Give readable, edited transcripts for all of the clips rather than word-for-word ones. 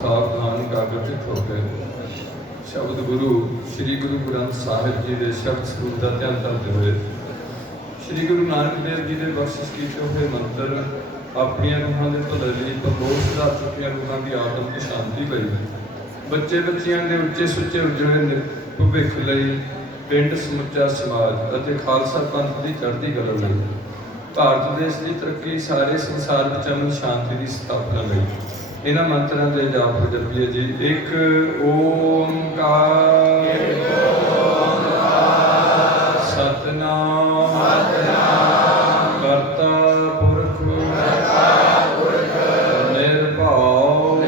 सावधान कागजित हो गए। शब्द गुरु श्री गुरु ग्रंथ साहिब जी के शब्द स्वरूप का ध्यान करते हुए श्री गुरु नानक देव जी के बख्शिश किए हुए मंत्र अपन रूहां के भले लिए प्रमोद सुधार चुकिया रूहां की आत्म की शांति पई। बच्चे बच्चियां के उच्चे सुच्चे उजड़े भविख लई पिंड समुचा समाज और खालसा पंथ की चढ़ती कला लई भारत देश की तरक्की सारे संसार में अमन शांति की स्थापना लई इन्हां मंत्रां दे जाप जपीए जी। एक ओंकार सतनाम करता पुरख निर्भव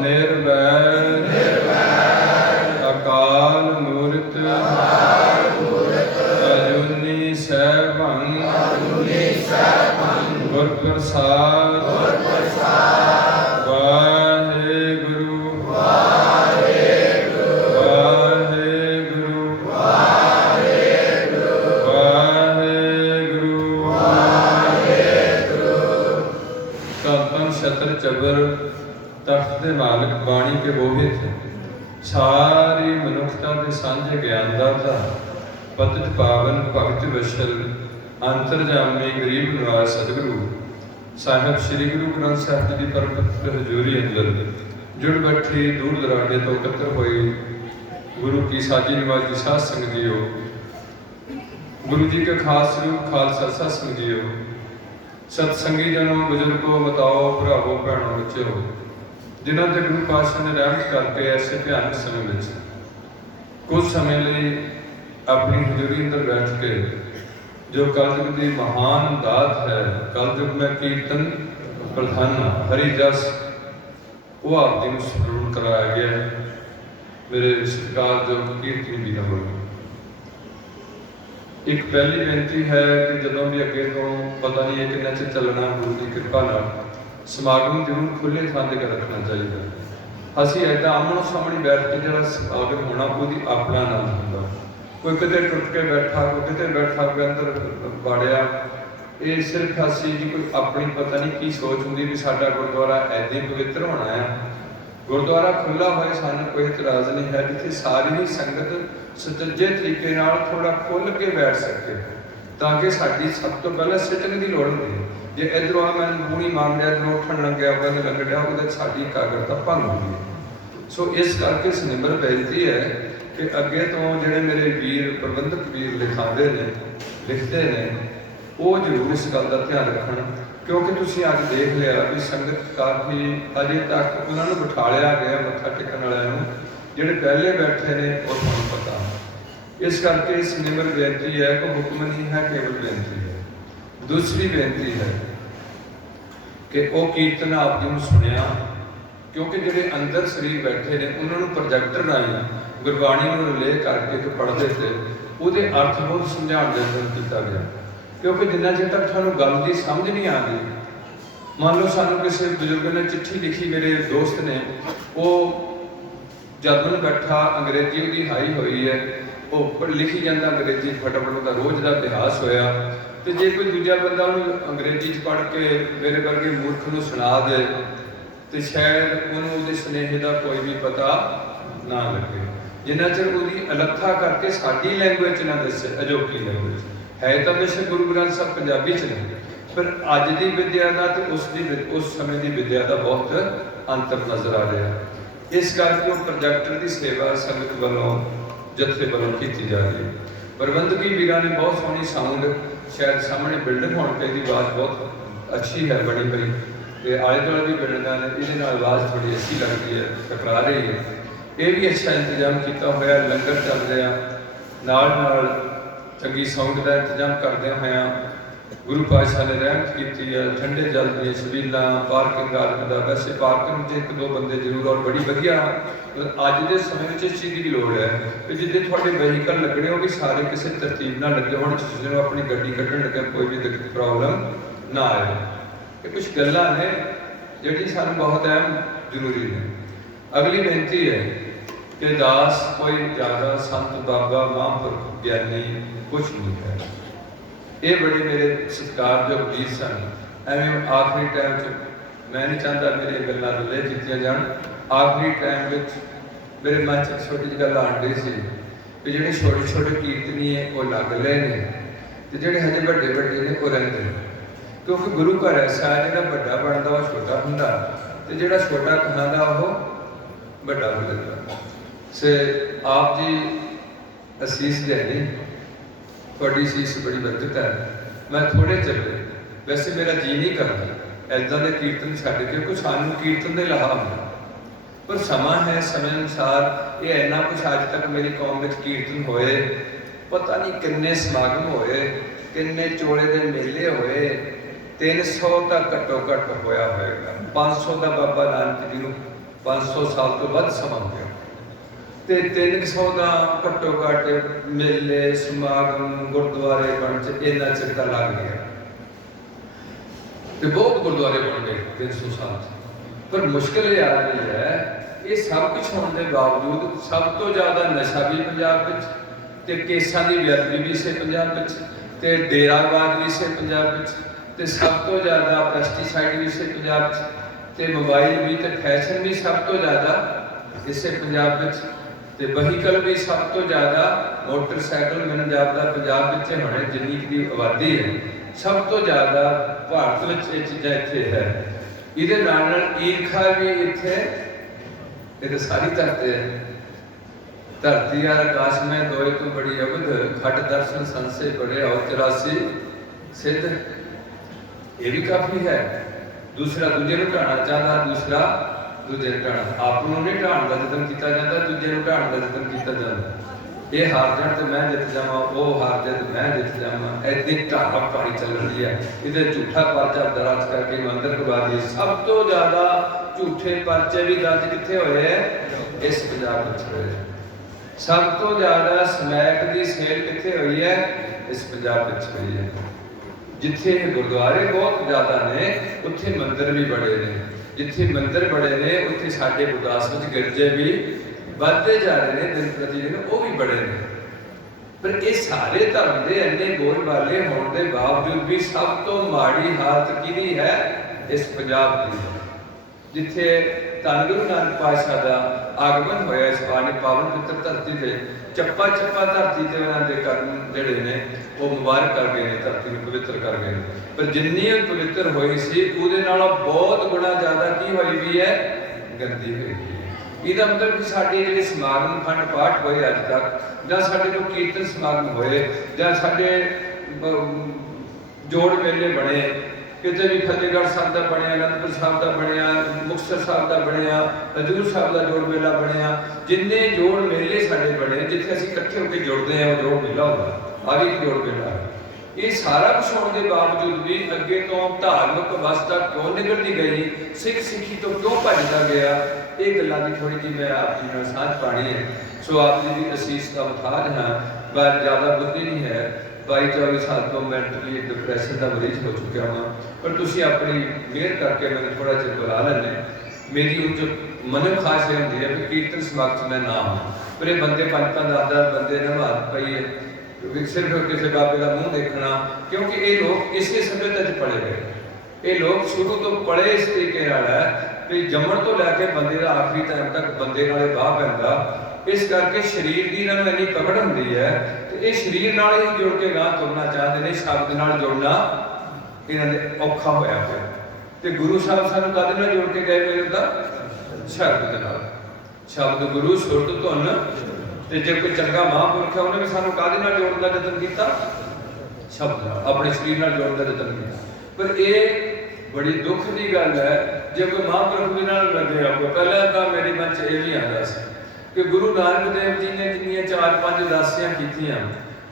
निर्वैर अकाल मूर्त अजूनी सैभं गुर प्रसाद तख्त के मालिक बाणी के बोहे थे सारी मनुखता के सांझे ज्ञान दाता पतित पावन भगत वशल अंतरजामी गरीब निवास सतगुरु साहिब श्री गुरु ग्रंथ साहिब जी की परम पवित्र हजूरी अंदर जुड़ बैठे दूर दराडे तो एकत्र हुए गुरु की साजी निवाजी साध संग जियो। गुरु जी के खास रूप खालसा सत्संग जियो। सत्संगी जनों बुजुर्गों बताओ भरावो भैनों बच्चों जिन्हों ते गुरु पातशाह ने रहमत करके ऐसे भयानक समय में कुछ समय लिए अपनी हजूरी अंदर बैठ के जो कलयुग की महान दात है कलयुग में कीर्तन प्रधान हरि जस वो आप जी को स्मरण कराया गया है। मेरे सत्कार जो कीर्तनी भी बोलो एक पहली बेनती है कि जदों भी अगे तो पता नहीं है किन्ना चिर चलना गुरु की कृपा नाल समागम जरूर खुले थां ते रखना चाहिए। असी ऐदा आमनो सामने बैठ के जो समागम होना कोई अपना आनंद होंदा कोई किते टुट के बैठा कोई किते बैठा के अंदर बाड़िया ये सिर्फ असी जी कोई अपनी पता नहीं की सोच होंगी भी साडा गुरुद्वारा ऐदे पवित्र होना है। गुरुद्वारा खुला होए सानू कोई इतराज नहीं है जिथे सारी ही संगत सुचज्जे तरीके नाल थोड़ा खुल के बैठ सके ताकि साडी सब तो पहले सिटन की लोड़ होगी। जे इधरों आ मैं मूड़ी मार लिया इधरों उठन लग गया उधर लग गया उधर साडी एकाग्रता भंग होगी। सो इस करके सनिम्र बेनती है कि अगे तो जिहड़े मेरे वीर प्रबंधक वीर लिखाते ने लिखते हैं वो जरूर इस गल का ध्यान रखन क्योंकि तुसीं अज देख लिया भी संगत काफ़ी अजे तक उन्होंने बिठा लिया गया मत्था टेकन वालों जिहड़े पहले बैठे ने और तुहानूं पता इस करके सनिम्र बेनती है कोई हुक्म नहीं है केवल बेनती है। दूसरी बेनती है कि वो कीर्तन आप जी सुनिया क्योंकि जिहड़े अंदर शरीर बैठे ने उन्होंने प्रोजैक्टर राही गुरबाणी ले करके तो पढ़ते थे वो अर्थ बहुत समझाने का यत्न किया गया क्योंकि जिन्ना चेर तक सानू गल की समझ नहीं आ गई मान लो सानू किसी बजुर्ग ने चिट्ठी लिखी मेरे दोस्त ने वो जद में बैठा अंग्रेजी की हाई हुई है वो लिखी जाता अंग्रेजी फटाफट उसका रोज़ का अभ्यास होया तो जे कोई दूजा बंदा अंग्रेजी पढ़ के मेरे वर्गे मूर्ख को सुना दे तो शायद उन्होंने स्नेह का कोई भी पता ना लगे जिन्ना चਿਰ ਉਹਦੀ ਅਲੱਥਾ करके साड़ी लैंगुएज ना दसे अजोकी लैंगुएज है तो बेशक गुरु ग्रंथ साहब पंजाबी च नहीं पर अज की विद्या का तो उस समय की विद्या का बहुत अंतर नज़र आ रहा इस करके प्रोजैक्टर की सेवा संगत वालों जत्थे वालों की जा रही है। प्रबंधकी वीरां ने बहुत सोहनी साउंड शायद सामने बिल्डिंग होने पर आवाज़ बहुत अच्छी है बनी पई तो आले दुआले भी बिल्डिंगां ने ये आवाज़ थोड़ी अच्छी लगती है टकरा रही है ये भी अच्छा इंतजाम किया होया लंगर चल रहा नाल चंगी साउंड का इंतजाम करदे होया गुरु पातशाह ने रहमत की है ठंडे जल दी छबीलां पार्किंग का वैसे पार्किंग एक दो बंदे जरूर और बड़ी वधिया अज के समय में इस चीज़ की लोड़ है कि जिद्दे थोड़े वहीकल लगने वो भी सारे किसी तरतीब ना लगे हो जो अपनी गड्डी कढ़न लगे कोई भी दिक्कत प्रॉब्लम ना आए ये कुछ गल्लां ने जिहड़ी सानूं बहुत अहम जरूरी है। अगली बेनती है कि दास कोई ज़्यादा संत बाबा महापुरख ज्ञानी कुछ नहीं है ये बड़े मेरे सत्कारयोग वीर सन एवं आखिरी टाइम मैं नहीं चाहता मेरी गल्लां रुले कीतियां जाण। आखिरी टाइम में मेरे मन च छोटी जी गल आंदी सी कि जिहड़े छोटे छोटे कीर्तनी है वो लग रहे हैं तो जिहड़े हजे वड्डे वड्डे ने वो रहिंदे ने, क्योंकि गुरु घर ऐसा है जिहड़ा वड्डा बनदा वो छोटा हुंदा ते जिहड़ा छोटा कहांदा वो वड्डा हो जाता। से आप जी असीस देनी, थोड़ी असीस बड़ी बरकत है। मैं थोड़े चले वैसे मेरा जी नहीं करता ऐदा के कीर्तन छड्ड के, कुछ सानू कीर्तन दे लाहा हुंदा, पर समा है समय अनुसार ये इन्ना कुछ अज तक मेरी कौम में कीर्तन होए, पता नहीं किन्ने समागम होए, किन्ने चोले दे मेले होए, 300 का घट्टो घट्ट होया होएगा, 500 का बाबा नानक जी नूं 500 साल तो वध समा हो गया, ते 300 का घट्टो घट्ट मेले समागम गुरुद्वारे बन च इन्ना चिर लग गया, तो बहुत गुरुद्वारे बन गए 300 साल। पर मुश्किल ये आ रही है, ये सब कुछ होने के बावजूद सब तो ज़्यादा नशा भी पंजाब विच, ते केसां दी बेअदबी भी इसे पंजाब विच, ते डेराबाद भी इसे पंजाब विच, ते सब तो ज़्यादा पेस्टिसाइड भी इसे पंजाब विच, ते मोबाइल भी ते फैशन भी सब तो ज़्यादा इसे पंजाब विच, ते वहीकल भी सब तो ज़्यादा मोटरसाइकिल मैंने जापदा पंजाब विच होने जिन्नी की आबादी है सब तो ज़्यादा भारत विच ये चीज़ां इत्थे है। इहदे नाल नाल ईर्खा भी इत्थे, ये तो सारी धरती है, धरती यार आकाश में दोए तो बड़ी अवध, खट दर्शन संशय बड़े और 84 सिद्ध, ये भी काफी है। दूसरा दूजे नूं ढाणा चाहता, दूसरा दूजे नूं ढाणा, आप नूं नहीं ढाण दा यतन कीता जांदा, दूजे नूं ढाण दा यतन कीता जांदा। ये हार जाण ते मैं जित जावां, वो हार जाए तो मैं जित जावां, ऐदी ढाबा पानी चल रही है। इहदे झूठा परचा दर्ज करके अंदर करवा दिए। सब तो ज़्यादा झूठे परचे भी दर्ज कितने होए हैं? इस पंजाब विच होए। सब तो ज़्यादा समैक की सेल कितने हुई है? इस पंजाब विच हुई है। जिथे गुरुद्वारे बहुत ज़्यादा ने उत्थे मंदिर भी बड़े ने, जिथे मंदिर बड़े ने उत्थे साडे गुरदास विच गिरजे भी बढ़ते जा रहे हैं दिन प्रतिदिन, वो भी बड़े ने। पर ये सारे धर्म के इन्ने बोल वाले होने के बावजूद भी सब तो माड़ी हालत किहदी है? इस पंजाब की, जिथे धन गुरु नानक पातशाह का आगमन होया इस पावन पवित्र धरती से, चप्पा चप्पा धरती से उन्होंने कर्म जिहड़े ने वो मुबारक कर गए, धरती को पवित्र कर गए। पर जिन्नी पवित्र हुई सी उहदे नालों बहुत गुणा ज़्यादा की हुई भी है? गंदी हुई है। ਇਹਦਾ मतलब कि साढ़े ਜਿਹੜੇ समागम खंड पाठ होए अज तक, ਜਾਂ ਸਾਡੇ ਕੋਲ ਕੀਰਤਨ ਸਮਾਗਮ ਹੋਏ, ਜਾਂ ਸਾਡੇ ਜੋੜ ਮੇਲੇ ਬਣੇ, ਕਿਤੇ ਵੀ ਫਤਿਹਗੜ੍ਹ ਸਾਹਿਬ ਦਾ ਬਣਿਆ, ਅਨੰਦਪੁਰ ਸਾਹਿਬ ਦਾ ਬਣਿਆ, ਮੁਕਤਸਰ ਸਾਹਿਬ ਦਾ ਬਣਿਆ, ਹਜ਼ੂਰ ਸਾਹਿਬ ਦਾ ਜੋੜ ਮੇਲਾ ਬਣਿਆ, ਜਿੰਨੇ ਜੋੜ ਮੇਲੇ ਸਾਡੇ ਬਣੇ ਜਿੱਥੇ ਅਸੀਂ ਇਕੱਠੇ ਹੋ ਕੇ ਜੁੜਦੇ ਹਾਂ ਉਹ ਜੋੜ ਮੇਲਾ ਹੁੰਦਾ, ਆ ਵੀ ਜੋੜ ਮੇਲਾ। ये सारा कुछ होने के बावजूद भी अगे तो धार्मिक अवस्था क्यों निकलती गई, सिख सिखी तो क्यों भजता गया, ये गल्लां दी थोड़ी जी मैं आप जी नाल साझ पानी है। सो आप जी की असीस का मुखार हाँ, पर ज़्यादा बुद्धि नहीं है, 22-24 साल तो मैंटली डिप्रैशन का मरीज हो चुका हाँ, पर तुसीं अपनी मेहर करके मैंने थोड़ा चिर बुला लेने। मेरी उन मन खास ये होंगी है कि कीर्तन समागम मैं ना हाँ, पर ये बंदे 5-10 बंदे ने हाथ पाई है सिर्फ किसी बाबे का मुँह देखना, क्योंकि ये लोग इसी सभ्यता च पढ़े गए, ये लोग शुरू तो पढ़े इस तरीके है कि जम्मण तो लैके बंदे का आखिरी टाइम तक बंदे नाले बाह पैंदा, इस करके शरीर की इन्होंने इन्नी पकड़ होंगी है, तो ये शरीर नाल ही जुड़ के गांह तुरना चाहते हैं, शब्द नाल जुड़ना इन्होंने औखा होया है। तो गुरु साहब सानू काहदे नाल जुड़ के गए पे होंदा? शब्द दे नाल, शब्द गुरु सुरत धुन, ते जे कोई चंगा महापुरख है उन्हें भी सानू काहदे नाल जोड़न दा यतन कीता? शब्द नाल, अपने शरीर नाल जोड़न दा यतन कीता। पर ये बड़ी दुख की गल है जे कोई महापुरख भी नाल लगे आपको। पहले तो मेरे मन च ये भी आंदा सी कि गुरु नानक देव जी ने जिन्नियां 4-5 उदासियां कीतियां,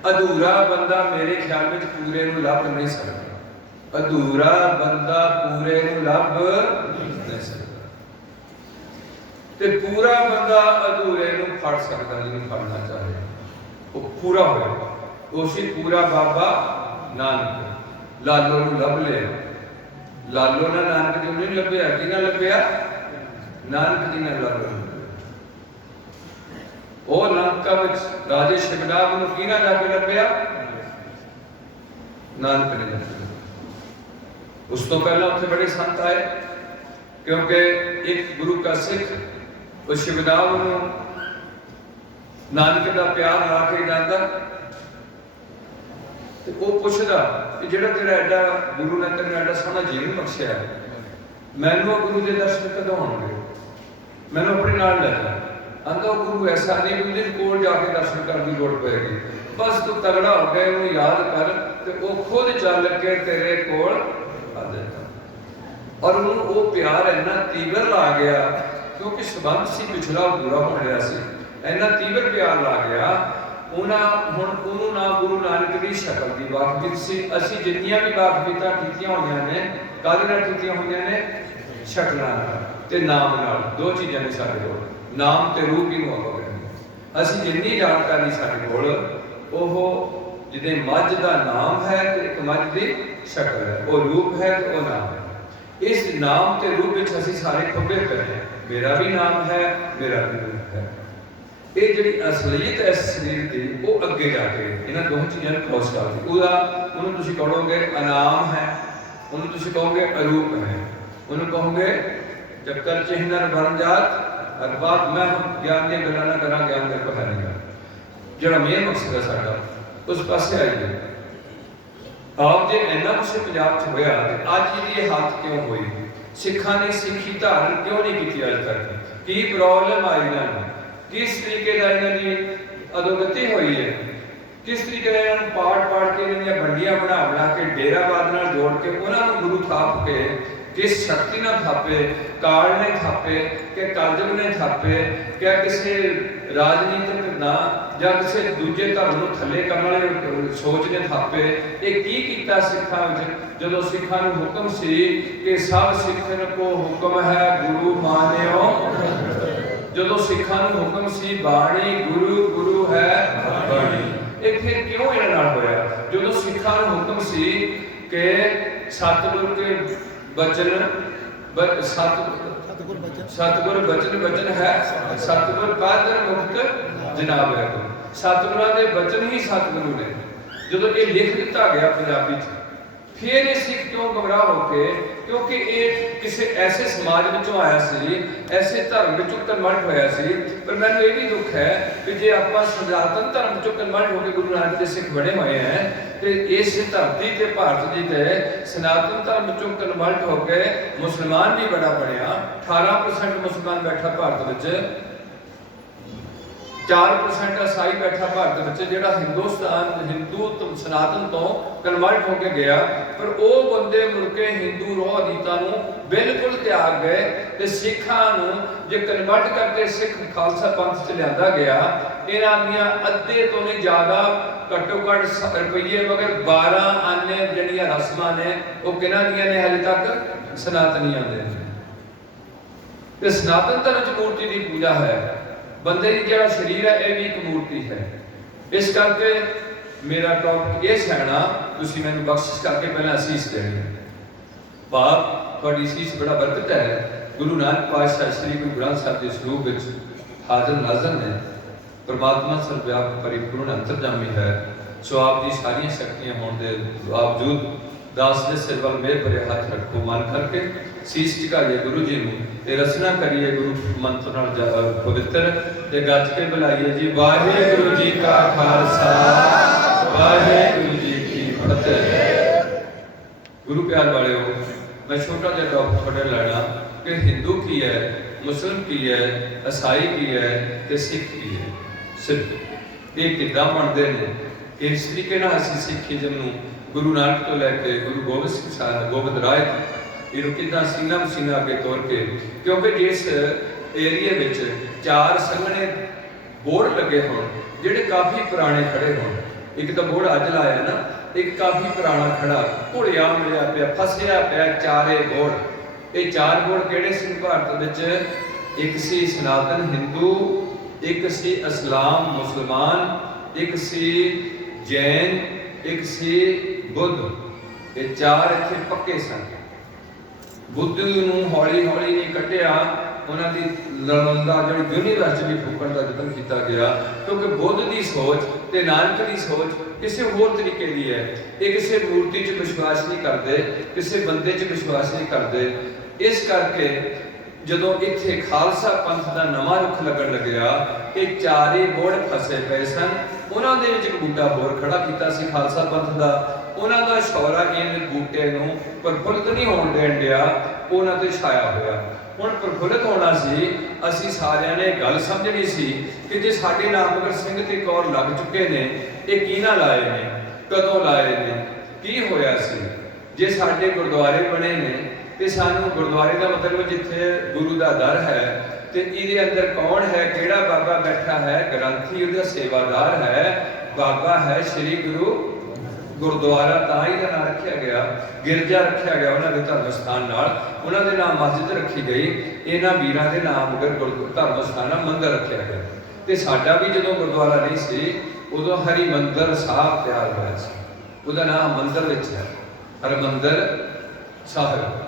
अधूरा बंदा मेरे ख्याल में पूरे नूं लभ नहीं सकता, अधूरा बंदा पूरे नूं लभ नहीं सकता, ते पूरा बंदा अधूरे नूं फड़ सकदा जिन्होंने फड़ना चाहे वो पूरा होएगा। उसी पूरा बाबा नानक लालो नूं लभ लिया, लालो ना नानक जी नहीं लभ्या, किहने लभ्या? नानक जी ने लालो नूं। वो लंका विच राजे शिवनाग नूं किहने जाके लभ्या? नानक ने लभ्या। उस तो पहला उत्थे बड़े संत आए, क्योंकि एक गुरु का सिख उस शिवनाम नूं नानक का प्यार ला के जाता ते वो पुछदा कि जिहड़ा तेरा एडा गुरु ने तेरे एडा सोहना जीवन बख्शिया मैनू गुरु के दर्शन कदों आउणगे, मैनू अपने नाल लै जा। आंदा गुरु ऐसा नहीं कि उहदे कोल जाके दर्शन करने की लोड़ पेगी, बस तू तगड़ा हो गया उन्हें याद कर ते वो खुद चल के तेरे कोल आ जाएगा। और उन्होंने वो प्यार इन्ना तीव्र ला गया क्योंकि संबंध सी पिछला पूरा हो रहा सी, इन्ना तीव्र प्यार ला गया उन्होंने ना गुरु नानक की शक्ल की वाकफियत सी। असीं जिन्नियां भी वाकफियतां कीतियां होईयां ने काहदे नाल कीतियां होईयां ने, शक्लां नाल ते नाम नाल। दो चीज़ां ने साडे कोल, नाम ते रूप ही आपां कहंदे। असीं जिन्नी जानकारी साडे कोल ओह जिद्दां मझ दा नाम है ते एक मझ दी शक्ल है, वो रूप है ते वो नाम है। इस नाम ते रूप विच असीं सारे खुबे पए हैं, मेरा भी नाम है मेरा भी रूप है। ये जिहड़ी असलीयत है इस शरीर की वो अगे जाके इन्हां दोहां चीज़ां नूं क्रॉस करदी। उहनूं तुसीं कहोगे अनाम है, उहनूं तुसीं कहोगे अरूप है, उहनूं कहोगे चक्कर चिन्ह बन जात। अरबाब मैं हम ज्ञान दी गल्लां ना करां, ज्ञान मेरे कोल है नहीं। जिहड़ा मेन मकसद है साडा उस पासे आइए। आप जे इन्ना कुछ पंजाब च होया ते अज ये हालत क्यों हुई? सिखां ने सिੱਖੀ धारण क्यों नहीं की अज तक? की प्रॉब्लम आई इन्हां नूं? किस तरीके का इन्होंने अधोगति हुई है? किस तरीके का इन्होंने पाड़ के इन्होंने बंडियां बना के डेराबाद नाल जोड़ के उन्होंने गुरु थाप के किस शक्ति ने थापे? काल ने थापे कि कलयुग ने थापे? क्या किसी राजनीतिक ना या किसी दूजे धर्म को थले करने वाले सोच ने थापे? ये की कीता सिखां विच जदों सिखां नूं हुक्म सी कि सब सिखन को हुक्म है गुरु मानियो, जदों सिखां नूं हुक्म सी बाणी गुरु गुरु है बाणी, ये फिर क्यों इन्हां नाल होया? जदों सिखां नूं हुक्म सी कि सतगुर के बचन सतगुर बचन बचन है, सतगुर कादर मुक्त जनाब है। सतगुरां दे बचन ही सतगुरु ने जदों ये लिख दिता गया पंजाबी च, फिर ये सिख क्यों गुमराह होके? क्योंकि ये किसी ऐसे समाज विचों आया सी, ऐसे धर्म विचों कन्वर्ट होया सी। पर मैनूं ये भी दुख है कि जे आपां सनातन धर्म विचों कन्वर्ट होकर गुरु नानक दे सिख बने हुए हैं तो इस धरती ते भारत दी ते सनातन धर्म विचों कन्वर्ट होकर मुसलमान भी बड़ा बनया। 18% मुसलमान बैठा भारत विच, 4% ईसाई बैठा भारत में, जिहड़ा हिंदुस्तान हिंदू सनातन तो कन्वर्ट होकर गया। पर वो बंदे मुड़ के हिंदू रोह रीतां नूं बिल्कुल त्याग गए ते सिखां नूं जे कन्वर्ट करके सिख खालसा पंथ च लिआंदा गया। इन्हां दीयां अद्धे तो नहीं ज़्यादा घट्टो घट्ट रुपये मगर 12 आने जिहड़ियां रस्मां ने वो किन्हां दीयां ने हाले तक सनातनियां दे। ते सनातन धर्म च मूर्ति की पूजा है, बंदे की जो शरीर है यह भी एक मूर्ति है। इस करके मेरा टॉपिक ये सहना तुसीं मैनूं बख्शिश करके पहले असीस देनी बाप थोड़ी असीस बड़ा बरकत है। गुरु नानक पातशाह श्री गुरु ग्रंथ साहिब के स्वरूप में हाजर नाजर ने, परमात्मा सर्वव्यापक परिपूर्ण अंतर्जामी है। सो आप की सारिया शक्तियां होने के बावजूद दास ने सिर वाल मेहर भरे हाथ रखो, मन करके शीश झुकाइए गुरु जी नूं ते रचना करिए गुरु मंत्र नाल पवित्र ते गज के बुलाइए जी। वाहिगुरु जी का खालसा वाहिगुरु जी की फतेह। गुरु प्यार वाले हो, मैं छोटा जिहा टॉपिक थोड़े लेना कि हिंदू की है, मुस्लिम की है, ईसाई की है ते सिख की है। सिर्फ ये किद्दां बनदे ने इस तरीके नाल असीं सिखिज़म नूं गुरु नानक तो लैके गुरु गोबिंद सिंह साहब गोबिंद राय इन्हूं किद्दां सीना मसीना अगे तोड़ के, क्योंकि जिस एरिए विच 4 संघने बोर्ड लगे होण जिहड़े काफ़ी पुराने खड़े होण, एक तो बोर्ड अज लाया ना, एक काफ़ी पुराना खड़ा घुलिया मिलिया पिया फसिया पिया चारे बोर्ड। ये 4 बोर्ड किहड़े सी भारत विच? एक सी सनातन हिंदू, एक सी इस्लाम मुसलमान, एक सी जैन, एक सी बुद्ध। ये 4 इत्थे पक्के सन। बुद्ध नूं हौली हौली नहीं कटिया, उन्हां दी नालंदा जिहड़ी यूनीवर्सिटी भी फूकण का यतन किया गया, क्योंकि बुद्ध की सोच ते नानक की सोच किसी होर तरीके की है। ये किसी मूर्ति च विश्वास नहीं करते, किसी बंदे च विश्वास नहीं करते। इस करके ਜਦੋਂ ਇੱਥੇ ਖਾਲਸਾ ਪੰਥ ਦਾ ਨਵਾਂ ਰੁੱਖ ਲੱਗਣ ਲੱਗਿਆ, ਇਹ ਚਾਰੇ ਮੋੜ ਫਸੇ ਪਏ ਸਨ। ਉਹਨਾਂ ਦੇ ਵਿੱਚ ਇੱਕ ਬੂਟਾ ਹੋਰ ਖੜਾ ਕੀਤਾ ਸੀ ਖਾਲਸਾ ਪੰਥ ਦਾ। ਉਹਨਾਂ ਦਾ ਸ਼ੌਰਾ ਇਹ ਬੂਟੇ ਨੂੰ ਪ੍ਰਫੁੱਲਤ ਨਹੀਂ ਹੋਣ ਦੇਣ ਡਿਆ, ਉਹਨਾਂ ਤੇ ਛਾਇਆ ਹੋਇਆ। ਹੁਣ ਪ੍ਰਫੁੱਲਤ ਹੋਣਾ ਸੀ, ਅਸੀਂ ਸਾਰਿਆਂ ਨੇ ਗੱਲ ਸਮਝਣੀ ਸੀ ਕਿ ਜੇ ਸਾਡੇ ਨਾਮਗਰ ਸਿੰਘ ਤੇ ਕੌਰ ਲੱਗ ਚੁੱਕੇ ਨੇ, ਇਹ ਕਿਹਨਾਂ ਲਾਏ ਨੇ, ਕਦੋਂ ਲਾਏ ਨੇ, ਕੀ ਹੋਇਆ ਸੀ। ਜੇ ਸਾਡੇ ਗੁਰਦੁਆਰੇ ਬਣੇ ਨੇ ਤੇ ਸਾਨੂੰ ਗੁਰਦੁਆਰੇ ਦਾ ਮਤਲਬ ਜਿੱਥੇ ਗੁਰੂ ਦਾ ਦਰ ਹੈ ਤੇ ਇਹਦੇ ਅੰਦਰ ਕੌਣ ਹੈ, ਕਿਹੜਾ ਬਾਬਾ ਬੈਠਾ ਹੈ, ਗ੍ਰੰਥੀ ਉਹਦਾ ਸੇਵਾਦਾਰ ਹੈ, ਬਾਬਾ ਹੈ ਸ੍ਰੀ ਗੁਰੂ। ਗੁਰਦੁਆਰਾ ਤਾਂ ਹੀ ਦਾ ਨਾਮ ਰੱਖਿਆ ਗਿਆ, ਗਿਰਜਾ ਰੱਖਿਆ ਗਿਆ ਉਹਨਾਂ ਦੇ ਧਰਮ ਸਥਾਨ ਨਾਲ, ਉਹਨਾਂ ਦੇ ਨਾਮ ਮਸਜਿਦ ਰੱਖੀ ਗਈ, ਇਹਨਾਂ ਵੀਰਾਂ ਦੇ ਨਾਮ ਅਗਰ ਧਰਮ ਸਥਾਨ ਨਾਲ ਮੰਦਰ ਰੱਖਿਆ ਗਿਆ। ਤੇ ਸਾਡਾ ਵੀ ਜਦੋਂ ਗੁਰਦੁਆਰਾ ਨਹੀਂ ਸੀ ਉਦੋਂ ਹਰਿਮੰਦਰ ਸਾਹਿਬ ਤਿਆਰ ਹੋਇਆ ਸੀ, ਉਹਦਾ ਨਾਮ ਮੰਦਰ ਵਿੱਚ ਹੈ, ਹਰਿਮੰਦਰ ਸਾਹਿਬ।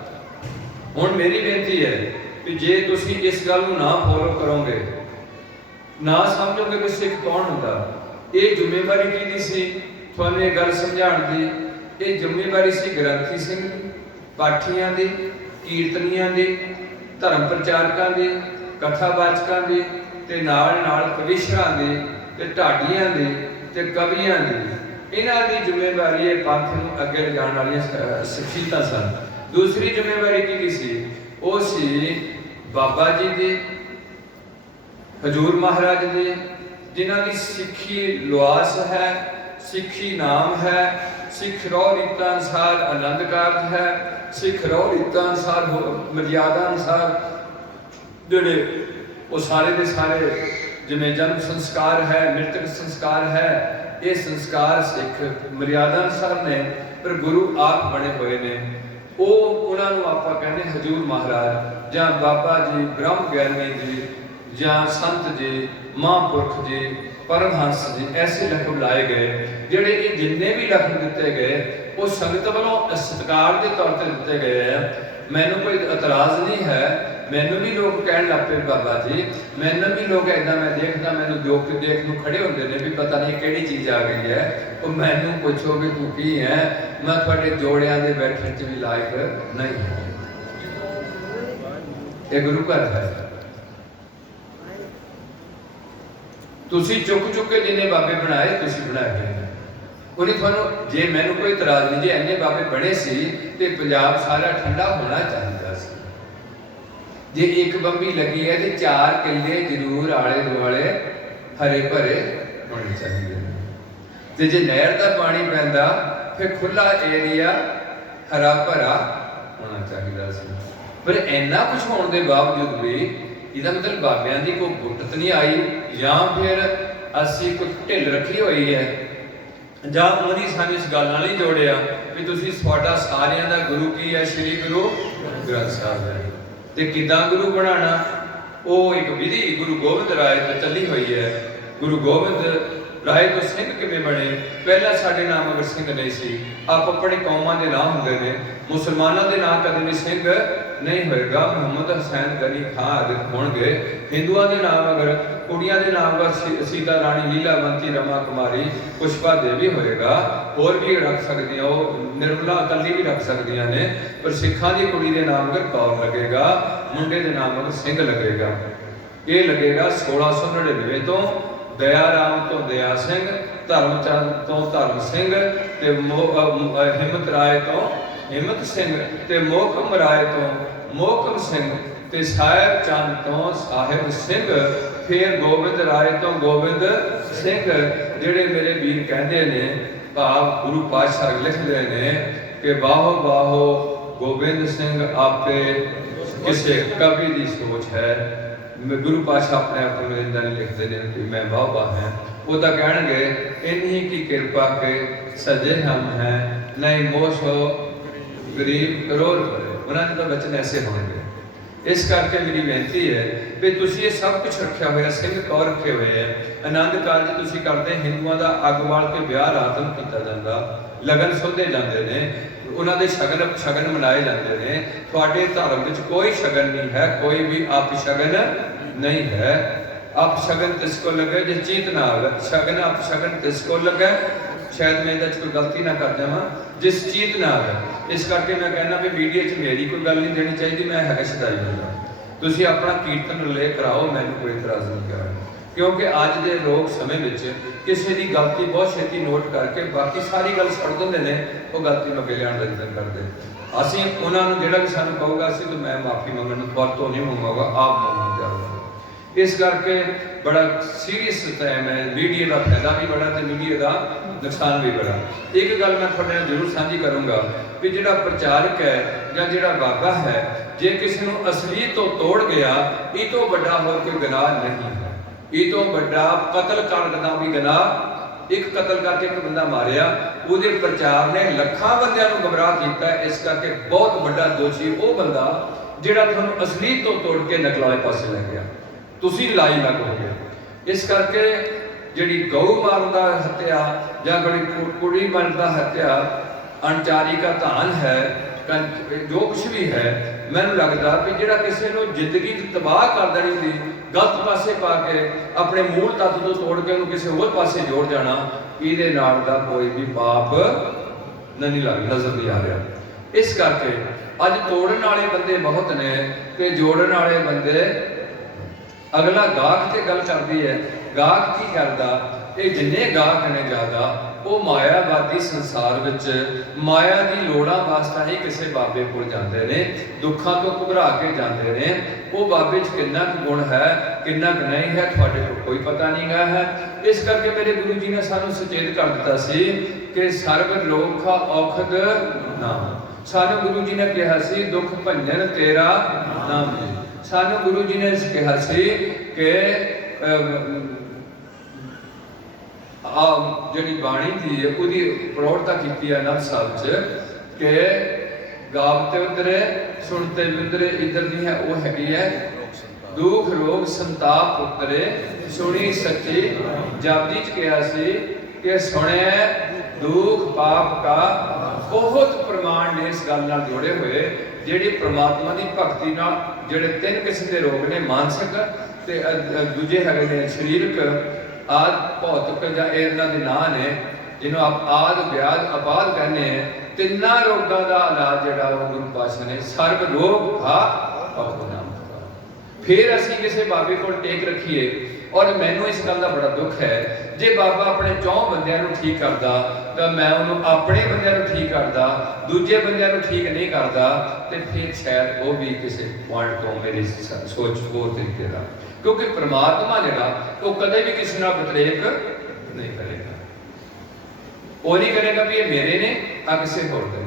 ਹੁਣ ਮੇਰੀ ਬੇਨਤੀ ਹੈ ਕਿ ਜੇ ਤੁਸੀਂ ਇਸ ਗੱਲ ਨੂੰ ਨਾ ਫੋਲੋ ਕਰੋਗੇ, ਨਾ ਸਮਝੋਗੇ ਕਿ ਸਿੱਖ ਕੌਣ ਹੁੰਦਾ, ਇਹ ਜ਼ਿੰਮੇਵਾਰੀ ਕਿਹਦੀ ਸੀ ਤੁਹਾਨੂੰ ਇਹ ਗੱਲ ਸਮਝਾਉਣ ਦੀ। ਇਹ ਜ਼ਿੰਮੇਵਾਰੀ ਸੀ ਗ੍ਰੰਥੀ ਸਿੰਘ ਦੀ, ਪਾਠੀਆਂ ਦੀ, ਕੀਰਤਨੀਆਂ ਦੀ, ਧਰਮ ਪ੍ਰਚਾਰਕਾਂ ਦੀ, ਕਥਾਵਾਚਕਾਂ ਦੀ, ਤੇ ਨਾਲ ਨਾਲ ਕਵਿਸ਼ਰਾਂ ਦੀ, ਤੇ ਢਾਡੀਆਂ ਦੀ, ਤੇ ਕਵੀਆਂ ਦੀ। ਇਹਨਾਂ ਦੀ ਜ਼ਿੰਮੇਵਾਰੀ ਇਹ ਪੰਥ ਨੂੰ ਅੱਗੇ ਲਿਜਾਣ ਵਾਲੀਆਂ ਸ਼ਖਸੀਅਤਾਂ ਸਨ। दूसरी जिम्मेवारी की सी, वो सी बाबा जी दी, हजूर महाराज दी, जिन्हां दी सिक्खी लुआस है, सिक्खी नाम है, सिख रौह रीतां अनुसार आनंद कारज है, सिख रौह रीतां अनुसार मर्यादा अनुसार जिहड़े वो सारे दे सारे जिवें जन्म संस्कार है, मृतक संस्कार है, ये संस्कार सिख मर्यादा अनुसार ने, पर गुरु आप बने हुए ने। ਉਹਨਾਂ ਨੂੰ ਆਪਾਂ ਕਹਿੰਦੇ ਹਜੂਰ ਮਹਾਰਾਜ ਜਾਂ ਬਾਬਾ ਜੀ, ਬ੍ਰਹਮ ਗਿਆਨੀ ਜੀ ਜਾਂ ਸੰਤ ਜੀ, ਮਹਾਂਪੁਰਖ ਜੀ, ਪਰਮਹੰਸ ਜੀ, ਐਸੇ ਲਫ਼ਜ਼ ਲਾਏ ਗਏ। ਜਿਹੜੇ ਇਹ ਜਿੰਨੇ ਵੀ ਲਫ਼ਜ਼ ਦਿੱਤੇ ਗਏ ਉਹ ਸੰਗਤ ਵੱਲੋਂ ਸਤਿਕਾਰ ਦੇ ਤੌਰ ਤੇ ਦਿੱਤੇ ਗਏ ਆ। ਮੈਨੂੰ ਕੋਈ ਇਤਰਾਜ਼ ਨਹੀਂ ਹੈ। ਮੈਨੂੰ ਵੀ ਲੋਕ ਕਹਿਣ ਲੱਗ ਪਏ ਬਾਬਾ ਜੀ, ਮੈਨੂੰ ਵੀ ਲੋਕ ਇੱਦਾਂ ਮੈਂ ਦੇਖਦਾ, ਮੈਨੂੰ ਦੇਖ ਨੂੰ ਖੜੇ ਹੁੰਦੇ ਨੇ ਵੀ ਪਤਾ ਨਹੀਂ ਕਿਹੜੀ ਚੀਜ਼ ਆ ਗਈ ਹੈ। ਉਹ ਮੈਨੂੰ ਪੁੱਛੋ ਵੀ ਤੂੰ ਕੀ ਹੈ, ਮੈਂ ਤੁਹਾਡੇ ਜੋੜਿਆਂ ਦੇ ਬੈਠਣ 'ਚ ਵੀ ਲਾਇਕ ਨਹੀਂ। ਇਹ ਗੁਰੂ ਘਰ ਹੈ। ਤੁਸੀਂ ਚੁੱਕ ਕੇ ਜਿੰਨੇ ਬਾਬੇ ਬਣਾਏ ਤੁਸੀਂ ਬਣਾਏ ਗਏ। ਉਹਨੇ ਤੁਹਾਨੂੰ, ਜੇ ਮੈਨੂੰ ਕੋਈ ਇਤਰਾਜ਼ ਨਹੀਂ, ਜੇ ਇੰਨੇ ਬਾਬੇ ਬਣੇ ਸੀ ਤੇ ਪੰਜਾਬ ਸਾਰਾ ਠੰਡਾ ਹੋਣਾ ਚਾਹੀਦਾ ਸੀ। ਜੇ ਇੱਕ ਬੰਬੀ ਲੱਗੀ ਹੈ ਤੇ 4 ਕਿੱਲੇ ਜ਼ਰੂਰ ਆਲੇ ਦੁਆਲੇ ਹਰੇ ਭਰੇ ਹੋਣੇ ਚਾਹੀਦੇ ਨੇ। ਤੇ ਜੇ ਨਹਿਰ ਦਾ ਪਾਣੀ ਪੈਂਦਾ ਫਿਰ ਖੁੱਲਾ ਏਰੀਆ ਹਰਾ ਭਰਾ ਹੋਣਾ ਚਾਹੀਦਾ ਸੀ। ਪਰ ਇੰਨਾ ਕੁਝ ਹੋਣ ਦੇ ਬਾਵਜੂਦ ਵੀ ਇਹਦਾ ਮਤਲਬ ਬਾਬਿਆਂ ਦੀ ਕੋਈ ਗੁੱਟਤ ਨਹੀਂ ਆਈ, ਜਾਂ ਫਿਰ ਅਸੀਂ ਕੋਈ ਢਿੱਲ ਰੱਖੀ ਹੋਈ ਹੈ, ਜਾਂ ਉਹਨੇ ਸਾਨੂੰ ਇਸ ਗੱਲ ਨਾਲ ਹੀ ਜੋੜਿਆ ਵੀ ਤੁਸੀਂ ਤੁਹਾਡਾ ਸਾਰਿਆਂ ਦਾ ਗੁਰੂ ਕੀ ਹੈ, ਸ੍ਰੀ ਗੁਰੂ ਗ੍ਰੰਥ ਸਾਹਿਬ ਹੈ। ਤੇ ਕਿੱਦਾਂ ਗੁਰੂ ਬਣਾਉਣਾ, ਉਹ ਇੱਕ ਵਿਧੀ ਗੁਰੂ ਗੋਬਿੰਦ ਰਾਏ ਤੋਂ ਚੱਲੀ ਹੋਈ ਹੈ। ਗੁਰੂ ਗੋਬਿੰਦ ਰਾਏ ਤੋਂ ਸਿੰਘ ਕਿਵੇਂ ਬਣੇ? ਪਹਿਲਾਂ ਸਾਡੇ ਨਾਮ ਅਗਰ ਸਿੰਘ ਨਹੀਂ ਸੀ, ਆਪ ਆਪਣੀ ਕੌਮਾਂ ਦੇ ਨਾਂ ਹੁੰਦੇ ਨੇ। ਮੁਸਲਮਾਨਾਂ ਦੇ ਨਾਂ ਕਦੇ ਵੀ ਸਿੰਘ ਨਹੀਂ ਹੋਏਗਾ, ਮੁਹੰਮਦ ਹਸੈਨ ਗਨੀ ਖਾਂ ਆਦਿ ਹੋਣਗੇ। ਹਿੰਦੂਆਂ ਦੇ ਨਾਮ ਅਗਰ, ਕੁੜੀਆਂ ਦੇ ਨਾਮ ਅਗਰ ਸੀਤਾ ਰਾਣੀ, ਲੀਲਾਵੰਤੀ, ਰਮਾ ਕੁਮਾਰੀ, ਪੁਸ਼ਪਾ ਦੇਵੀ ਹੋਏਗਾ। ਹੋਰ ਵੀ ਰੱਖ ਸਕਦੀਆਂ, ਉਹ ਨਿਰਮਲਾ ਕੱਲੀ ਵੀ ਰੱਖ ਸਕਦੀਆਂ ਨੇ। ਪਰ ਸਿੱਖਾਂ ਦੀ ਕੁੜੀ ਦੇ ਨਾਮ ਅਗਰ ਕੌਰ ਲੱਗੇਗਾ, ਮੁੰਡੇ ਦੇ ਨਾਮ ਅਗਰ ਸਿੰਘ ਲੱਗੇਗਾ। ਇਹ ਲੱਗੇਗਾ 1699 ਤੋਂ। ਦਇਆ ਰਾਮ ਤੋਂ ਦਇਆ ਸਿੰਘ, ਧਰਮਚੰਦ ਤੋਂ ਧਰਮ ਸਿੰਘ, ਤੇ ਹਿੰਮਤ ਰਾਏ ਤੋਂ ਹਿੰਮਤ ਸਿੰਘ, ਤੇ ਮੋਹਕਮ ਰਾਏ ਤੋਂ ਮੋਹਕਮ ਸਿੰਘ, ਤੇ ਸਾਹਿਬ ਚੰਦ ਤੋਂ ਸਾਹਿਬ ਸਿੰਘ, ਫਿਰ ਗੋਬਿੰਦ ਰਾਏ ਤੋਂ ਗੋਬਿੰਦ ਸਿੰਘ। ਜਿਹੜੇ ਮੇਰੇ ਵੀਰ ਕਹਿੰਦੇ ਨੇ, ਭਾਵ ਗੁਰੂ ਪਾਤਸ਼ਾਹ ਲਿਖਦੇ ਨੇ ਕਿ ਬਾਹੋ ਬਾਹੋ ਗੋਬਿੰਦ ਸਿੰਘ ਆਪੇ ਕਿਸੇ ਕਵੀ ਦੀ ਸੋਚ ਹੈ। ਗੁਰੂ ਪਾਤਸ਼ਾਹ ਆਪਣੇ ਆਪ ਨੂੰ ਇੰਦਾ ਨਹੀਂ ਲਿਖਦੇ ਨੇ ਕਿ ਮੈਂ ਬਾਬਾ ਹਾਂ। ਉਹ ਤਾਂ ਕਹਿਣਗੇ ਇੰਨੀ ਕੀ ਕਿਰਪਾ ਕੇ ਸਜੇ ਹਮ ਹੈ, ਨਹੀਂ ਮੋਸੋ ਗਰੀਬ ਕਰੋੜ ਭਰੇ। ਉਹਨਾਂ ਦੇ ਤਾਂ ਬਚਨ ਐਸੇ ਹੋਣਗੇ। ਇਸ ਕਰਕੇ ਮੇਰੀ ਬੇਨਤੀ ਹੈ ਵੀ ਤੁਸੀਂ ਇਹ ਸਭ ਕੁਝ ਰੱਖਿਆ ਹੋਇਆ, ਸਿੰਘ ਕੌਰ ਰੱਖੇ ਹੋਏ ਹੈ। ਆਨੰਦ ਕਾਰਜ ਤੁਸੀਂ ਕਰਦੇ, ਹਿੰਦੂਆਂ ਦਾ ਅੱਗ ਬਾਲ ਕੇ ਵਿਆਹ ਰਾਤ ਨੂੰ ਕੀਤਾ ਜਾਂਦਾ, ਲਗਨ ਸੋਧੇ ਜਾਂਦੇ ਨੇ, ਉਹਨਾਂ ਦੇ ਸ਼ਗਨ ਮਨਾਏ ਜਾਂਦੇ ਨੇ। ਤੁਹਾਡੇ ਧਰਮ ਵਿੱਚ ਕੋਈ ਸ਼ਗਨ ਨਹੀਂ ਹੈ, ਕੋਈ ਵੀ ਆਪ ਸ਼ਗਨ ਨਹੀਂ ਹੈ। ਆਪ ਸ਼ਗਨ ਤਿਸ ਕੋ ਲਗੇ ਜੇ ਚੀਤ ਨਾ ਆਵੇ, ਸ਼ਗਨ ਆਪ ਸ਼ਗਨ ਤਿਸ ਕੋ ਲਗੇ शायद मैं इहदे च कोई गलती ना कर जावां, जिस चीत ना आवे। इस करके मैं कहना भी मीडिया च मेरी कोई गल नहीं देनी चाहिए, मैं है शदाई बंदा। तुसीं अपना कीर्तन रिले कराओ, मैनूं कोई इतराज़ नहीं करा, क्योंकि अज के लोग समय में किसी की गलती बहुत छेती नोट करके बाकी सारी गल छड़ देंगे ने, वो गलती में अगे लियाण का यतन करते। असीं उन्होंने जिहड़ा भी सानूं कहोगा असीं तो मैं माफ़ी मंगण तो नहीं मंगागा, आप मंगण जाऊँगा। इस करके बड़ा सीरीयस टाइम है, मीडिया का फायदा भी बड़ा तो मीडिया का नुकसान भी बड़ा। एक गल मैं थोड़े जरूर साझी करूँगा भी जिहड़ा प्रचारक है या जिहड़ा बाबा है, जे किसी को असली तो तोड़ गया, ये तो बड़ा होर कोई गुनाह नहीं है। ये तो बड़ा कतल करना भी गुनाह, एक कतल करके एक बंदा मारिया, उहदे प्रचार ने लखां बंदियां नूं गुमराह कीता। इस करके बहुत बड़ा दोषी वो बंदा जिहड़ा तुहानूं असली तो तोड़ के नकल वाले पासे ले गया, तुसीं लाई लग हो गए। इस करके जिहड़ी गऊ मारन दा हत्या या कुड़ी मारन दा हत्या अणचारी का धान है, जो कुछ भी है, मैनूं लगदा भी जिहड़ा किसी नूं जिंदगी तबाह कर देनी दी गलत पासे पा के अपने मूल तत्व तो तोड़ के उन्होंने किसी होर पासे जोड़ जाना, ये नाल दा कोई भी पाप नहीं लग नजर नहीं आ रहा। इस करके अज तोड़न वाले बंदे बहुत ने ते जोड़न वाले बंदे, अगला गाहक ते गल करदी है, गाहक की करदा, ये जिन्ने गाहक ने ज़्यादा वो मायावादी संसार विच माया की लोड़ां वास्ते ही किसी बाबे को जाते हैं, दुखों तो घबरा के जाते हैं। वो बाबे च कितना गुण है कितना नहीं है थोड़े को कोई पता नहीं गया है। इस करके मेरे गुरु जी ने सानू सचेत कर दिता सी कि सर्व लोक का औखद नाम। सानू गुरु जी ने कहा सी दुख भंजन तेरा नाम। सानू गुरु जी ने कहा सी कि जी बाणी थी उसकी प्रौढ़ता की आनंद साहब च कि गावते उतरे सुनते भी उतरे, इधर नहीं है वो हैगी है दुख रोग संताप उतरे सुनी सच्ची। जापजी च कहा सी कि सुने दुख पाप का बहुत प्रमाण ने इस गल नाल जोड़े हुए, जिहड़ी परमात्मा की भगती नाल जिहड़े तीन किस्म के रोग ने, मानसिक ते दूजे हैगे ने शरीरक, आद भौतिक या इन्हां दे नां ने जिन्हों आप आद व्याध अपाद कहने हैं। तिन्ना रोगों का इलाज जिहड़ा वो गुरु पातशाह ने सर्व रोग हा नाम। फिर असीं किसी बाबे को टेक रखीए, और मैनू इस गल का बड़ा दुख है जे बाबा अपने 4 बंदियां नूं ठीक करदा तो मैं उन्होंने अपने बंदियां नूं ठीक करदा, दूजे बंदियां नूं ठीक नहीं करदा, तो फिर शायद वो भी किसी पॉइंट तो मेरी सोच होर तरीके का, क्योंकि परमात्मा जिहड़ा वो कदे भी किसी नाल व्यतिरेक नहीं करेगा। वो नहीं करेगा भी ये मेरे ने आ किसी होर दे।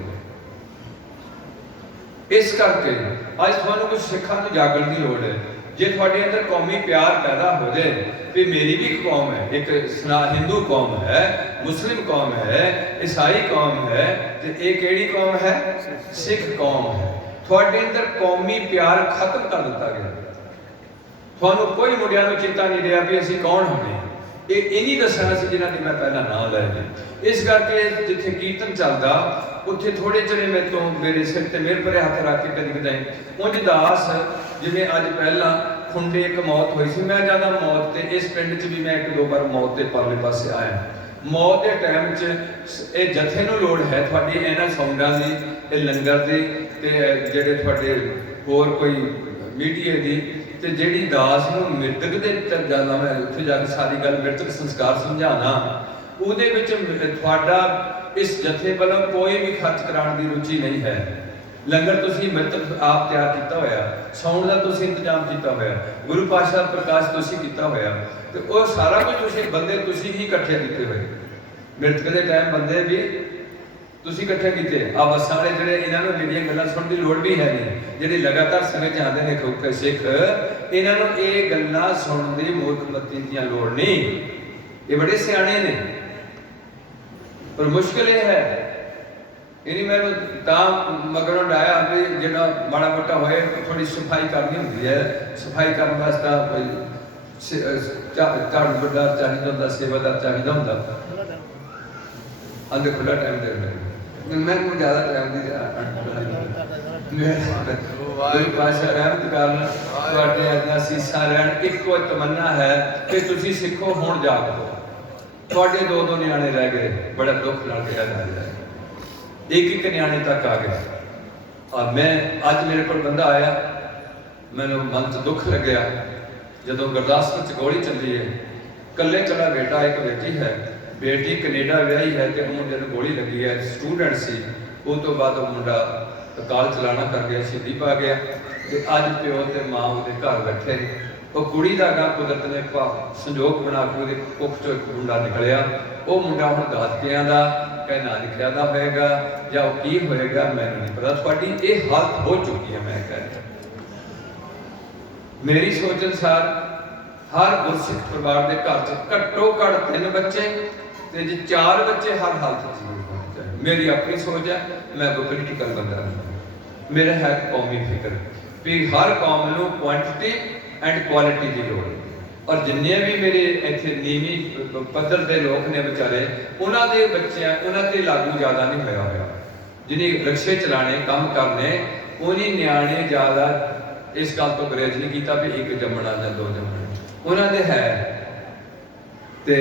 इस करके अज तुहानूं कुछ सिखां नूं जागण की लोड़ है। जे तुहाडे अंदर कौमी प्यार पैदा हो जाए कि मेरी भी एक कौम है, एक हिंदू कौम है, मुस्लिम कौम है, ईसाई कौम है, तो ये केड़ी कौम है? सिख कौम है। तुहाडे अंदर कौमी प्यार खत्म कर दिता गया। तुहानूं कोई मुंडियां नूं चिंता नहीं रहा भी असीं कौन होणे, ये नहीं दसना सी जिन्हां दी मैं पहला नाम लैया। इस करके जिथे कीर्तन चलदा उत्थे थोड़े जने मेरे सिर ते मेरे पर हथ रख के कदी कदाई उंज दास जिवें अज पहला खुंडे एक मौत हुई सी, मैं ज़्यादा मौत ते इस पिंड च भी मैं 1-2 बार मौत के परले पासे आया। मौत के टाइम च ये जथे नूं लोड़ है तुहाडी इन्हां साउंडां दी, ये लंगर दी ते जिहड़े तुहाडे होर कोई मीडिया दी ते जिहड़ी दास नूं मृतक दे जाना, मैं उत्थे जाके सारी गल मृतक संस्कार समझाना, उहदे विच तुहाडा इस जथे वालों कोई भी खर्च कराने की रुचि नहीं है। लंगर तुसीं मृतक आप तैयार किया होया, साउंड का तुसीं इंतजाम किया होया, गुरु पातशाह प्रकाश तुसीं किया होया, तो वो सारा कुछ तुसीं बंदे तुसीं ही इकट्ठे किए हुए। मृतक के टाइम बंदे भी तुसीं इकट्ठे किए। आ बसां वाले जिहड़े इन्हां नूं मेरियां गल्लां सुणन की लोड़ भी है नहीं, जिहड़े लगातार संगत च आंदे ने खोखे सिख, इन्हां नूं ये गल्लां सुणन की मूर्खमती दी लोड़ नहीं। ये बड़े सियाणे ने, पर मुश्किल ये है इन्हीं मैं मगरों डाया भी जो माड़ा मोटा होए थोड़ी सफाई करनी होंगी है। सफाई करने वास्ते झाड़ू बड़ा चाहिए होंगे, सेवादार चाहिए होंगे, आंदे खुला टाइम दे मैं कोई ज़्यादा टाइम नहीं पातशाह रहमत कर सीसा रहन। एक तमन्ना है कि तुसीं सिखो हुण जागो, ਤੁਹਾਡੇ ਦੋ ਦੋ ਨਿਆਣੇ ਰਹਿ ਗਏ, ਬੜਾ ਦੁੱਖ ਨਾਲ ਕਿਹਾ ਜਾ ਰਿਹਾ ਹੈ। ਇੱਕ ਇੱਕ ਨਿਆਣੇ ਤੱਕ ਆ ਗਿਆ। ਔਰ ਮੈਂ ਅੱਜ ਮੇਰੇ ਕੋਲ ਬੰਦਾ ਆਇਆ, ਮੈਨੂੰ ਮਨ 'ਚ ਦੁੱਖ ਲੱਗਿਆ ਜਦੋਂ ਗੁਰਦਾਸਪੁਰ 'ਚ ਗੋਲੀ ਚੱਲੀ ਹੈ। ਇਕੱਲੇ ਕੱਲਾ ਬੇਟਾ, ਇੱਕ ਬੇਟੀ ਹੈ, ਬੇਟੀ ਕੈਨੇਡਾ ਵਿਆਹੀ ਹੈ ਤੇ ਮੁੰਡੇ ਨੂੰ ਗੋਲੀ ਲੱਗੀ ਹੈ। ਸਟੂਡੈਂਟ ਸੀ, ਉਹ ਤੋਂ ਬਾਅਦ ਉਹ ਮੁੰਡਾ ਕਾਲ ਚਲਾਣਾ ਕਰ ਗਿਆ, ਸ਼ਹੀਦੀ ਪਾ ਗਿਆ ਤੇ ਅੱਜ ਪਿਓ ਤੇ ਮਾਂ ਉਹਦੇ ਘਰ ਬੈਠੇ। ਉਹ ਕੁੜੀ ਦਾ ਗਾ ਕੁਦਰਤ ਨੇ ਸੰਜੋਗ ਬਣਾ ਕੇ ਉਹਦੇ ਕੁੱਖ ਚੋਂ ਇੱਕ ਮੁੰਡਾ ਨਿਕਲਿਆ। ਉਹ ਮੁੰਡਾ ਹੁਣ ਦਾਦਕਿਆਂ ਦਾ ਕਹਿਣਾ ਲਿਖਿਆ ਦਾ ਹੋਏਗਾ ਜਾਂ ਉਹ ਕੀ ਹੋਏਗਾ ਮੈਨੂੰ ਨਹੀਂ ਪਤਾ। ਤੁਹਾਡੀ ਇਹ ਹਾਲਤ ਹੋ ਚੁੱਕੀ ਹੈ। ਮੈਂ ਕਹਿੰਦਾ ਮੇਰੀ ਸੋਚ ਅਨੁਸਾਰ ਹਰ ਗੁਰਸਿੱਖ ਪਰਿਵਾਰ ਦੇ ਘਰ 'ਚ ਘੱਟੋ ਘੱਟ 3 ਬੱਚੇ ਤੇ ਜੇ 4 ਬੱਚੇ ਹਰ ਹਾਲਤ 'ਚ ਜ਼ਰੂਰ ਹੋਣੇ ਚਾਹੀਦੇ। ਮੇਰੀ ਆਪਣੀ ਸੋਚ ਹੈ, ਮੈਂ ਕੋਈ ਪੋਲੀਟੀਕਲ ਬੰਦਾ ਨਹੀਂ। ਮੇਰਾ ਹੈ ਕੌਮੀ ਫਿਕਰ ਵੀ ਹਰ ਕੌਮ ਨੂੰ ਕੁਆਂਟੀਟੀ ਐਂਡ ਕੁਆਲਿਟੀ ਦੀ ਲੋੜ ਹੈ। ਔਰ ਜਿੰਨੇ ਵੀ ਮੇਰੇ ਇੱਥੇ ਨੀਵੀਂ ਪੱਧਰ ਦੇ ਲੋਕ ਨੇ ਵਿਚਾਰੇ, ਉਹਨਾਂ ਦੇ ਬੱਚਿਆਂ ਉਹਨਾਂ ਤੇ ਲਾਗੂ ਜ਼ਿਆਦਾ ਨਹੀਂ ਹੋਇਆ। ਜਿਹਨੇ ਰਿਕਸ਼ੇ ਚਲਾਣੇ, ਕੰਮ ਕਰਨੇ, ਉਹਨੀ ਨਿਆਣੇ ਜ਼ਿਆਦਾ ਇਸ ਗੱਲ ਤੋਂ ਗੁਰੇਜ਼ ਨਹੀਂ ਕੀਤਾ ਵੀ ਇੱਕ ਜੰਮਣਾ ਜਾਂ 2 ਜੰਮਣੇ। ਉਹਨਾਂ ਦੇ ਹੈ ਤੇ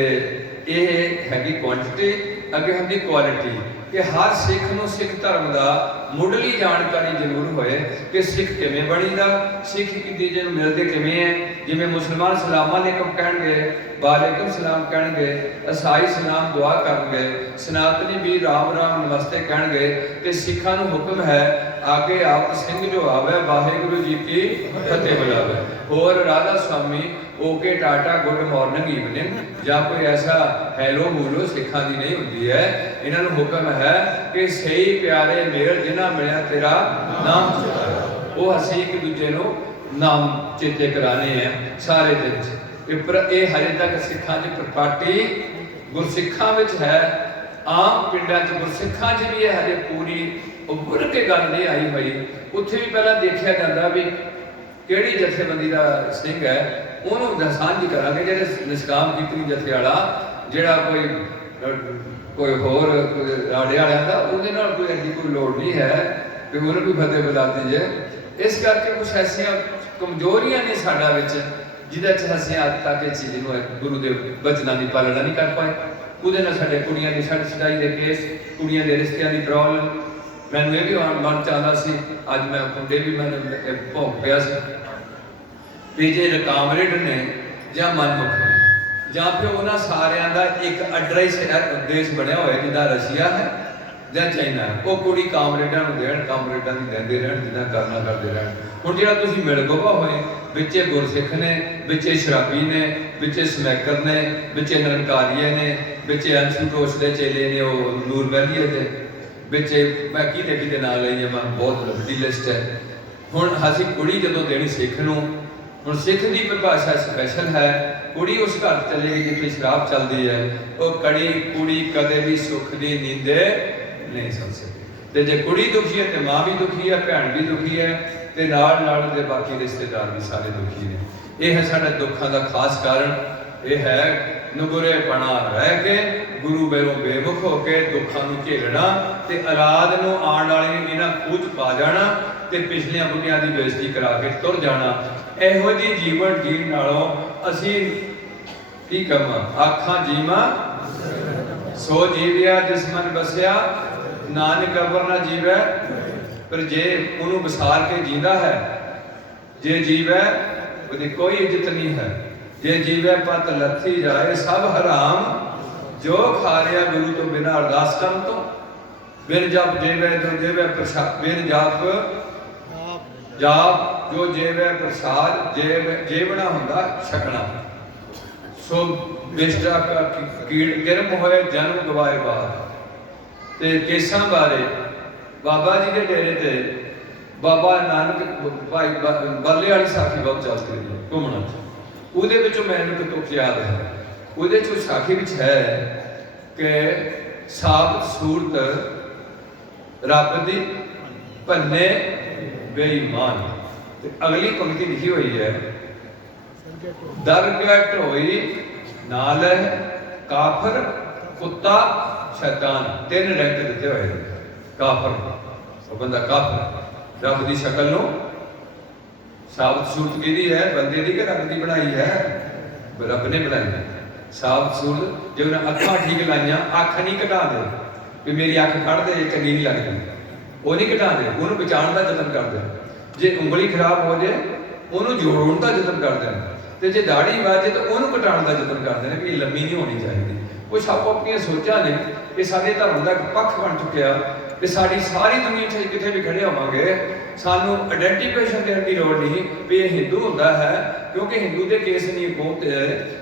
ਇਹ ਹੈਗੀ ਕੁਆਂਟੀਟੀ, ਅੱਗੇ ਹੁੰਦੀ ਕੁਆਲਿਟੀ ਕਿ ਹਰ ਸਿੱਖ ਨੂੰ ਸਿੱਖ ਧਰਮ ਦਾ ਮੁੱਢਲੀ ਜਾਣਕਾਰੀ ਜ਼ਰੂਰ ਹੋਏ ਕਿ ਸਿੱਖ ਕਿਵੇਂ ਬਣੀਦਾ, ਸਿੱਖ ਇੱਕ ਦੂਜੇ ਨੂੰ ਮਿਲਦੇ ਕਿਵੇਂ ਹੈ। ਜਿਵੇਂ ਮੁਸਲਮਾਨ ਸਲਾਮ ਅਲੈਕੁਮ ਕਹਿਣਗੇ, ਵਾਲੇਕੁਮ ਸਲਾਮ ਕਹਿਣਗੇ, ਈਸਾਈ ਸਲਾਮ ਦੁਆ ਕਰਨਗੇ, ਸਨਾਤਨੀ ਵੀ ਰਾਮ ਰਾਮ ਨਮਸਤੇ ਕਹਿਣਗੇ ਤੇ ਸਿੱਖਾਂ ਨੂੰ ਹੁਕਮ ਹੈ ਆਗੇ ਆਪ ਸਿੰਘ ਜੋ ਆਵੇ ਵਾਹਿਗੁਰੂ ਜੀ ਕੀ ਫਤਿਹ ਬੁਲਾਵੇ। ਹੋਰ Radha Swami okay Tata good morning evening ਜਾਂ ਕੋਈ ਐਸਾ ਹੈਲੋ ਬੋਲੋ ਸਿੱਖਾਂ ਦੀ ਨਹੀਂ ਹੁੰਦੀ ਹੈ। ਇਹਨਾਂ ਨੂੰ ਹੁਕਮ ਹੈ ਕਿ ਸਹੀ ਪਿਆਰੇ ਮੇਲ ਜਿਨ੍ਹਾਂ ਮਿਲਿਆ ਤੇਰਾ ਨਾਮ ਚਿਤਾਇਆ। ਉਹ ਅਸੀਂ ਇੱਕ ਦੂਜੇ ਨੂੰ ਨਾਮ ਚੇਤੇ ਕਰਾਣੇ ਹੈ ਸਾਰੇ ਦਿਨ 'ਚ। ਇਹ ਹਜੇ ਤੱਕ ਸਿੱਖਾਂ 'ਚ ਪ੍ਰਪਾਟੀ ਗੁਰਸਿੱਖਾਂ ਵਿੱਚ ਹੈ, ਆਮ ਪਿੰਡਾਂ 'ਚ ਗੁਰਸਿੱਖਾਂ 'ਚ ਵੀ ਇਹ ਹਜੇ ਪੂਰੀ ਉੱਭਰ ਕੇ ਗੱਲ ਨਹੀਂ ਆਈ ਹੋਈ। ਉੱਥੇ ਵੀ ਪਹਿਲਾਂ ਦੇਖਿਆ ਜਾਂਦਾ ਵੀ ਕਿਹੜੀ ਜਥੇਬੰਦੀ ਦਾ ਸਿੰਘ ਹੈ, ਉਹਨੂੰ ਸਾਂਝੀ ਕਰਾਂਗੇ। ਜਿਹੜੇ ਨਿਸ਼ਕਾਮ ਕੀਰਤਨੀ ਜਥੇ ਵਾਲਾ, ਜਿਹੜਾ ਕੋਈ ਹੋਰ ਰਾੜੇ ਵਾਲਿਆਂ ਦਾ, ਉਹਦੇ ਨਾਲ ਕੋਈ ਐਡੀ ਕੋਈ ਲੋੜ ਨਹੀਂ ਹੈ ਕਿ ਉਹਨੂੰ ਵੀ ਫਤਿਹ ਬੁਲਾ ਦੀਏ। ਇਸ ਕਰਕੇ ਕੁਛ ਐਸੀਆਂ ਕਮਜ਼ੋਰੀਆਂ ਨੇ ਸਾਡਾ ਵਿੱਚ ਜਿਹਦੇ 'ਚ ਅਸੀਂ ਅੱਜ ਤੱਕ ਇਹ ਚੀਜ਼ ਨੂੰ ਗੁਰੂ ਦੇ ਬਚਨਾਂ ਦੀ ਪਾਲਣਾ ਨਹੀਂ ਕਰ ਪਾਏ। ਉਹਦੇ ਨਾਲ ਸਾਡੇ ਕੁੜੀਆਂ ਦੀ ਛੱਡ ਛਡਾਈ ਦੇ ਕੇਸ, ਕੁੜੀਆਂ ਦੇ ਰਿਸ਼ਤਿਆਂ ਦੀ ਪ੍ਰੋਬਲਮ, ਮੈਨੂੰ ਇਹ ਵੀ ਮਨ ਚਾਹੁੰਦਾ ਸੀ, ਅੱਜ ਮੈਂ ਮੁੰਡੇ ਵੀ ਮੈਨੂੰ ਭੋਗ ਪਿਆ ਸੀ ਵੀ ਜੇ ਕਾਮਰੇਡ ਨੇ ਜਾਂ ਮਨਮੁਖ ਨੇ ਜਾਂ ਫਿਰ ਉਹਨਾਂ ਸਾਰਿਆਂ ਦਾ ਇੱਕ ਅਡਰਾ ਹੀ ਦੇਸ਼ ਬਣਿਆ ਹੋਇਆ ਜਿੱਦਾਂ ਰਸ਼ੀਆ ਹੈ ਜਾਂ ਚਾਈਨਾ, ਉਹ ਕੁੜੀ ਕਾਮਰੇਡਾਂ ਨੂੰ ਦੇਣ, ਕਾਮਰੇਡਾਂ ਨੂੰ ਦਿੰਦੇ ਰਹਿਣ, ਜਿੱਦਾਂ ਕਰਨਾ ਕਰਦੇ ਰਹਿਣ। ਹੁਣ ਜਿਹੜਾ ਤੁਸੀਂ ਮਿਲਗੋਭਾ ਹੋਏ, ਵਿੱਚੇ ਗੁਰਸਿੱਖ ਨੇ, ਵਿੱਚੇ ਸ਼ਰਾਬੀ ਨੇ, ਵਿੱਚੇ ਸਮੈਕਰ ਨੇ, ਵਿੱਚੇ ਨਿਰੰਕਾਰੀਏ ਨੇ, ਵਿੱਚੇ ਅੰਸ਼ੂਟੋਸ਼ ਦੇ ਚੇਲੇ ਨੇ, ਉਹ ਨੂਰ ਵੈਲੀਏ ਦੇ ਵਿੱਚ, ਮੈਂ ਕਿਤੇ ਨਾਂ ਲਈ ਮੈਂ ਬਹੁਤ ਵੱਡੀ ਲਿਸਟ ਹੈ। ਹੁਣ ਅਸੀਂ ਕੁੜੀ ਜਦੋਂ ਦੇਣੀ ਸਿੱਖ ਨੂੰ, ਹੁਣ ਸਿੱਖ ਦੀ ਪਰਿਭਾਸ਼ਾ ਸਪੈਸ਼ਲ ਹੈ। ਕੁੜੀ ਉਸ ਘਰ ਚੱਲੇਗੀ ਜਿੱਥੇ ਸ਼ਰਾਬ ਚੱਲਦੀ ਹੈ। ਉਹ ਕੁੜੀ ਕਦੇ ਵੀ ਸੁੱਖ ਦੀ ਨੀਂਦੇ ਨਹੀਂ ਸੌਂ ਸਕਦੀ। ਤੇ ਜੇ ਕੁੜੀ ਦੁਖੀ ਹੈ ਤੇ ਮਾਂ ਵੀ ਦੁਖੀ ਹੈ, ਭੈਣ ਵੀ ਦੁਖੀ ਹੈ ਤੇ ਨਾਲ ਨਾਲ ਦੇ ਬਾਕੀ ਰਿਸ਼ਤੇਦਾਰ ਵੀ ਸਾਰੇ ਦੁਖੀ ਨੇ। ਇਹ ਹੈ ਸਾਡਾ ਦੁੱਖਾਂ ਦਾ ਖਾਸ ਕਾਰਨ। ਇਹ ਹੈ ਨਗੁਰੇ ਬਣਾ ਰਹਿ ਕੇ ਗੁਰੂ ਬੇਰੋਂ ਬੇਮੁਖ ਹੋ ਕੇ ਦੁੱਖਾਂ ਨੂੰ ਝੇਲਣਾ ਤੇ ਔਲਾਦ ਨੂੰ ਆਉਣ ਵਾਲੇ ਇਹਨਾਂ ਖੂਚ ਪਾ ਜਾਣਾ ਤੇ ਪਿਛਲੀਆਂ ਬੁੱਢੀਆਂ ਦੀ ਬੇਇੱਜ਼ਤੀ ਕਰਾ ਕੇ ਤੁਰ ਜਾਣਾ। ਇਹੋ ਜਿਹੀ ਜੀਵਨ ਜੀਣ ਨਾਲੋਂ ਅਸੀਂ ਕੀ ਕਮਾਂ, ਆਖਾਂ ਜੀਵਾਂ ਸੋ ਜੀਵਿਆ ਜਿਸ ਮਨ ਬਸਿਆ, ਨਾਨਕ ਅਵਰ ਨਾ ਜੀਵੈ। ਪਰ ਜੇ ਉਹਨੂੰ ਵਿਸਾਰ ਕੇ ਜੀਂਦਾ ਹੈ, ਜੇ ਜੀਵੈ ਉਹਦੀ ਕੋਈ ਇੱਜ਼ਤ ਨਹੀਂ ਹੈ। ਜੇ ਜੀਵੈ ਪਤ ਲੱਥੀ ਜਾਏ ਸਭ ਹਰਾਮ, ਜੋ ਖਾ ਰਿਹਾ ਗੁਰੂ ਤੋਂ ਬਿਨਾਂ ਅਰਦਾਸ ਕਰਨ ਤੋਂ। ਬਿਨ ਜਪ ਜੀਵੈ ਜੋ ਜੀਵੈ ਪ੍ਰਸਾਦ, ਬਿਨ ਜਪ ਜਾਪ ਜੋ ਜੀਵੈ ਪ੍ਰਸਾਦ, ਜੀਵਣਾ ਹੁੰਦਾ ਛਕਣਾ। ਸੋ ਬਿਸ਼ਟਾ ਕੀੜ ਕਿਰਮ ਹੋਏ ਜਨਮ ਗਵਾਏ ਬਾਦ। ਤੇ ਕੇਸਾਂ ਬਾਰੇ ਬਾਬਾ ਜੀ ਦੇ ਡੇਰੇ ਤੇ ਬਾਬਾ ਨਾਨਕ ਭਾਈ ਬੱਲੇ ਵਾਲੀ ਸਾਖੀ ਬਹੁਤ ਚੱਲਦੀ ਹੈ ਘੁੰਮਣਾ। ਉਹਦੇ ਵਿੱਚੋਂ ਮੈਨੂੰ ਇੱਕ ਤੁਕ ਯਾਦ ਹੈ। ਉਹਦੇ ਚੋਂ ਸਾਖੀ ਵਿੱਚ ਹੈ ਕਿ ਸਾਬਤ ਸੂਰਤ ਰੱਬ ਦੀ ਭੰਨੇ ਬੇਈਮਾਨ। ਤੇ ਅਗਲੀ ਪੰਕਤੀ ਲਿਖੀ ਹੋਈ ਹੈ, ਦਰਗਟ ਹੋਈ ਨਾਲ ਕਾਫਰ ਕੁੱਤਾ ਸ਼ੈਤਾਨ। 3 ਰੈਂਕ ਦਿੱਤੇ ਹੋਏ ਨੇ। ਕਾਫਰ, ਉਹ ਬੰਦਾ ਕਾਫਰ ਰੱਬ ਦੀ ਸ਼ਕਲ ਨੂੰ, ਸਾਬਤ ਸੂਰਤ ਕਿਹਦੀ ਹੈ? ਬੰਦੇ ਦੀ ਕਿ ਰੱਬ ਦੀ ਬਣਾਈ ਹੈ? ਰੱਬ ਨੇ ਬਣਾਈ ਹੈ। ਸਾਫ ਸੂਲ ਜੇ ਉਹਨਾਂ ਅੱਖਾਂ ਠੀਕ ਲਾਈਆਂ, ਅੱਖ ਨਹੀਂ ਘਟਾਉਂਦੇ ਵੀ ਮੇਰੀ ਅੱਖ ਕੱਢ ਦੇ ਚੰਗੀ ਨਹੀਂ ਲੱਗਦੀ, ਉਹ ਨਹੀਂ ਘਟਾਉਂਦੇ, ਉਹਨੂੰ ਬਚਾਉਣ ਦਾ ਯਤਨ ਕਰਦੇ। ਜੇ ਉਂਗਲੀ ਖਰਾਬ ਹੋ ਜਾਏ ਉਹਨੂੰ ਜੋੜਨ ਦਾ ਯਤਨ ਕਰਦੇ ਨੇ, ਤੇ ਜੇ ਦਾੜੀ ਵੱਜੇ ਤਾਂ ਉਹਨੂੰ ਘਟਾਉਣ ਦਾ ਯਤਨ ਕਰਦੇ ਨੇ ਵੀ ਇਹ ਲੰਮੀ ਨਹੀਂ ਹੋਣੀ ਚਾਹੀਦੀ। ਕੁਛ ਆਪੋ ਆਪਣੀਆਂ ਸੋਚਾਂ ਨੇ। ਇਹ ਸਾਡੇ ਧਰਮ ਦਾ ਇੱਕ ਪੱਖ ਬਣ ਚੁੱਕਿਆ ਤੇ ਸਾਡੀ ਸਾਰੀ ਦੁਨੀਆ 'ਚ ਕਿਤੇ ਵੀ ਖੜੇ ਹੋਵਾਂਗੇ ਸਾਨੂੰ ਆਇਡੈਂਟੀਫਿਕੇਸ਼ਨ ਦੇਣ ਦੀ ਲੋੜ ਨਹੀਂ ਵੀ ਇਹ ਹਿੰਦੂ ਹੁੰਦਾ ਹੈ, ਕਿਉਂਕਿ ਹਿੰਦੂ ਦੇ ਕੇਸ ਨਹੀਂ ਬਹੁਤ,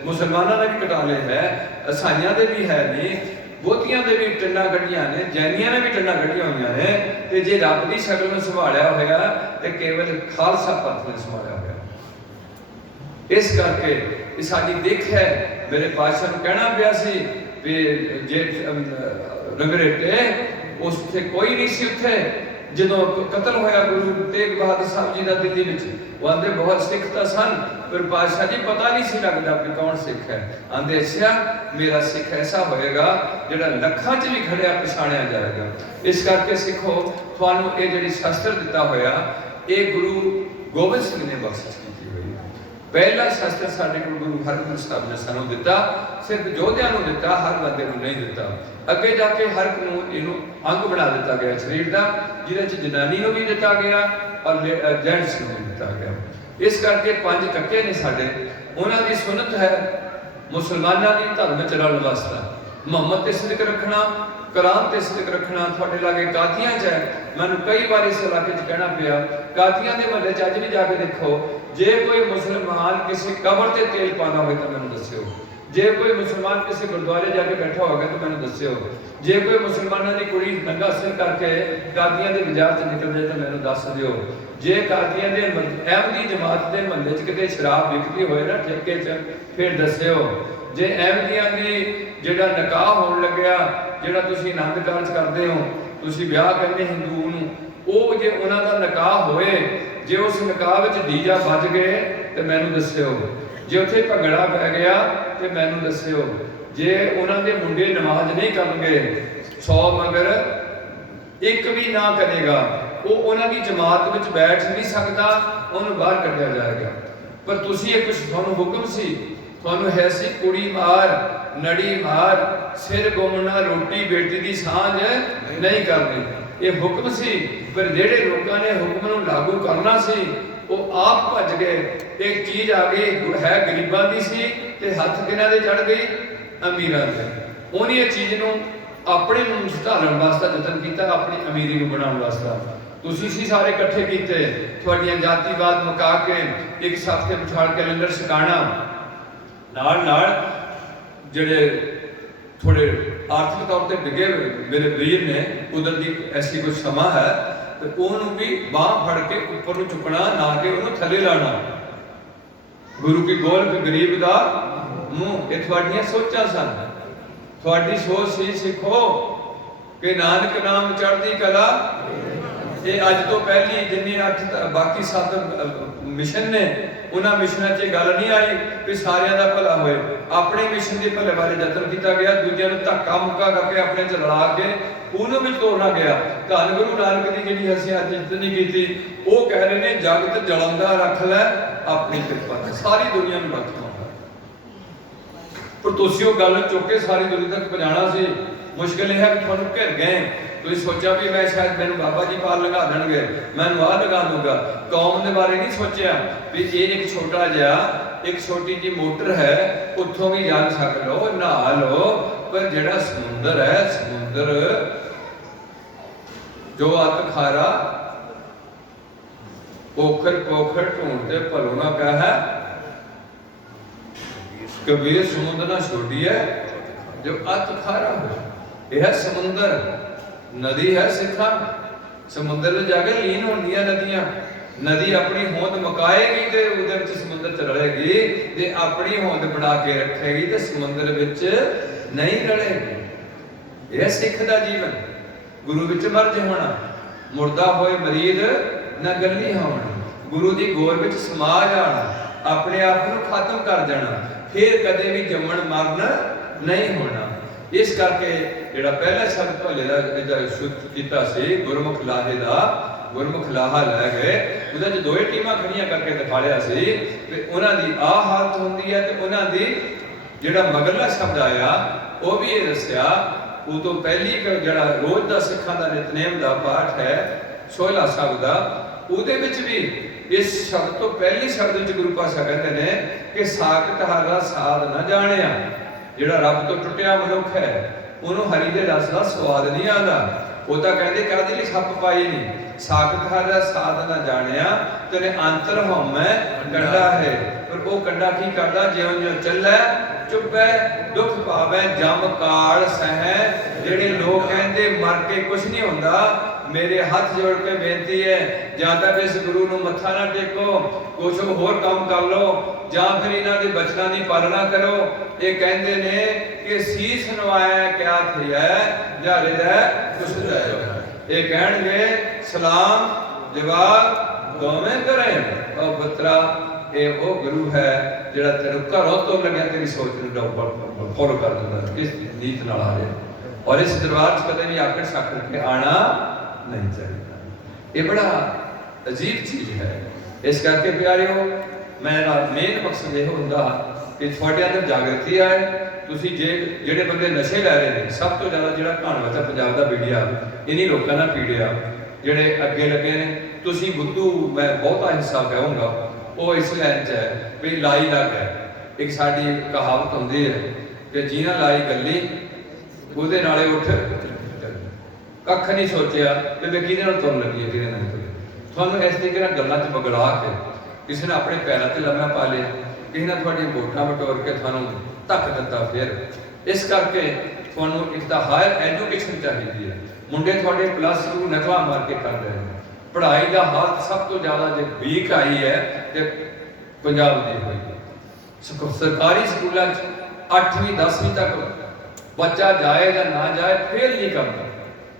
ਮੁਸਲਮਾਨਾਂ ਨੇ ਵੀ ਘਟਾ ਲਏ ਹੈ, ਈਸਾਈਆਂ ਦੇ ਵੀ ਹੈ ਨਹੀਂ, ਬਹੁਤੀਆਂ ਦੇ ਵੀ ਟੰਨਾਂ ਕੱਢੀਆਂ ਨੇ, ਜੈਨੀਆਂ ਨੇ ਵੀ ਟੰਨਾਂ ਕੱਢੀਆਂ ਹੋਈਆਂ ਨੇ। ਤੇ ਜੇ ਰੱਬ ਦੀ ਸ਼ਕਲ ਨੂੰ ਸੰਭਾਲਿਆ ਹੋਇਆ ਤੇ ਕੇਵਲ ਖਾਲਸਾ ਪੰਥ ਨੇ ਸੰਭਾਲਿਆ ਹੋਇਆ। ਇਸ ਕਰਕੇ ਇਹ ਸਾਡੀ ਦਿੱਖ ਹੈ। ਮੇਰੇ ਪਾਤਸ਼ਾਹ ਨੂੰ ਕਹਿਣਾ ਪਿਆ ਸੀ ਵੀ ਜੇ ਰੰਗਰੇਟੇ ਉੱਥੇ ਕੋਈ ਨਹੀਂ ਸੀ, ਉੱਥੇ ਜਦੋਂ ਕਤਲ ਹੋਇਆ ਗੁਰੂ ਤੇਗ ਬਹਾਦਰ ਸਾਹਿਬ ਜੀ ਦਾ ਦਿੱਲੀ ਵਿੱਚ, ਉਹ ਆਂਦੇ ਬਹੁਤ ਸਿੱਖ ਤਾਂ ਸਨ ਪਰ ਪਾਤਸ਼ਾਹ ਜੀ ਪਤਾ ਨਹੀਂ ਸੀ ਲੱਗਦਾ ਕਿ ਕੌਣ ਸਿੱਖ ਹੈ। ਆਂਦੇ ਅੱਛਾ ਮੇਰਾ ਸਿੱਖ ਐਸਾ ਹੋਏਗਾ ਜਿਹੜਾ ਲੱਖਾਂ 'ਚ ਵੀ ਖੜਿਆ ਪਛਾਣਿਆ ਜਾਏਗਾ। ਇਸ ਕਰਕੇ ਸਿੱਖੋ, ਤੁਹਾਨੂੰ ਇਹ ਜਿਹੜੀ ਸ਼ਸਤਰ ਦਿੱਤਾ ਹੋਇਆ ਇਹ ਗੁਰੂ ਗੋਬਿੰਦ ਸਿੰਘ ਨੇ ਬਖਸ਼ਿਸ਼ ਕੀਤੀ ਹੋਈ। ਪਹਿਲਾ ਸ਼ਸਤਰ ਸਾਡੇ ਕੋਲ ਗੁਰੂ ਹਰਗੋਬਿੰਦ ਸਾਹਿਬ ਨੇ ਸਾਨੂੰ ਦਿੱਤਾ, ਸਿਰਫ ਯੋਧਿਆਂ ਨੂੰ ਦਿੱਤਾ, ਹਰ ਬੰਦੇ ਨੂੰ ਨਹੀਂ ਦਿੱਤਾ। ਅੱਗੇ ਜਾ ਕੇ ਹਰ ਇੱਕ ਨੂੰ ਇਹਨੂੰ ਅੰਗ ਬਣਾ ਦਿੱਤਾ ਗਿਆ ਸਰੀਰ ਦਾ, ਜਿਹਦੇ 'ਚ ਜਨਾਨੀ ਨੂੰ ਵੀ ਦਿੱਤਾ ਗਿਆ ਔਰ ਜੈਂਟਸ ਨੂੰ ਵੀ ਦਿੱਤਾ ਗਿਆ। ਇਸ ਕਰਕੇ 5 ਕੱਕੇ ਨੇ ਸਾਡੇ, ਉਹਨਾਂ ਦੀ ਸੁਨਤ ਹੈ ਮੁਸਲਮਾਨਾਂ ਦੀ ਧਰਮ ਚ ਰਲਣ ਵਾਸਤਾ, ਮੁਹੰਮਦ ਤੇ ਸਿਦਕ ਰੱਖਣਾ, ਕੁਰਾਨ ਤੇ ਸਿਦਕ ਰੱਖਣਾ। ਤੁਹਾਡੇ ਲਾਗੇ ਕਾਦੀਆਂ 'ਚ ਹੈ, ਮੈਨੂੰ ਕਈ ਵਾਰ ਇਸ ਇਲਾਕੇ 'ਚ ਕਹਿਣਾ ਪਿਆ, ਕਾਦੀਆਂ ਦੇ ਮਹੱਲੇ 'ਚ ਅੱਜ ਵੀ ਜਾ ਕੇ ਦੇਖੋ, ਜੇ ਕੋਈ ਮੁਸਲਮਾਨ ਕਿਸੇ ਕਬਰ ਤੇ ਤੇਲ ਪਾਉਂਦਾ ਹੋਵੇ ਤਾਂ ਮੈਨੂੰ ਦੱਸਿਓ, ਜੇ ਕੋਈ ਮੁਸਲਮਾਨ ਕਿਸੇ ਗੁਰਦੁਆਰੇ ਜਾ ਕੇ ਬੈਠਾ ਹੋਵੇਗਾ ਤਾਂ ਮੈਨੂੰ ਦੱਸਿਓ, ਜੇ ਕੋਈ ਮੁਸਲਮਾਨਾਂ ਦੀ ਕੁੜੀ ਨੰਗਾ ਸਿਰ ਕਰਕੇ ਕਾਦੀਆਂ ਦੇ ਬਾਜ਼ਾਰ 'ਚ ਨਿਕਲ ਜਾਏ ਤਾਂ ਮੈਨੂੰ ਦੱਸ ਦਿਓ, ਜੇ ਕਾਦੀਆਂ ਦੇ ਅਹਿਮਦੀ ਜਮਾਤ ਦੇ ਮਹੱਲੇ 'ਚ ਕਿਤੇ ਸ਼ਰਾਬ ਵਿਕਦੀ ਹੋਏ ਨਾ ਠੇਕੇ 'ਚ ਫਿਰ ਦੱਸਿਓ, ਜੇ ਅਹਿਮਦੀਆਂ ਦੀ ਜਿਹੜਾ ਨਿਕਾਹ ਹੋਣ ਲੱਗਿਆ, ਜਿਹੜਾ ਤੁਸੀਂ ਆਨੰਦ ਕਾਰਜ ਕਰਦੇ ਹੋ, ਤੁਸੀਂ ਵਿਆਹ ਕਹਿੰਦੇ ਹਿੰਦੂ ਨੂੰ, ਉਹ ਜੇ ਉਹਨਾਂ ਦਾ ਨਿਕਾਹ ਹੋਏ, ਜੇ ਉਸ ਨਿਕਾਹ ਵਿੱਚ ਡੀਜਾ ਵੱਜ ਗਏ ਤੇ ਮੈਨੂੰ ਦੱਸਿਓ, ਜੇ ਉੱਥੇ ਭੰਗੜਾ ਪੈ ਗਿਆ ਤੇ ਮੈਨੂੰ ਦੱਸਿਓ, ਜੇ ਉਹਨਾਂ ਦੇ ਮੁੰਡੇ ਨਮਾਜ਼ ਨਹੀਂ ਕਰਨਗੇ 100 ਮਗਰ ਇੱਕ ਵੀ ਨਾ ਕਰੇਗਾ, ਉਹ ਉਹਨਾਂ ਦੀ ਜਮਾਤ ਵਿੱਚ ਬੈਠ ਨਹੀਂ ਸਕਦਾ, ਉਹਨੂੰ ਬਾਹਰ ਕੱਢਿਆ ਜਾਏਗਾ। ਪਰ ਤੁਸੀਂ ਇਹ ਕੁਝ ਤੁਹਾਨੂੰ ਹੁਕਮ ਸੀ, ਤੁਹਾਨੂੰ ਹੈ ਸੀ ਕੁੜੀ ਮਾਰ, ਨੜੀ ਮਾਰ, ਸਿਰ ਗੁੰਮਣਾ, ਰੋਟੀ ਬੇਟੀ ਦੀ ਸਾਂਝ ਨਹੀਂ ਕਰਨੀ, ਇਹ ਹੁਕਮ ਸੀ। ਪਰ ਜਿਹੜੇ ਲੋਕਾਂ ਨੇ ਹੁਕਮ ਨੂੰ ਲਾਗੂ ਕਰਨਾ ਸੀ ਉਹ ਆਪ ਭੱਜ ਗਏ। ਇੱਕ ਚੀਜ਼ ਆ ਗਈ ਹੈ ਗਰੀਬਾਂ ਦੀ ਸੀ ਤੇ ਹੱਥ ਕਿਹਨਾਂ ਦੇ ਚੜ ਗਈ, ਅਮੀਰਾਂ ਦੇ। ਉਹਨੇ ਇਹ ਚੀਜ਼ ਨੂੰ ਆਪਣੇ ਨੂੰ ਸੁਧਾਰਨ ਵਾਸਤੇ ਯਤਨ ਕੀਤਾ, ਆਪਣੀ ਅਮੀਰੀ ਨੂੰ ਬਣਾਉਣ ਵਾਸਤੇ। ਤੁਸੀਂ ਸੀ ਸਾਰੇ ਇਕੱਠੇ ਕੀਤੇ, ਤੁਹਾਡੀਆਂ ਜਾਤੀਵਾਦ ਮੁਕਾ ਕੇ ਇੱਕ ਸਾਥ ਤੇ ਬਿਠਾ ਕੇ ਲੰਗਰ ਛਕਾਣਾ, ਨਾਲ ਨਾਲ ਜਿਹੜੇ ਥੋੜੇ ਆਰਥਿਕ ਤੌਰ ਤੇ ਡਿੱਗੇ ਮੇਰੇ ਵੀਰ ਨੇ, ਕੁਦਰਤੀ ਐਸੀ ਕੋਈ ਸਮਾਂ ਹੈ ਤੇ ਉਹਨੂੰ ਵੀ ਬਾਹ ਫੜ ਕੇ ਉੱਪਰ ਨੂੰ ਚੁੱਕਣਾ, ਨਾ ਕਿ ਉਹਨੂੰ ਥੱਲੇ ਲਾਣਾ। ਗੁਰੂ ਕੀ ਗੋਲਕ ਗਰੀਬ ਦਾ ਮੂੰਹ, ਇਹ ਤੁਹਾਡੀਆਂ ਸੋਚਾਂ ਸਨ। ਤੁਹਾਡੀ ਸੋਚ ਸੀ ਸਿੱਖੋ ਕਿ ਨਾਨਕ ਨਾਮ ਚੜ੍ਹਦੀ ਕਲਾ। ਇਹ ਅੱਜ ਤੋਂ ਪਹਿਲੀ ਜਿੰਨੀ 8 ਬਾਕੀ 7 ਮਿਸ਼ਨ ਨੇ, ਉਹਨਾਂ ਮਿਸ਼ਨਾਂ 'ਚ ਇਹ ਗੱਲ ਨਹੀਂ ਆਈ ਕਿ ਸਾਰਿਆਂ ਦਾ ਭਲਾ ਹੋਏ। ਆਪਣੇ ਮਿਸ਼ਨ ਦੇ ਭਲੇ ਬਾਰੇ ਯਤਨ ਕੀਤਾ ਗਿਆ, ਦੂਜਿਆਂ ਨੂੰ ਧੱਕਾ ਮੁੱਕਾ ਕਰਕੇ ਆਪਣੇ 'ਚ ਰਲਾ ਕੇ ਉਹਨੂੰ ਵੀ ਤੋੜਨਾ ਗਿਆ। ਧੰਨ ਗੁਰੂ ਨਾਨਕ ਦੀ ਜਿਹੜੀ ਅਸੀਂ ਅੱਜ ਇੱਜ਼ਤ ਨਹੀਂ ਕੀਤੀ, ਉਹ ਕਹਿ ਰਹੇ ਨੇ ਜਗਤ ਜਲੰਦਾ ਰੱਖ ਲੈ ਆਪਣੀ ਕਿਰਪਾ ਨਾਲ, ਸਾਰੀ ਦੁਨੀਆ ਨੂੰ ਰੱਖਣਾ। ਪਰ ਤੁਸੀਂ ਉਹ ਗੱਲ ਚੁੱਕ ਕੇ ਸਾਰੀ ਦੁਨੀਆ ਤੱਕ ਪਹੁੰਚਾਉਣਾ ਸੀ। ਮੁਸ਼ਕਿਲ ਇਹ ਹੈ ਕਿ ਤੁਹਾਨੂੰ ਘਿਰ ਗਏ, ਤੁਸੀਂ ਸੋਚਿਆ ਵੀ ਮੈਂ ਸ਼ਾਇਦ ਮੈਨੂੰ ਬਾਬਾ ਜੀ ਪਾਰ ਲਗਾ ਦੇਣਗੇ, ਮੈਨੂੰ ਆਹ ਲਗਾ ਦੂੰਗਾ। ਕੌਮ ਦੇ ਬਾਰੇ ਨਹੀਂ ਸੋਚਿਆ ਵੀ ਇਹ ਇੱਕ ਛੋਟਾ ਜਿਹਾ, ਇੱਕ ਛੋਟੀ ਜਿਹੀ ਮੋਟਰ ਹੈ, ਉੱਥੋਂ ਵੀ ਜਾ ਸਕ ਲਓ, ਨਹਾ ਲਓ। ਪਰ ਜਿਹੜਾ ਸਮੁੰਦਰ ਹੈ, ਸਮੁੰਦਰ ਜੋ ਅਤ ਖਾਰਾ पोखर पोखर ढूंढते भलो ना कह कबीर समुद्र ना छोटी है जो अत खारा हो। यह समुद्र नदी है सिखा, समुद्र में जाके लीन होंगी नदियां। नदी अपनी होंद मुकाएगी ते उधर च समुद्र च रलेगी, ते अपनी होंद बना के रखेगी ते समुद्र विच नहीं रलेगी। यह सिख दा जीवन गुरु विच मर्ज होना, मुर्दा होए मरीद ना गली होना, गुरु दी गोर विच समा जाना, अपने आप को खत्म कर देना, फिर कदे भी जम्मण मरण नहीं होना। इस करके जिहड़ा पहला शब्द भले दा शुद्ध कीता सी गुरमुख लाहे दा, गुरमुख लाहा लै गए, उहदे च दोए टीमां खड़ियां करके दिखा लिया सी कि उन्हां दी आ हालत हुंदी है ते उन्हां दी ਜਿਹੜਾ ਮਗਰਲਾ ਸ਼ਬਦ ਆਇਆ ਉਹ ਵੀ ਇਹ ਦੱਸਿਆ। ਉਹ ਤੋਂ ਪਹਿਲੀ ਜਿਹੜਾ ਰੋਜ਼ ਦਾ ਸਿੱਖਾਂ ਦਾ ਨਿਤਨੇਮ ਦਾ ਪਾਠ ਹੈ ਸੋਹਿਲਾ ਸਾਹਿਬ ਦਾ, ਉਹਦੇ ਵਿੱਚ ਵੀ ਇਸ ਸ਼ਬਦ ਤੋਂ ਪਹਿਲੇ ਸ਼ਬਦ ਵਿੱਚ ਗੁਰੂ ਪਾਤਸ਼ਾਹ ਕਹਿੰਦੇ ਨੇ ਕਿ ਸਾਖਤ ਹਰ ਸਾਧ ਨਾ ਜਾਣਿਆ। ਜਿਹੜਾ ਰੱਬ ਤੋਂ ਟੁੱਟਿਆ ਮਨੁੱਖ ਹੈ ਉਹਨੂੰ ਹਰੀ ਦੇ ਰਸ ਦਾ ਸਵਾਦ ਨਹੀਂ ਆਉਂਦਾ। ਉਹ ਤਾਂ ਕਹਿੰਦੇ ਕਾਹਦੇ ਲਈ ਖੱਪ ਪਾਈ ਨਹੀਂ, ਸਾਖਤ ਹਰ ਸਾਧ ਨਾ ਜਾਣਿਆ ਤੇਰੇ ਅੰਤਰ ਹਉਮੈ ਕੰਡਾ ਹੈ। ਪਰ ਉਹ ਕੰਡਾ ਕੀ ਕਰਦਾ, ਜਿਉਂ ਜਿਉਂ ਚੱਲੈ ਚੁੱਪੈ ਦੁੱਖ ਪਾਵੈ ਜਮ ਕਾਲ ਸਹਿ। ਜਿਹੜੇ ਲੋਕ ਕਹਿੰਦੇ ਮਰ ਕੇ ਕੁਝ ਨਹੀਂ ਹੁੰਦਾ, ਮੇਰੇ ਹੱਥ ਜੋੜ ਕੇ ਬੇਨਤੀ ਹੈ ਜਾਂ ਤਾਂ ਇਸ ਗੁਰੂ ਨੂੰ ਮੱਥਾ ਨਾ ਟੇਕੋ, ਕੁਛ ਹੋਰ ਕੰਮ ਕਰ ਲਓ ਜਾਂ ਫਿਰ ਇਹਨਾਂ ਦੇ ਬਚਨਾਂ ਦੀ ਪਾਲਣਾ ਕਰੋ। ਇਹ ਕਹਿੰਦੇ ਨੇ ਕਿ ਸੀਸ ਨਵਾਇਆ ਕਿਆ ਥਿਐ ਜਾਂ ਹਿਰਦੈ ਕੁਛ ਜਾਇਓ। ਇਹ ਕਹਿਣਗੇ ਸਲਾਮ ਜਵਾਬ ਦੋਵੇਂ ਕਰੇ। ਉਹ ਪੁੱਤਰਾ ਇਹ ਉਹ ਗੁਰੂ ਹੈ ਜਿਹੜਾ ਤੈਨੂੰ ਘਰੋਂ ਤੋਂ ਲੱਗਿਆ ਤੇਰੀ ਸੋਚ ਨੂੰ ਫੋਲੋ ਕਰ ਦਿੰਦਾ, ਕਿਸ ਨੀਤ ਨਾਲ ਆ ਰਿਹਾ। ਔਰ ਇਸ ਦਰਬਾਰ 'ਚ ਕਦੇ ਵੀ ਆਕੜ ਸਾਕੜ ਕੇ ਆਣਾ ਨਹੀਂ ਚਾਹੀਦਾ। ਇਹ ਬੜਾ ਅਜੀਬ ਚੀਜ਼ ਹੈ। ਇਸ ਕਰਕੇ ਪਿਆਰਿਓ, ਮੇਰਾ ਮੇਨ ਮਕਸਦ ਇਹ ਹੁੰਦਾ ਕਿ ਤੁਹਾਡੇ ਅੰਦਰ ਜਾਗਰਤੀ ਆਏ। ਤੁਸੀਂ ਜਿਹੜੇ ਬੰਦੇ ਨਸ਼ੇ ਲੈ ਰਹੇ ਨੇ, ਸਭ ਤੋਂ ਜ਼ਿਆਦਾ ਜਿਹੜਾ ਕਹਾਣ ਵਿੱਚ ਪੰਜਾਬ ਦਾ ਮੀਡੀਆ ਇन्हीं ਲੋਕਾਂ ਨਾਲ ਪੀੜਿਆ, ਜਿਹੜੇ ਅੱਗੇ ਲੱਗੇ ਨੇ। ਤੁਸੀਂ ਬੁੱਧੂ, ਮੈਂ ਬਹੁਤਾ ਹਿੱਸਾ ਕਹੂੰਗਾ, ਉਹ ਇਸ ਲਾਈਨ 'ਚ ਹੈ ਵੀ ਲਾਈ ਲੱਗ ਹੈ। ਇੱਕ ਸਾਡੀ ਕਹਾਵਤ ਹੁੰਦੀ ਹੈ ਕਿ ਜਿਹਨਾਂ ਲਾਈ ਗੱਲੀ ਉਹਦੇ ਨਾਲੇ ਉੱਠ, ਕੱਖ ਨਹੀਂ ਸੋਚਿਆ ਕਿ ਮੈਂ ਕਿਹਦੇ ਨਾਲ ਤੁਰਨ ਲੱਗੀ ਹੈ, ਕਿਹਦੇ ਨਾਲ ਤੁਰ। ਤੁਹਾਨੂੰ ਇਸ ਤਰੀਕੇ ਨਾਲ ਗੱਲਾਂ 'ਚ ਬਗੜਾ ਕੇ ਕਿਸੇ ਨੇ ਆਪਣੇ ਪੈਰਾਂ 'ਤੇ ਲੰਮਾ ਪਾ ਲਿਆ, ਕਿਸੇ ਨੇ ਤੁਹਾਡੀਆਂ ਵੋਟਾਂ ਬਟੋਰ ਕੇ ਤੁਹਾਨੂੰ ਧੱਕ ਦਿੱਤਾ। ਫਿਰ ਇਸ ਕਰਕੇ ਤੁਹਾਨੂੰ ਇੱਕ ਤਾਂ ਹਾਇਰ ਐਜੂਕੇਸ਼ਨ ਚਾਹੀਦੀ ਹੈ। ਮੁੰਡੇ ਤੁਹਾਡੇ +2 ਨਕਲਾਂ ਮਾਰ ਕੇ ਕਰ ਰਹੇ ਨੇ। ਪੜ੍ਹਾਈ ਦਾ ਹਾਲਤ ਸਭ ਤੋਂ ਜ਼ਿਆਦਾ ਜੇ ਵੀਕ ਆਈ ਹੈ ਤੇ ਪੰਜਾਬ ਦੀ ਹੋਈ ਹੈ। ਸਰਕਾਰੀ ਸਕੂਲਾਂ 'ਚ 8ਵੀਂ 10ਵੀਂ ਤੱਕ ਬੱਚਾ ਜਾਏ ਜਾਂ ਨਾ ਜਾਏ ਫੇਲ ਨਹੀਂ ਕਰਦਾ।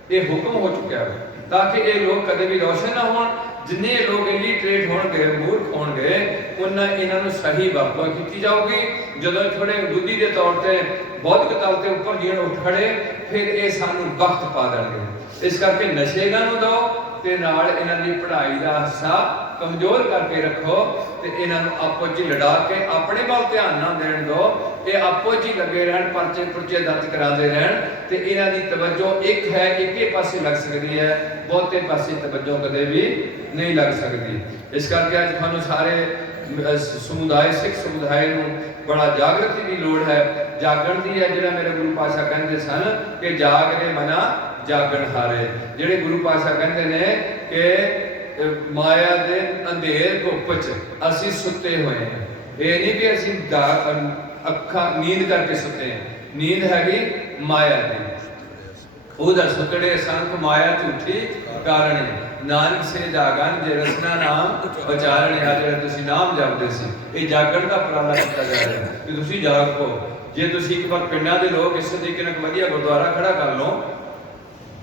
ਇਹ ਹੁਕਮ ਹੋ ਚੁੱਕਿਆ ਹੈ ਤਾਂ ਕਿ ਇਹ ਲੋਕ ਕਦੇ ਵੀ ਰੋਸ਼ਨ ਨਾ ਹੋਣ। ਜਿੰਨੇ ਲੋਕ ਇਲਿਟਰੇਟ ਹੋਣਗੇ, ਮੂਰਖ ਹੋਣਗੇ, ਉਹਨਾਂ ਇਹਨਾਂ ਨੂੰ ਸਹੀ ਵਰਤੋਂ ਕੀਤੀ ਜਾਊਗੀ। ਜਦੋਂ ਥੋੜੇ ਬੁੱਧੀ ਦੇ ਤੌਰ ਤੇ ਬੌਧਿਕ ਤੌਰ ਤੇ ਉੱਪਰ ਜੀਣ ਉੱਠ ਖੜੇ, ਫਿਰ ਇਹ ਸਾਨੂੰ ਵਕਤ ਪਾ ਦੇਣਗੇ। ਇਸ ਕਰਕੇ ਨਸ਼ੇਗਾ ਨੂੰ ਦਿਓ ਤੇ ਨਾਲ ਇਹਨਾਂ ਦੀ ਪੜ੍ਹਾਈ ਦਾ ਹਿੱਸਾ ਕਮਜ਼ੋਰ ਕਰਕੇ ਰੱਖੋ ਤੇ ਇਹਨਾਂ ਨੂੰ ਆਪੋ ਜੀ ਲੜਾ ਕੇ ਆਪਣੇ ਵੱਲ ਧਿਆਨ ਨਾ ਦੇਣ ਦਿਓ। ਇਹ ਆਪੋ ਜੀ ਲੱਗੇ ਰਹਿਣ, ਪਰਚੇ ਪੁਰਚੇ ਦਰਜ ਕਰਾਉਂਦੇ ਰਹਿਣ ਤੇ ਇਹਨਾਂ ਦੀ ਤਵੱਜੋ ਇੱਕ ਹੈ, ਇੱਕੇ ਪਾਸੇ ਲੱਗ ਸਕਦੀ ਹੈ, ਬਹੁਤੇ ਪਾਸੇ ਤਵੱਜੋ ਕਦੇ ਵੀ ਨਹੀਂ ਲੱਗ ਸਕਦੀ। ਇਸ ਕਰਕੇ ਅੱਜ ਤੁਹਾਨੂੰ ਸਾਰੇ ਸਮੁਦਾਇ, ਸਿੱਖ ਸਮੁਦਾਇ ਨੂੰ ਬੜਾ ਜਾਗਰਤੀ ਦੀ ਲੋੜ ਹੈ, ਜਾਗਣ ਦੀ ਹੈ। ਜਿਹੜਾ ਮੇਰੇ ਗੁਰੂ ਪਾਤਸ਼ਾਹ ਕਹਿੰਦੇ ਸਨ ਕਿ ਜਾਗਰੇ ਮਨਾ ਜਾਗਣ ਹਾਰੇ। ਜਿਹੜੇ ਗੁਰੂ ਪਾਤਸ਼ਾਹ ਕਹਿੰਦੇ ਨੇ ਕਿ ਮਾਇਆ ਦੇ ਅੰਧੇਰ ਧੁੱਪ 'ਚ ਅਸੀਂ ਸੁੱਤੇ ਹੋਏ ਹਾਂ। ਇਹ ਨਹੀਂ ਵੀ ਅਸੀਂ ਅੱਖਾਂ ਨੀਂਦ ਕਰਕੇ ਸੁੱਤੇ ਹਾਂ। ਨੀਂਦ ਹੈਗੀ ਮਾਇਆ ਦੀ। ਉਹਦਾ ਸੁੱਤੜੇ ਸੰਖ ਮਾਇਆ ਝੂਠੀ ਕਾਰਣੀ, ਨਾਨਕ ਸੇ ਜਾਗਣ ਜੇ ਰਸਨਾ ਨਾਮ ਉਚਾਰਣੇ। ਆ ਜਿਹੜਾ ਤੁਸੀਂ ਨਾਮ ਜਪਦੇ ਸੀ, ਇਹ ਜਾਗਣ ਦਾ ਉਪਰਾਲਾ ਕੀਤਾ ਜਾ ਰਿਹਾ ਕਿ ਤੁਸੀਂ ਜਾਗੋ। ਜੇ ਤੁਸੀਂ ਇੱਕ ਵਾਰ ਪਿੰਡਾਂ ਦੇ ਲੋਕ ਇਸ ਤਰੀਕੇ ਨਾਲ ਵਧੀਆ ਗੁਰਦੁਆਰਾ ਖੜਾ ਕਰ ਲਓ,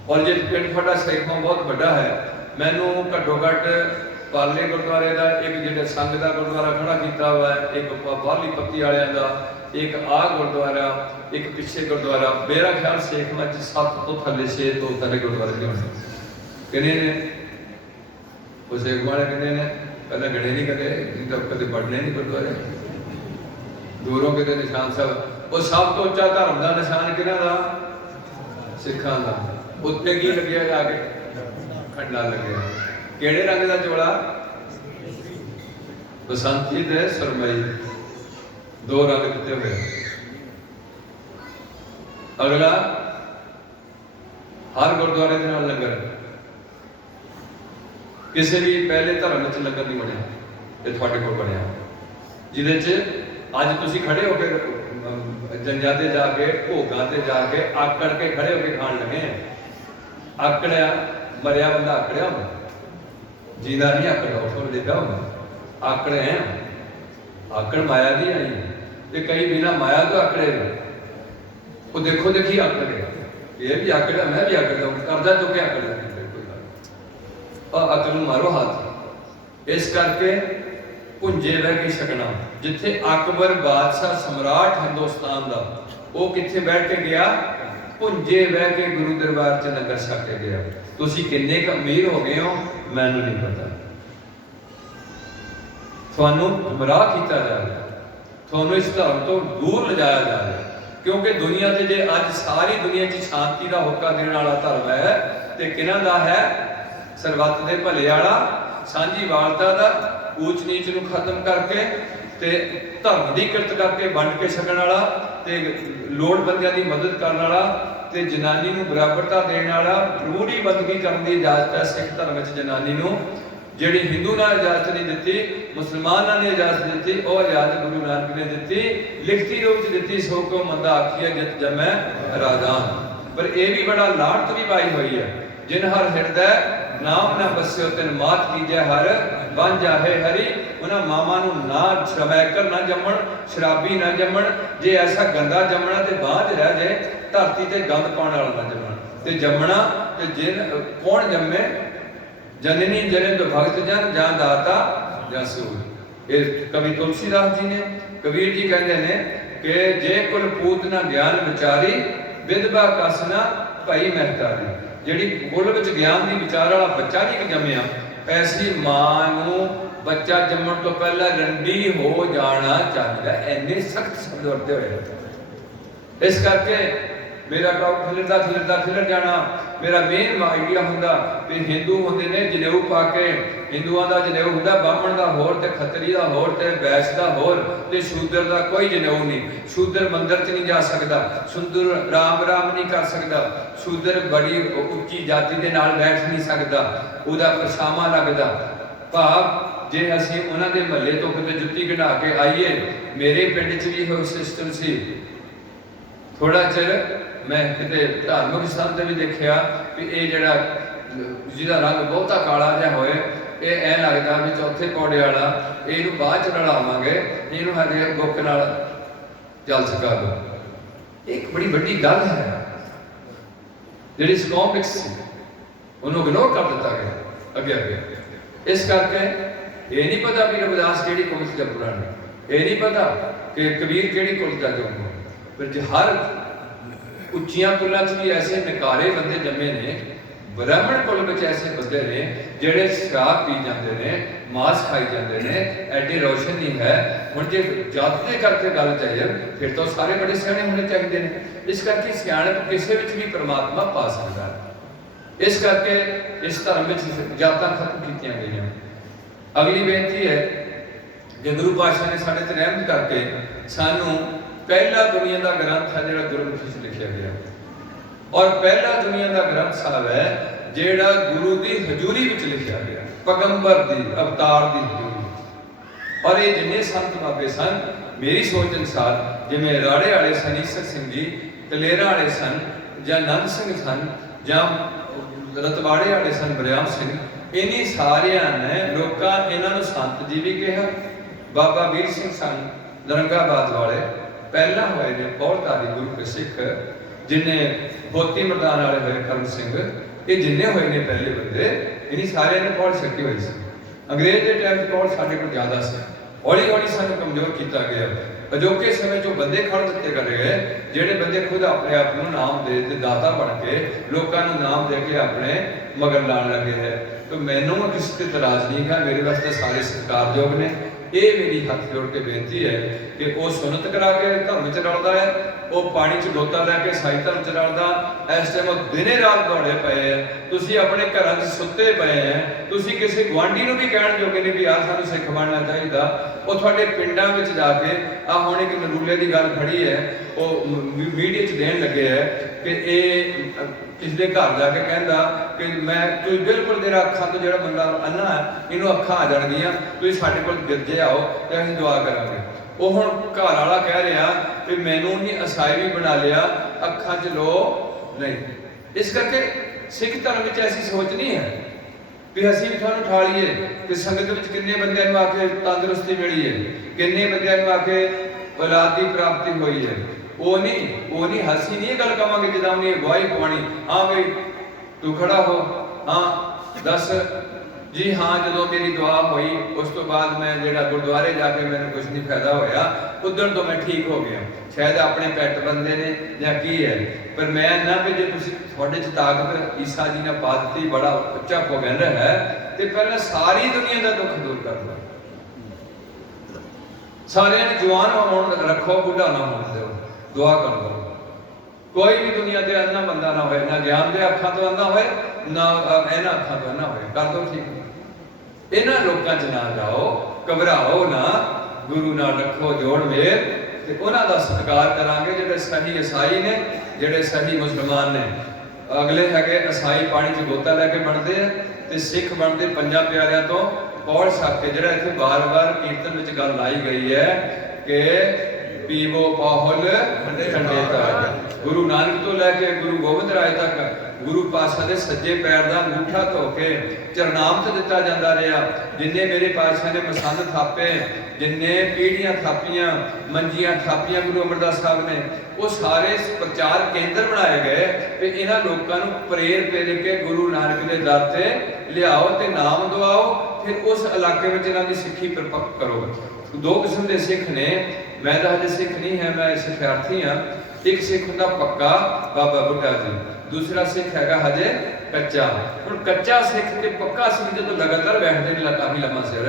ਔਰ ਜੇ ਪਿੰਡ ਤੁਹਾਡਾ ਸੇਖਵਾਂ ਬਹੁਤ ਵੱਡਾ ਹੈ, ਮੈਨੂੰ ਘੱਟੋ ਘੱਟ ਪਾਲੇ ਗੁਰਦੁਆਰੇ ਦਾ ਇੱਕ ਜਿਹੜਾ ਸੰਘ ਦਾ ਗੁਰਦੁਆਰਾ ਖੜਾ ਕੀਤਾ ਹੋਇਆ ਹੈ, ਇੱਕ ਬਾਹਰਲੀ ਪੱਤੀ ਵਾਲਿਆਂ ਦਾ, ਇੱਕ ਆਹ ਗੁਰਦੁਆਰਾ, ਇੱਕ ਪਿੱਛੇ ਗੁਰਦੁਆਰਾ। ਮੇਰਾ ਖਿਆਲ ਸੇਖਵਾਂ 'ਚ 7 ਤੋਂ ਥੱਲੇ 6 ਤੋਂ ਥੱਲੇ ਗੁਰਦੁਆਰੇ ਨਹੀਂ ਹੋਣੇ। ਕਿੰਨੇ ਨੇ ਉਹ ਸੇਖਵਾਂ ਕਿੰਨੇ ਨੇ? ਪਹਿਲਾਂ ਗੜੇ ਨਹੀਂ ਕਦੇ, ਤਾਂ ਕਦੇ ਪੜ੍ਹਨੇ ਨਹੀਂ ਗੁਰਦੁਆਰੇ। ਦੂਰੋਂ ਕਿਤੇ ਨਿਸ਼ਾਨ ਸਾਹਿਬ, ਉਹ ਸਭ ਤੋਂ ਉੱਚਾ ਧਰਮ ਦਾ ਨਿਸ਼ਾਨ ਕਿਹਨਾਂ ਦਾ? ਸਿੱਖਾਂ ਦਾ। ਉੱਤੇ ਕੀ ਲੱਗਿਆ ਜਾ ਕੇ? ਖੰਡਾ ਲੱਗਿਆ। ਕਿਹੜੇ ਰੰਗ ਦਾ ਚੋਲਾ? ਬਸੰਤੀ ਤੇ ਸਰਮਈ, 2 ਰੰਗ ਦਿੱਤੇ ਹੋਏ। ਅਗਲਾ ਹਰ ਗੁਰਦੁਆਰੇ ਦੇ ਨਾਲ ਲੰਗਰ। ਕਿਸੇ ਵੀ ਪਹਿਲੇ ਧਰਮ ਵਿੱਚ ਲੰਗਰ ਨਹੀਂ ਬਣਿਆ, ਇਹ ਤੁਹਾਡੇ ਕੋਲ ਬਣਿਆ, ਜਿਹਦੇ 'ਚ ਅੱਜ ਤੁਸੀਂ ਖੜੇ ਹੋ ਕੇ ਜੰਜਾਂ ਤੇ ਜਾ ਕੇ, ਭੋਗਾਂ ਤੇ ਜਾ ਕੇ ਆਕੜ ਕੇ ਖੜੇ ਹੋ ਕੇ ਖਾਣ ਲੱਗੇ। ਆਕੜਿਆ ਮਰਿਆ ਬੰਦਾ ਆਕੜਿਆ ਹੁੰਦਾ, ਜੀਦਾ ਨਹੀਂ ਆਕੜਿਆ, ਉਸ ਕੋਲ ਲਿਖਿਆ ਹੁੰਦਾ ਆਕੜੇ ਹੈ। ਆਕੜ ਮਾਇਆ ਦੀ ਆਈ ਤੇ ਕਈ ਬਿਨਾ ਮਾਇਆ ਤੋਂ ਆਕੜੇ। ਉਹ ਦੇਖੋ ਦੇਖੀ ਆਕੜ ਗਿਆ, ਇਹ ਵੀ ਆਕੜਿਆ, ਮੈਂ ਵੀ ਆਕੜਦਾ, ਕਰਦਾ ਚੁੱਕਿਆ ਆਕੜਦਾ। ਅਕਲ ਨੂੰ ਮਾਰੋ ਹੱਥ। ਇਸ ਕਰਕੇ ਭੁੰਜੇ ਬਹਿ ਕੇ ਛਕਣਾ। ਜਿੱਥੇ ਅਕਬਰ ਬਾਦਸ਼ਾਹ ਸਮਰਾਟ ਹਿੰਦੁਸਤਾਨ ਦਾ, ਉਹ ਕਿੱਥੇ ਬੈਠ ਕੇ ਗਿਆ? ਭੁੰਜੇ ਬਹਿ ਕੇ ਗੁਰੂ ਦਰਬਾਰ 'ਚ ਲੰਗਰ ਛਕ ਕੇ ਗਿਆ। ਤੁਸੀਂ ਕਿੰਨੇ ਕੁ ਅਮੀਰ ਹੋ ਗਏ ਹੋ ਮੈਨੂੰ ਨਹੀਂ ਪਤਾ। ਤੁਹਾਨੂੰ ਗੁੰਮਰਾਹ ਕੀਤਾ ਜਾ ਰਿਹਾ। ਤੁਹਾਨੂੰ ਇਸ ਧਰਮ ਤੋਂ ਦੂਰ ਲਿਜਾਇਆ ਜਾ ਰਿਹਾ। ਕਿਉਂਕਿ ਦੁਨੀਆ ਤੇ ਜੇ ਅੱਜ ਸਾਰੀ ਦੁਨੀਆ 'ਚ ਸ਼ਾਂਤੀ ਦਾ ਹੋਕਾ ਦੇਣ ਵਾਲਾ ਧਰਮ ਹੈ ਤੇ ਕਿਹਨਾਂ ਦਾ ਹੈ? ਸਰਬੱਤ ਦੇ ਭਲੇ ਵਾਲਾ, ਸਾਂਝੀਵਾਲਤਾ ਦਾ, ਊਚ ਨੀਚ ਨੂੰ ਖਤਮ ਕਰਕੇ ਤੇ ਧਰਮ ਦੀ ਕਿਰਤ ਕਰਕੇ ਵੰਡ ਕੇ ਛਕਣ ਵਾਲਾ ਤੇ ਲੋੜਵੰਦਿਆਂ ਦੀ ਮਦਦ ਕਰਨ ਵਾਲਾ ਤੇ ਜਨਾਨੀ ਨੂੰ ਬਰਾਬਰਤਾ ਦੇਣ ਵਾਲਾ। ਪੂਰੀ ਬੰਦਗੀ ਕਰਨ ਦੀ ਇਜਾਜ਼ਤ ਹੈ ਸਿੱਖ ਧਰਮ ਵਿੱਚ ਜਨਾਨੀ ਨੂੰ, ਜਿਹੜੀ ਹਿੰਦੂ ਨੇ ਇਜਾਜ਼ਤ ਨਹੀਂ ਦਿੱਤੀ, ਮੁਸਲਮਾਨਾਂ ਨੇ ਇਜਾਜ਼ਤ ਦਿੱਤੀ, ਉਹ ਇਜਾਜ਼ਤ ਗੁਰੂ ਨਾਨਕ ਨੇ ਦਿੱਤੀ, ਲਿਖਤੀ ਰੂਪ 'ਚ ਦਿੱਤੀ। ਸੋ ਕੋ ਮੰਦਾ ਆਖੀਏ ਜਿਤ ਜਮੈ ਰਾਜਾਨ। ਪਰ ਇਹ ਵੀ ਬੜਾ ਲਾਹਨਤ ਵੀ ਪਾਈ ਹੋਈ ਹੈ, ਜਿਨ ਹਰ ਹਿਰਦੈ ਨਾਮ ਨਾ ਬਸਿਓ ਤਿਨ ਮਾਤ ਕੀਜੈ ਹਰ ਬਨ ਜਾਹੇ ਹਰੀ। ਉਹਨਾਂ ਮਾਵਾਂ ਨੂੰ ਨਾ ਸ਼ਰਮੈਕਰ ਨਾ ਜੰਮਣ, ਸ਼ਰਾਬੀ ਨਾ ਜੰਮਣ। ਜੇ ਐਸਾ ਗੰਦਾ ਜੰਮਣਾ ਤੇ ਬਾਝ ਰਹਿ ਜਾਏ, ਧਰਤੀ ਤੇ ਗੰਦ ਪਾਉਣ ਵਾਲਾ ਨਾ ਜੰਮਣ। ਤੇ ਜੰਮਣਾ ਤੇ ਜਿਨ ਕੌਣ ਜੰਮੇ? ਜਨਨੀ ਜਨੇ ਤੋਂ ਭਗਤ ਜਨ ਜਾਂ ਦਾਤਾ ਜਾਂ ਸੂਰ। ਇਹ ਕਵੀ ਤੁਲਸੀਦਾਸ ਜੀ ਨੇ, ਕਬੀਰ ਜੀ ਕਹਿੰਦੇ ਨੇ ਕਿ ਜੇ ਕੁਲ ਪੂਤ ਨਾ ਗਿਆਨ ਵਿਚਾਰੀ, ਵਿਧਵਾ ਕਸ ਨਾ ਭਾਈ ਮਹਿਤਾਰੀ। ਜਿਹੜੀ ਕੁਲ ਵਿੱਚ ਗਿਆਨ ਦੀ ਵਿਚਾਰ ਵਾਲਾ ਬੱਚਾ ਨਹੀਂ ਜੰਮਿਆ, ਐਸੀ ਮਾਂ ਨੂੰ ਬੱਚਾ ਜੰਮਣ ਤੋਂ ਪਹਿਲਾਂ ਰੰਡੀ ਹੋ ਜਾਣਾ ਚਾਹੀਦਾ। ਇੰਨੇ ਸਖਤ ਸ਼ਬਦ ਵਰਤੇ ਹੋਏ। ਇਸ ਕਰਕੇ ਮੇਰਾ ਕੰਮ ਖਿਲਰ ਜਾਣਾ। ਮੇਰਾ ਮੇਨ ਆਈਡੀਆ ਹੁੰਦਾ ਵੀ ਹਿੰਦੂ ਹੁੰਦੇ ਨੇ ਜਨੇਊ ਪਾ ਕੇ, ਹਿੰਦੂਆਂ ਦਾ ਜਨੇਊ ਹੁੰਦਾ ਬਾਹਮਣ ਦਾ ਹੋਰ ਤੇ ਖੱਤਰੀ ਦਾ ਹੋਰ ਤੇ ਵੈਸ਼ ਦਾ ਹੋਰ ਤੇ ਸ਼ੂਦਰ ਦਾ ਕੋਈ ਜਨੇਊ ਨਹੀਂ। ਸ਼ੂਦਰ ਮੰਦਿਰ 'ਚ ਨਹੀਂ ਜਾ ਸਕਦਾ, ਸ਼ੂਦਰ ਰਾਮ ਨਹੀਂ ਕਰ ਸਕਦਾ, ਸ਼ੂਦਰ ਬੜੀ ਉੱਚੀ ਜਾਤੀ ਦੇ ਨਾਲ ਬੈਠ ਨਹੀਂ ਸਕਦਾ, ਉਹਦਾ ਪਰਛਾਵਾਂ ਲੱਗਦਾ। ਭਾਵ ਜੇ ਅਸੀਂ ਉਹਨਾਂ ਦੇ ਮਹੱਲੇ ਤੋਂ ਕਿਤੇ ਜੁੱਤੀ ਕਢਾ ਕੇ ਆਈਏ, ਮੇਰੇ ਪਿੰਡ 'ਚ ਵੀ ਉਹ ਸਿਸਟਮ ਸੀ। ਥੋੜਾ ਚਿਰ ਮੈਂ ਕਿਤੇ ਧਾਰਮਿਕ ਸਥਾਨ ਤੇ ਵੀ ਦੇਖਿਆ ਵੀ ਇਹ ਜਿਹੜਾ ਜਿਹਦਾ ਰੰਗ ਬਹੁਤਾ ਕਾਲਾ ਜਿਹਾ ਹੋਏ, ਇਹ ਐ ਲੱਗਦਾ ਵੀ ਚੌਥੇ ਪੌੜੇ ਵਾਲਾ, ਇਹਨੂੰ ਬਾਅਦ ਚ ਰਲਾਵਾਂਗੇ, ਇਹਨੂੰ ਹਜੇ ਗੁੱਕ ਨਾਲ ਚੱਲ ਸਕਾ ਦੋ। ਇੱਕ ਬੜੀ ਵੱਡੀ ਗੱਲ ਹੈ ਜਿਹੜੀ ਸਕੌਮਿਕਸ ਸੀ, ਉਹਨੂੰ ਇਗਨੋਰ ਕਰ ਦਿੱਤਾ ਗਿਆ ਅੱਗੇ। ਇਸ ਕਰਕੇ ਇਹ ਨਹੀਂ ਪਤਾ ਵੀ ਰਵਿਦਾਸ ਕਿਹੜੀ ਕੁਲ ਦਾ ਜੰਮਣਾ, ਇਹ ਨਹੀਂ ਪਤਾ ਕਿ ਕਬੀਰ ਕਿਹੜੀ ਕੁਲ ਦਾ ਜੰਮਣਾ। ਪਰ ਜੇ ਹਰ ਉੱਚੀਆਂ ਕੁਲਾਂ 'ਚ ਵੀ ਐਸੇ ਨਕਾਰੇ ਬੰਦੇ ਜੰਮੇ ਨੇ, ਬ੍ਰਾਹਮਣ ਕੁਲ ਵਿੱਚ ਐਸੇ ਬੰਦੇ ਨੇ ਜਿਹੜੇ ਸ਼ਰਾਬ ਪੀ ਜਾਂਦੇ ਨੇ, ਮਾਸ ਖਾਈ ਜਾਂਦੇ ਨੇ, ਐਡੇ ਰੋਸ਼ਨ ਨਹੀਂ ਹੈ। ਹੁਣ ਜੇ ਜਾਤ ਦੇ ਕਰਕੇ ਗੱਲ ਚਾਹੀਏ ਫਿਰ ਤਾਂ ਸਾਰੇ ਬੜੇ ਸਿਆਣੇ ਹੋਣੇ ਚਾਹੀਦੇ ਨੇ। ਇਸ ਕਰਕੇ ਸਿਆਣਪ ਕਿਸੇ ਵਿੱਚ ਵੀ ਪਰਮਾਤਮਾ ਪਾ ਸਕਦਾ ਹੈ। ਇਸ ਕਰਕੇ ਇਸ ਧਰਮ ਵਿੱਚ ਜਾਤਾਂ ਖਤਮ ਕੀਤੀਆਂ ਗਈਆਂ। ਅਗਲੀ ਬੇਨਤੀ ਹੈ ਕਿ ਗੁਰੂ ਪਾਤਸ਼ਾਹ ਨੇ ਸਾਡੇ ਤੇ ਰਹਿਮਤ ਕਰਕੇ ਸਾਨੂੰ ਪਹਿਲਾ ਦੁਨੀਆ ਦਾ ਗ੍ਰੰਥ ਹੈ ਜਿਹੜਾ ਗੁਰਮੁਖੀ 'ਚ ਲਿਖਿਆ ਗਿਆ, ਔਰ ਪਹਿਲਾ ਦੁਨੀਆ ਦਾ ਗ੍ਰੰਥ ਸਾਹਿਬ ਹੈ ਜਿਹੜਾ ਗੁਰੂ ਦੀ ਹਜ਼ੂਰੀ ਵਿੱਚ ਲਿਖਿਆ ਗਿਆ, ਪੈਗੰਬਰ ਦੀ ਅਵਤਾਰ ਦੀ ਹਜ਼ੂਰੀ। ਔਰ ਇਹ ਜਿੰਨੇ ਸੰਤ ਬਾਬੇ ਸਨ, ਮੇਰੀ ਸੋਚ ਅਨੁਸਾਰ, ਜਿਵੇਂ ਰਾੜੇ ਵਾਲੇ ਸਨ ਈਸਰ ਸਿੰਘ ਜੀ, ਕਲੇਰਾਂ ਵਾਲੇ ਸਨ, ਜਾਂ ਨੰਦ ਸਿੰਘ ਸਨ, ਜਾਂ ਰਤਵਾੜੇ ਵਾਲੇ ਸਨ ਬਰਿਆਮ ਸਿੰਘ, ਇਨੀ ਸਾਰਿਆਂ ਨੇ ਲੋਕਾਂ ਇਹਨਾਂ ਨੂੰ ਸੰਤ ਜੀ ਵੀ ਕਿਹਾ। ਬਾਬਾ ਵੀਰ ਸਿੰਘ ਸਨ ਦਰੰਗਾਬਾਦ ਵਾਲੇ, ਪਹਿਲਾਂ ਹੋਏ ਨੇ ਬਹੁਤਾਰੀ ਗੁਰੂ ਕੇ ਸਿੱਖ, ਜਿਨੇ ਹੋਤੀ ਮਰਦਾਨ ਵਾਲੇ ਹੋਏ ਕਰਮ ਸਿੰਘ, ਇਹ ਜਿੰਨੇ ਹੋਏ ਨੇ ਪਹਿਲੇ ਬੰਦੇ, ਇਨੀ ਸਾਰਿਆਂ ਨੇ ਪੌੜ ਛੱਡੀ ਹੋਈ ਸੀ। ਅੰਗਰੇਜ਼ ਦੇ ਟਾਈਮ 'ਚ ਪੌੜ ਸਾਡੇ ਕੋਲ ਜ਼ਿਆਦਾ ਸੀ, ਹੌਲੀ ਹੌਲੀ ਸਾਨੂੰ ਕਮਜ਼ੋਰ ਕੀਤਾ ਗਿਆ। ਅਜੋਕੇ ਸਮੇਂ 'ਚੋਂ ਬੰਦੇ ਖੜ ਦਿੱਤੇ ਕਰੇ ਗਏ, ਜਿਹੜੇ ਬੰਦੇ ਖੁਦ ਆਪਣੇ ਆਪ ਨੂੰ ਨਾਮ ਦੇ ਦਾਤਾ ਬਣ ਕੇ ਲੋਕਾਂ ਨੂੰ ਨਾਮ ਦੇ ਕੇ ਆਪਣੇ ਮਗਰ ਲਾਣ ਲੱਗੇ ਹੈ। ਤਾਂ ਮੈਨੂੰ ਕਿਸੇ ਤੇ ਇਤਰਾਜ਼ ਨਹੀਂ ਹੈ, ਮੇਰੇ ਵਾਸਤੇ ਸਾਰੇ ਸਤਿਕਾਰਯੋਗ ਨੇ। ਇਹ ਮੇਰੀ ਹੱਥ ਜੋੜ ਕੇ ਬੇਨਤੀ ਹੈ ਕਿ ਉਹ ਸੁਨਤ ਕਰਾ ਕੇ ਧਰਮ 'ਚ ਰਲਦਾ ਹੈ, ਉਹ ਪਾਣੀ 'ਚ ਗੋਤਾ ਲੈ ਕੇ ਸਾਈ ਧਰਮ 'ਚ ਰਲਦਾ। ਇਸ ਟਾਈਮ ਉਹ ਦਿਨੇ ਰਾਤ ਦੌੜੇ ਪਏ ਹੈ, ਤੁਸੀਂ ਆਪਣੇ ਘਰਾਂ 'ਚ ਸੁੱਤੇ ਪਏ ਹੈ, ਤੁਸੀਂ ਕਿਸੇ ਗੁਆਂਢੀ ਨੂੰ ਵੀ ਕਹਿਣ ਜੋਗੇ ਨਹੀਂ ਵੀ ਯਾਰ ਸਾਨੂੰ ਸਿੱਖ ਬਣਨਾ ਚਾਹੀਦਾ। ਉਹ ਤੁਹਾਡੇ ਪਿੰਡਾਂ ਵਿੱਚ ਜਾ ਕੇ ਆ ਹੁਣ ਇੱਕ ਨਰੂਲੇ ਦੀ ਗੱਲ ਖੜੀ ਹੈ, ਉਹ ਮੀਡੀਆ 'ਚ ਦੇਣ ਲੱਗੇ ਹੈ ਕਿ ਇਹ ਕਿਸੇ ਦੇ ਘਰ ਜਾ ਕੇ ਕਹਿੰਦਾ ਕਿ ਮੈਂ ਤੁਸੀਂ ਬਿਲਕੁਲ ਤੇਰਾ ਅੱਖਾਂ ਤੋਂ ਜਿਹੜਾ ਬੰਦਾ ਅੰਨਾ ਹੈ, ਇਹਨੂੰ ਅੱਖਾਂ ਆ ਜਾਣਗੀਆਂ, ਤੁਸੀਂ ਸਾਡੇ ਕੋਲ ਗਿਰਜੇ ਆਓ ਤੇ ਅਸੀਂ ਦੁਆ ਕਰਾਂਗੇ। ਉਹ ਹੁਣ ਘਰ ਵਾਲਾ ਕਹਿ ਰਿਹਾ ਕਿ ਮੈਨੂੰ ਨਹੀਂ ਅਸਾਈ ਵੀ ਬਣਾ ਲਿਆ, ਅੱਖਾਂ 'ਚ ਲੋ ਨਹੀਂ। ਇਸ ਕਰਕੇ ਸਿੱਖ ਧਰਮ ਵਿੱਚ ਐਸੀ ਸੋਚ ਨਹੀਂ ਹੈ ਵੀ ਅਸੀਂ ਵੀ ਤੁਹਾਨੂੰ ਠਾਲੀਏ। ਕਿ ਸੰਗਤ ਵਿੱਚ ਕਿੰਨੇ ਬੰਦਿਆਂ ਨੂੰ ਆ ਕੇ ਤੰਦਰੁਸਤੀ ਮਿਲੀ ਹੈ, ਕਿੰਨੇ ਬੰਦਿਆਂ ਨੂੰ ਆ ਕੇ ਔਲਾਦ ਦੀ ਪ੍ਰਾਪਤੀ ਹੋਈ ਹੈ। ਉਹ ਨਹੀਂ ਅਸੀਂ ਨਹੀਂ ਇਹ ਗੱਲ ਕਵਾਂਗੇ ਜਿੱਦਾਂ ਉਹਨੇ ਗਵਾਹੀ ਪਾਉਣੀ, ਹਾਂ ਬਈ ਤੂੰ ਖੜਾ ਹੋ, ਹਾਂ ਦੱਸ ਜੀ, ਹਾਂ ਜਦੋਂ ਮੇਰੀ ਦੁਆ ਹੋਈ ਉਸ ਤੋਂ ਬਾਅਦ ਮੈਂ ਜਿਹੜਾ ਗੁਰਦੁਆਰੇ ਜਾ ਕੇ ਮੈਨੂੰ ਕੁਝ ਨਹੀਂ ਫਾਇਦਾ ਹੋਇਆ, ਉਦੋਂ ਤੋਂ ਮੈਂ ਠੀਕ ਹੋ ਗਿਆ। ਸ਼ਾਇਦ ਆਪਣੇ ਪੈਟ ਬੰਦੇ ਨੇ ਜਾਂ ਕੀ ਹੈ, ਪਰ ਮੈਂ ਨਾ ਵੀ ਜੇ ਤੁਸੀਂ ਤੁਹਾਡੇ 'ਚ ਤਾਕਤ ਈਸਾ ਜੀ ਨੇ ਪਾ ਦਿੱਤੀ, ਬੜਾ ਉੱਚਾ ਪਗੰਡ ਹੈ, ਤੇ ਪਹਿਲਾਂ ਸਾਰੀ ਦੁਨੀਆ ਦਾ ਦੁੱਖ ਦੂਰ ਕਰ ਲਓ। ਸਾਰਿਆਂ ਨੇ ਜਵਾਨ ਹੋਣ रखो, बुढ़ा ना होने दो, दुआ कर दो। कोई भी दुनिया के अन्ना बंदा ना होए, ना ज्ञान के अखां तो अन्ना होए, ना इन्हां अखां तो अन्ना होए, कर दो ठीक। इन्हां लोकां च ना जाओ, घबराओ ना, गुरु नाल रखो जोड़ मेल, ते उन्हां दा सत्कार करांगे जिहड़े सही ईसाई ने, जिहड़े सही मुसलमान ने। अगले हैगे ईसाई पानी च गोता लैके बनते हैं, ते सिख बनते पंजां प्यारियां तो पौड़ छक के। जिहड़ा इत्थे बार-बार कीर्तन विच गल लाई गई है कि पीवो पाहुल ठंडे ताज। गुरु नानक तो लैके गुरु गोबिंद राय तक गुरु पातशाह दे सज्जे पैर दा अंगूठा धो के चरनामत दिता जाता रहा। जिन्ने मेरे पातशाह ने मसंद थापे, जिन्ने पीढ़ियां थापियां, मंजियां थापियां गुरु अमरदास साहब ने, वो सारे प्रचार केंद्र बनाए गए कि इन्हां लोकां नूं प्रेर पेर के गुरु नानक दे दर ते लियाओ ते नाम दुआओ, फिर उस इलाके में इन्हां दी सिੱਖੀ परिपक्व करो। दो किस्म के सिख ने, मैं तो हजे सिख नहीं है, मैं सिखार्थी हाँ। एक सिख हुंदा पक्का बाबा बुढ़ा जी, दूसरा सिख हैगा हजे कच्चा। हुण कच्चा सिख ते पक्का सिख जो लगातार बैठते ने काफी लम्मा सिर,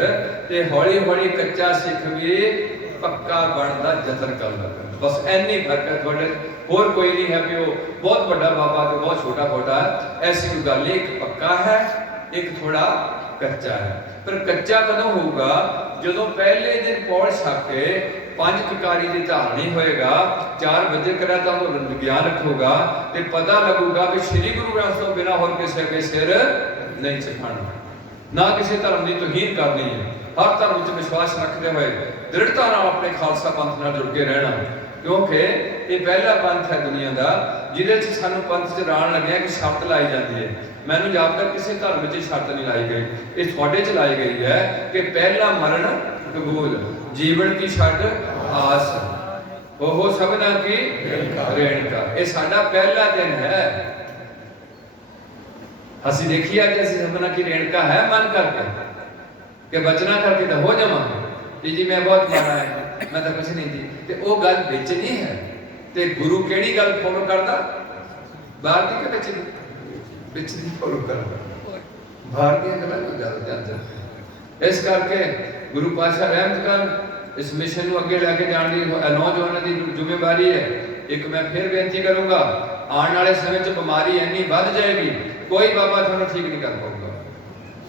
ते हौली हौली कच्चा सिख भी पक्का बनदा जतन करदा। बस इन्नी फर्क है थोड़े, होर कोई नहीं है कि वो बहुत बड़ा बाबा तो बहुत छोटा छोटा है, ऐसी कोई गल नहीं। एक पक्का है, एक थोड़ा कच्चा है। पर कच्चा कदों होगा जो पहले दिन पौड़ छक के पंज ककारी की धारणी होएगा, 4 बजे करा तो ज्ञान रखोगा, तो पता लगूगा कि श्री गुरु ग्रंथ तो बिना होर किसी के सिर नहीं चढ़ाना, ना किसी धर्म की तौहीन करनी है। हर धर्म में विश्वास रखते हुए दृढ़ता अपने खालसा पंथ नाल जुड़ के रहना, क्योंकि ये पहला पंथ है दुनिया का जिहदे च सानूं पंथ च राण लग्या कि शर्त लाई जाती है। मैनूं जापदा किसी धर्म में शर्त नहीं लाई गई, ये तुहाडे च लाई गई है कि पहला मरण कबूल, जीवन की छड्ड आस, ओहो सबना की रेणका। ये साडा पहला दिन है। असीं देखिए कि असीं सबना की रेणका है मन करके कि बचना करके तो हो जावांगे जी मैं बहुत माड़ा है, मैं तो कुछ नहीं थी, ते वो गल विच नहीं है। ते गुरु केड़ी गल फॉलो करदा, बाहर दी के विच दी फॉलो करदा, बाहर दी गल्लां नूं ज़्यादा ध्यान दिंदा। इस करके गुरु पातशाह रहमत कर इस मिशन नूं अगे लैके जाण दी नौजवानों की जिम्मेवारी है। एक मैं फिर बेनती करूंगा, आने वाले समय च बीमारी इन्नी बढ़ जाएगी, कोई बाबा थानूं ठीक नहीं कर पाऊगा।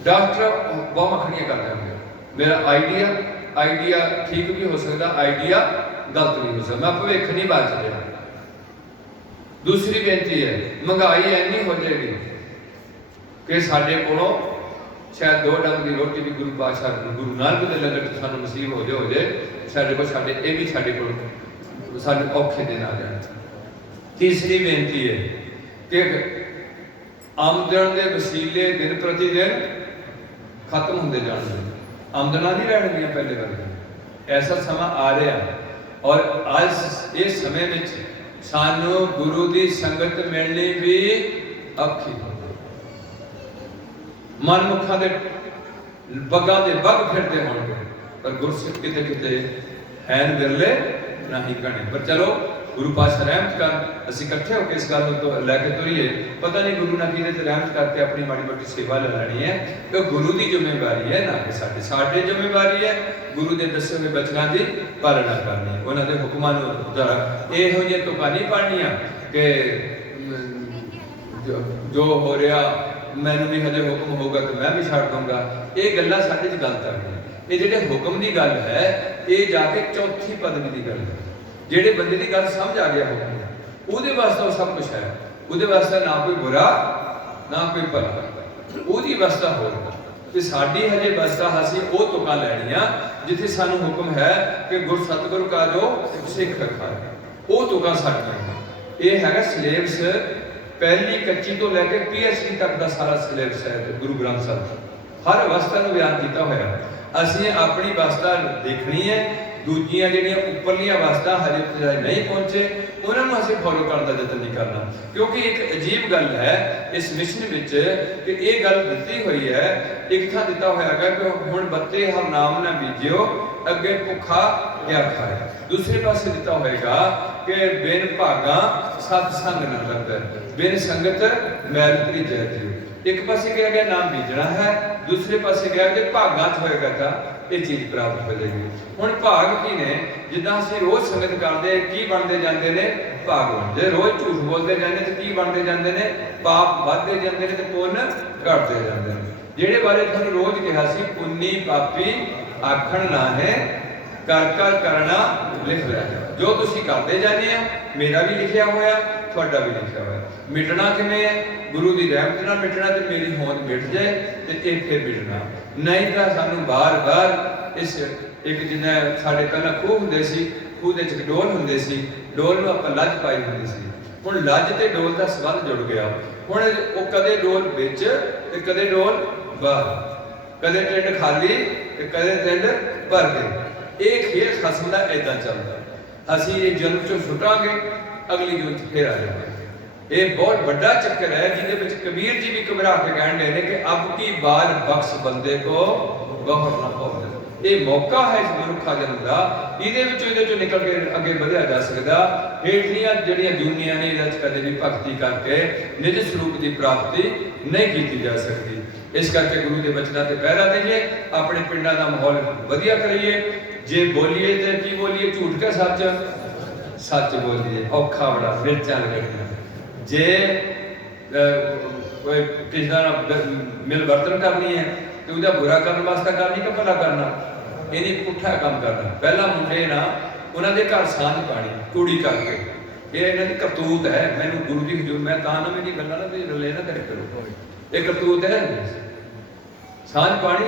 डॉक्टर बहुत मखणियां कर देंगे। मेरा आइडिया ठीक भी हो सकता, आइडिया गलत भी हो सकता, मैं भविख नहीं बच रहा। दूसरी बेनती है, महंगाई इन्नी हो जाएगी कि साडे कोलों शायद 2 डंग की रोटी भी गुरु पातशाह गुरु नानक दे लंगर च सानूं नसीब हो जाए, साडे कोल साडे ये भी साडे कोल साडे औखे दिन आ जाए। तीसरी बेनती है कि आमदन के वसीले दिन प्रति दिन खत्म होंदे जाणगे, आमदना नहीं रहणगियां पहले वर्गियां। ऐसा समा आ रहा और अज इस समय में सानू गुरु की संगत मिलनी भी औखी, मनमुखा के बगां दे बग फिरते होणगे, पर गुरसिख किते किते हैन विरले नहीं घने। पर चलो गुरु पातशाह रहमत कर, असीं इकट्ठे होकर इस गल तो लैके तुरीए। पता नहीं गुरु ने किहदे ते रहमत करके अपनी माड़ी मोटी सेवा ले लैनी है, तो गुरु की जिम्मेवारी है, ना कि साडी जिम्मेवारी है गुरु के दसे हुए बचनों की पालना करनी है, उन्होंने हुक्मां नूं इहो जिहियां तुकां नहीं पढ़नियां कि जो हो रहा मैनूं भी हजे हुक्म होगा तो मैं भी छड्ड दूंगा। ये गल्लां साडे च गलत आ गईयां। ये जिहड़े हुक्म की गल है, ये जाके चौथी पदवी की गल है। जेड़े बंदे की गल समझ आ गया हुक्म, उहदे वास्ते सब कुछ है, उहदे वास्ते ना कोई बुरा ना कोई भला, उहदी वास्ता हो। ते साडी हजे वास्ता असीं वो तुकां लैणियां जिथे सानूं हुक्म है कि गुर सतगुरु का जो सिख रखाए, वो तुकां साडीआं। ये हैगा सिलेबस, पहली कच्ची तो लैके PhD तक का सारा सिलेबस है गुरु ग्रंथ साहिब, हर अवस्था नूं बयान किया होया। असीं अपनी अवस्था देखनी है, दूजियां जिहड़ियां उपरलियां अवस्था हजे नहीं पहुंचे उन्होंने असीं फॉलो करने का यतन नहीं करना। क्योंकि एक अजीब गल है इस मिशन विच कि ये गल दिती हुई है, एक थां दिता होया है कि हुण बत्ते हर नाम ना बीजियो अगे भुखा क्या खाए, दूसरे पासे दिता होएगा कि बिन भागा सत्संग न लगदा, बिन संगत मैल त्रिजै जीव। एक पासे कहा गया नाम बीजना है, दूसरे पासे कहा कि भागा च होएगा था ਇਹ ਚੀਜ਼ ਪ੍ਰਾਪਤ ਹੋ ਜਾਏਗੀ। ਹੁਣ ਭਾਗ ਕੀ ਨੇ? ਜਿੱਦਾਂ ਅਸੀਂ ਰੋਜ਼ ਸੰਗਤ ਕਰਦੇ ਕੀ ਬਣਦੇ ਜਾਂਦੇ ਨੇ? ਭਾਗ। ਜੇ ਰੋਜ਼ ਝੂਠ ਬੋਲਦੇ ਜਾਂਦੇ ਤੇ ਕੀ ਬਣਦੇ ਜਾਂਦੇ ਨੇ? ਪਾਪ ਵੱਧਦੇ ਜਾਂਦੇ ਨੇ ਤੇ ਪੁੰਨ ਘਟਦੇ ਜਾਂਦੇ ਨੇ। ਜਿਹੜੇ ਬਾਰੇ ਤੁਹਾਨੂੰ ਰੋਜ਼ ਕਿਹਾ ਸੀ, ਪੁੰਨੀ ਪਾਪੀ ਆਖਣ ਨਾ ਹੈ, ਕਰ ਕਰ ਕਰਨਾ ਲਿਖ ਲਿਆ। ਜੋ ਤੁਸੀਂ ਕਰਦੇ ਜਾਂਦੇ ਆ, ਮੇਰਾ ਵੀ ਲਿਖਿਆ ਹੋਇਆ, ਤੁਹਾਡਾ ਵੀ ਲਿਖਿਆ ਹੋਇਆ। ਮਿਟਣਾ ਕਿਵੇਂ ਹੈ? ਗੁਰੂ ਦੀ ਰਹਿਮਤ ਨਾਲ ਮਿਟਣਾ, ਤੇ ਮੇਰੀ ਹੋਂਦ ਮਿਟ ਜਾਏ ਤੇ ਇਹ ਫਿਰ ਮਿਟਣਾ। ਨਹੀਂ ਤਾਂ ਸਾਨੂੰ ਬਾਰ-ਬਾਰ ਇਸ ਇੱਕ ਜਿੰਨਾ ਸਾਡੇ ਪਹਿਲਾਂ ਖੂਹ ਹੁੰਦੇ ਸੀ, ਖੂਹ ਦੇ ਵਿੱਚ ਡੋਲ ਹੁੰਦੇ ਸੀ, ਡੋਲ ਨੂੰ ਆਪਾਂ ਲੱਜ ਪਾਈ ਹੁੰਦੀ ਸੀ। ਹੁਣ ਲੱਜ ਤੇ ਡੋਲ ਦਾ ਸੰਬੰਧ ਜੁੜ ਗਿਆ। ਹੁਣ ਉਹ ਕਦੇ ਡੋਲ ਵਿੱਚ ਤੇ ਕਦੇ ਡੋਲ ਬਾਹਰ, ਕਦੇ ਢਿੱਡ ਖਾਲੀ ਤੇ ਕਦੇ ਢਿੱਡ ਭਰ ਕੇ। ਇਹ ਖੇਡ ਖਸਮ ਦਾ ਏਦਾਂ ਚੱਲਦਾ। ਅਸੀਂ ਇਹ ਜਨਮ ਚੋਂ ਛੁੱਟਾਂਗੇ, ਅਗਲੀ ਜਨਮ ਚ ਫੇਰ ਆ ਜਾਵਾਂਗੇ। ਇਹ ਬਹੁਤ ਵੱਡਾ ਚੱਕਰ ਹੈ, ਜਿਹਦੇ ਵਿੱਚ ਕਬੀਰ ਜੀ ਵੀ ਘਬਰਾ ਕੇ ਕਹਿੰਦੇ ਨੇ ਕਿ ਅਬ ਕੀ ਬਾਰ ਬਖਸ਼ ਬੰਦੇ ਕੋ ਗੌਹਰ ਨਾ ਪਾਵੇ। ਇਹ ਮੌਕਾ ਹੈ ਇਸ ਮਨੁੱਖਾ ਜਨਮ ਦਾ, ਇਹਦੇ ਚੋਂ ਨਿਕਲ ਕੇ ਅੱਗੇ ਵਧਿਆ ਜਾ ਸਕਦਾ। ਹੇਠਲੀਆਂ ਜਿਹੜੀਆਂ ਦੁਨੀਆਂ ਨੇ ਇਹਦੇ ਵਿੱਚ ਕਦੇ ਵੀ ਭਗਤੀ ਕਰਕੇ ਨਿਜ ਸਰੂਪ ਦੀ ਪ੍ਰਾਪਤੀ ਨਹੀਂ ਕੀਤੀ ਜਾ ਸਕਦੀ। ਇਸ ਕਰਕੇ ਗੁਰੂ ਦੇ ਬਚਨਾਂ ਤੇ ਪਹਿਰਾ ਦੇਈਏ, ਆਪਣੇ ਪਿੰਡਾਂ ਦਾ ਮਾਹੌਲ ਵਧੀਆ ਕਰੀਏ। ਜੇ ਬੋਲੀਏ ਤੇ ਕੀ ਬੋਲੀਏ? ਝੂਠ ਕੇ ਸੱਚ? ਸੱਚ ਬੋਲੀਏ। ਔਖਾ ਬੜਾ ਮਿਰਚਾਂ ਲੱਗਣੀਆਂ। ਜੇ ਕੋਈ ਕਿਸੇ ਨਾਲ ਮਿਲ ਵਰਤਨ ਕਰਨੀ ਹੈ ਤੇ ਉਹਦਾ ਬੁਰਾ ਕਰਨ ਵਾਸਤੇ ਕਰਨੀ ਕਿ ਭਲਾ ਕਰਨਾ? ਇਹਨੇ ਪੁੱਠਾ ਕੰਮ ਕਰਨਾ। ਪਹਿਲਾਂ ਮੁੰਡੇ ਨਾ ਉਹਨਾਂ ਦੇ ਘਰ ਸਾਂਝ ਪਾਣੀ ਕੁੜੀ ਕਰਕੇ, ਇਹ ਇਹਨਾਂ ਦੀ ਕਰਤੂਤ ਹੈ। ਮੈਨੂੰ ਗੁਰੂ ਦੀ ਹਜ਼ੂਰ ਮੈਂ ਤਾਂ ਨਾ ਮੇਰੀ ਗੱਲਾਂ ਨਾ ਤੇ ਰਲੇ ਨਾ ਕਰੇ ਕਰੋ, ਇਹ ਕਰਤੂਤ ਹੈ। ਸਾਂਝ ਪਾਣੀ,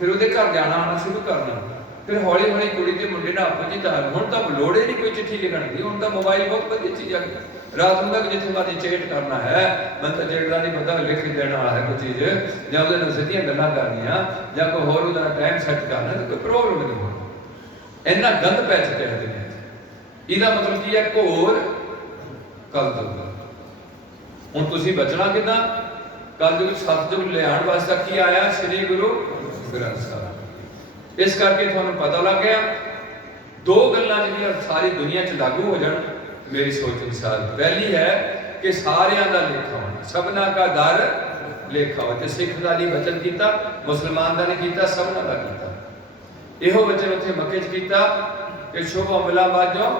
ਫਿਰ ਉਹਦੇ ਘਰ ਜਾਣਾ ਆਉਣਾ ਸ਼ੁਰੂ ਕਰਨਾ, ਫਿਰ ਹੌਲੀ ਹੌਲੀ ਕੁੜੀ ਤੇ ਮੁੰਡੇ ਨਾਲ ਆਪਸ ਵਿੱਚ ਤਾਰ। ਹੁਣ ਤਾਂ ਲੋੜੇ ਨਹੀਂ ਕੋਈ ਚਿੱਠੀ ਲਿਖਣ ਦੀ, ਹੁਣ ਤਾਂ ਮੋਬਾਈਲ ਬਹੁਤ ਵਧੀਆ ਚੀਜ਼ ਆ ਗਈ। ਰਾਤ ਨੂੰ ਤੱਕ ਜਿੱਥੇ ਮਾਦੀ ਚੇਟ ਕਰਨਾ ਹੈ, ਮੈਂ ਤਾਂ ਚੇਟਦਾ ਨਹੀਂ ਪਤਾ ਲਿਖ ਦੇਣਾ ਹੈ ਕੋਈ ਚੀਜ਼, ਜਾਂ ਉਹਦੇ ਨਾਲ ਸਿੱਧੀਆਂ ਗੱਲਾਂ ਕਰਨੀਆਂ, ਜਾਂ ਕੋਈ ਹੋਰ ਉਹਦਾ ਟਾਈਮ ਸੈੱਟ ਕਰਨਾ, ਤਾਂ ਕੋਈ ਪ੍ਰੋਬਲਮ ਨਹੀਂ ਹੋਣੀ। ਇੰਨਾ ਗੰਦ ਪੈ ਚੁੱਕਿਆ ਹੈ ਦੁਨੀਆ 'ਚ। ਇਹਦਾ ਮਤਲਬ ਕੀ ਹੈ? ਘੋਰ ਕਲਯੁਗ। ਹੁਣ ਤੁਸੀਂ ਬਚਣਾ ਕਿੱਦਾਂ? ਕਲਯੁਗ ਸਤਿਯੁਗ ਲਿਆਉਣ ਵਾਸਤੇ ਕੀ ਆਇਆ? ਸ੍ਰੀ ਗੁਰੂ ਗ੍ਰੰਥ ਸਾਹਿਬ। ਇਸ ਕਰਕੇ ਤੁਹਾਨੂੰ ਪਤਾ ਲੱਗ ਗਿਆ ਦੋ ਗੱਲਾਂ ਜਿਹੜੀਆਂ ਸਾਰੀ ਦੁਨੀਆ 'ਚ ਲਾਗੂ ਹੋ ਜਾਣ ਮੇਰੀ ਸੋਚ ਅਨੁਸਾਰ। ਪਹਿਲੀ ਹੈ ਕਿ ਸਾਰਿਆਂ ਦਾ ਲੇਖਾ ਹੋਣਾ, ਸਭਨਾ ਕਾ ਦਰ ਲੇਖਾ ਹੋ। ਤੇ ਸਿੱਖ ਦਾ ਨਹੀਂ ਵਚਨ ਕੀਤਾ, ਮੁਸਲਮਾਨ ਦਾ ਨਹੀਂ ਕੀਤਾ, ਸਭਨਾ ਦਾ ਕੀਤਾ। ਇਹੋ ਵਚਨ ਉੱਥੇ ਮੱਕੇ 'ਚ ਕੀਤਾ ਕਿ ਸ਼ੁਭ ਅਮਲਾ ਬਾਝੋਂ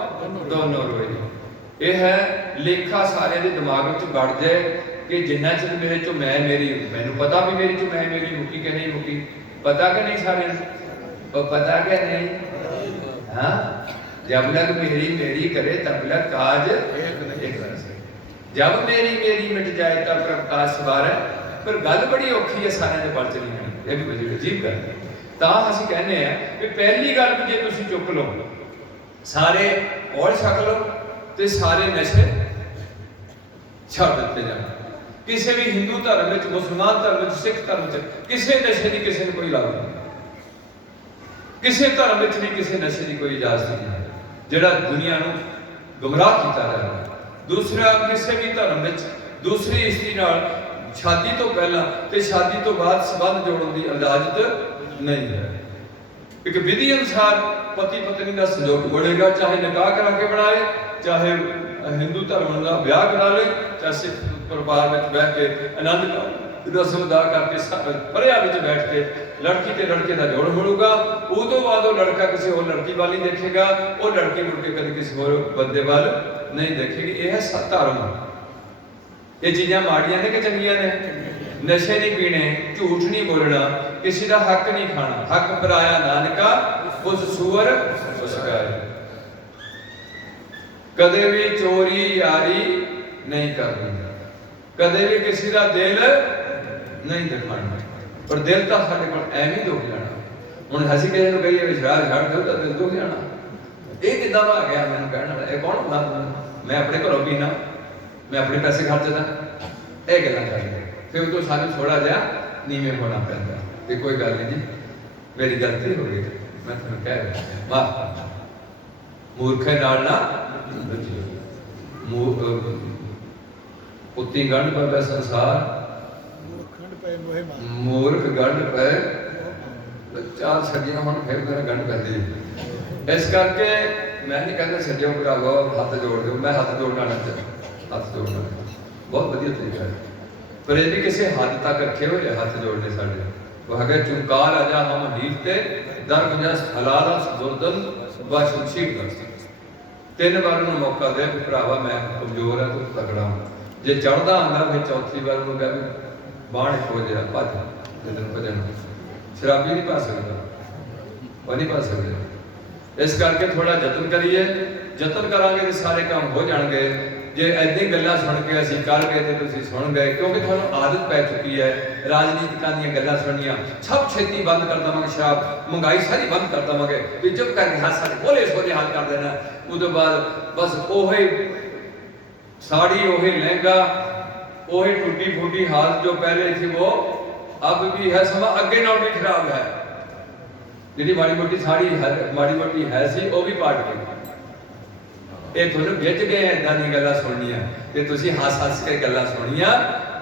ਦੋਨੋਂ ਰੋਏ। ਇਹ ਹੈ ਲੇਖਾ ਸਾਰਿਆਂ ਦੇ ਦਿਮਾਗ ਵਿੱਚ ਵੜ ਜਾਏ ਕਿ ਜਿੰਨਾ ਚਿਰ ਮੇਰੇ ਚੋਂ ਮੈਨੂੰ ਪਤਾ ਵੀ ਮੇਰੀ ਚੋਂ ਮੇਰੀ ਮੁੱਕੀ ਕਿ ਨਹੀਂ ਮੁੱਕੀ। ਪਤਾ ਕਿ ਨਹੀਂ ਸਾਰਿਆਂ ਨੂੰ? ਉਹ ਪਤਾ ਕਿ ਨਹੀਂ? हाँ, जब लग मेरी करे तब लग काज एक नहीं। जब मेरी मिट जाए तब प्रकाश सवारे। पर गल बड़ी औखी है, सारे ने पढ़ चली है, ये भी बड़ी अजीब गल है। तां असीं कहने हैं कि पहली गल भी जे तुसीं चुक लो, सारे और छक लो ते सारे नशे छड्ड दित्ते जाण। किसी भी हिंदू धर्म विच, मुसलमान धर्म विच, सिख धर्म विच किसी नशे की किसी ने कोई लागू नहीं। किसी धर्म में भी किसी नशे की कोई इजाजत नहीं है जिहड़ा दुनिया नूं गुमराह किया जा रहा है। दूसरा, किसी भी धर्म में दूसरी स्त्री नाल शादी तो पहला ते शादी तो बाद संबंध जोड़न की इजाजत नहीं है। एक विधि अनुसार पति पत्नी का संयोग बढ़ेगा, चाहे निकाह करा के बनाए, चाहे हिंदू धर्म का ब्याह करा ले, चाहे सिख परिवार में बैठ के आनंद रस्म अदा करके परिया बैठ के लड़की ते लड़के का जोड़ मिलूगा। उस तो बाद वो लड़का किसी और लड़की वाली देखेगा, वो लड़की मुड़ के कभी किसी और बंदे वाल नहीं देखेगी। यह है धर्म। ये चीज़ां माड़ियां ने कि चंगियां ने? नशे नहीं पीने, झूठ नहीं बोलना, किसी का हक नहीं खाना। हक पराया नानका उस सूअर उस गाय। कदे भी चोरी यारी नहीं करनी, कदे भी किसी का दिल नहीं दिखाना। पर दिल तो साढ़े को एवं ही दुख जाना। हुण असीं किसी नूं कहिए भी शराब छड्ड दो तो दिल दुख जाना। ये किदां आ गया? मैनूं कहण वाला ये कौन हुंदा? मैं अपने घरों पीना, मैं अपने पैसे खर्चदा, ये गल्लां करदे। फिर तो सानूं थोड़ा जिहा नीवें होना पैंदा कि कोई गल नहीं जी, मेरी गलती हो गई, मैं तुहानूं कह रहा माफ कर। मूर्खे नाल ना उत्ती गंढ पवे संसार, मूर्ख गंढ पे चार छड़ियां हुण फिर मेरा गंढ पैंदी। इस करके मैं नहीं कहता छड्डियो भरावो हाथ जोड़ दो, मैं हाथ जोड़ना नहीं, हाथ जोड़ना बहुत वधिया तरीका है। पर ये भी किसी हद तक रखे हुए हाथ जोड़ने साढ़े वह चुमकार आजा हम हीरते दर्ग जस हलारस दुर्दन व शमशीर दस। 3 बार उन्होंने मौका दे भी भरावा मैं कमजोर है तू तगड़ा हूं। जे चढ़दा आंदा फिर चौथी बार उन्होंने कहा भी बाण खो जा भज जिदन भजन। शराबी नहीं पा सकता, वह नहीं पा सकते। इस करके थोड़ा जतन करिए, जतन करांगे तो सारे काम हो जाएंगे। जे ऐसी गल्लां सुन के असीं कर गए तो तुसीं सुन गए, क्योंकि तुहानूं आदत पै चुकी है राजनीतिकां दीयां गल्लां सुनियां। सब छेती बंद कर देवांगे, शराब महंगाई सारी बंद कर देवांगे, भी चुप करके हाथ सारे बोले सोले हाल कर देना। उस बाद बस ओही साड़ी, ओही लहंगा, ओही टूटी फूटी हालत जो पहले थी वो अब भी है, समा अगे नाल भी खराब है। जी माड़ी मोटी साड़ी है, माड़ी मोटी है सी वो भी पाट गई। ये तुहानूं गिज गए इदां दी गल्लां सुनियां ते तुसीं हस हस के गल्लां सुनियां,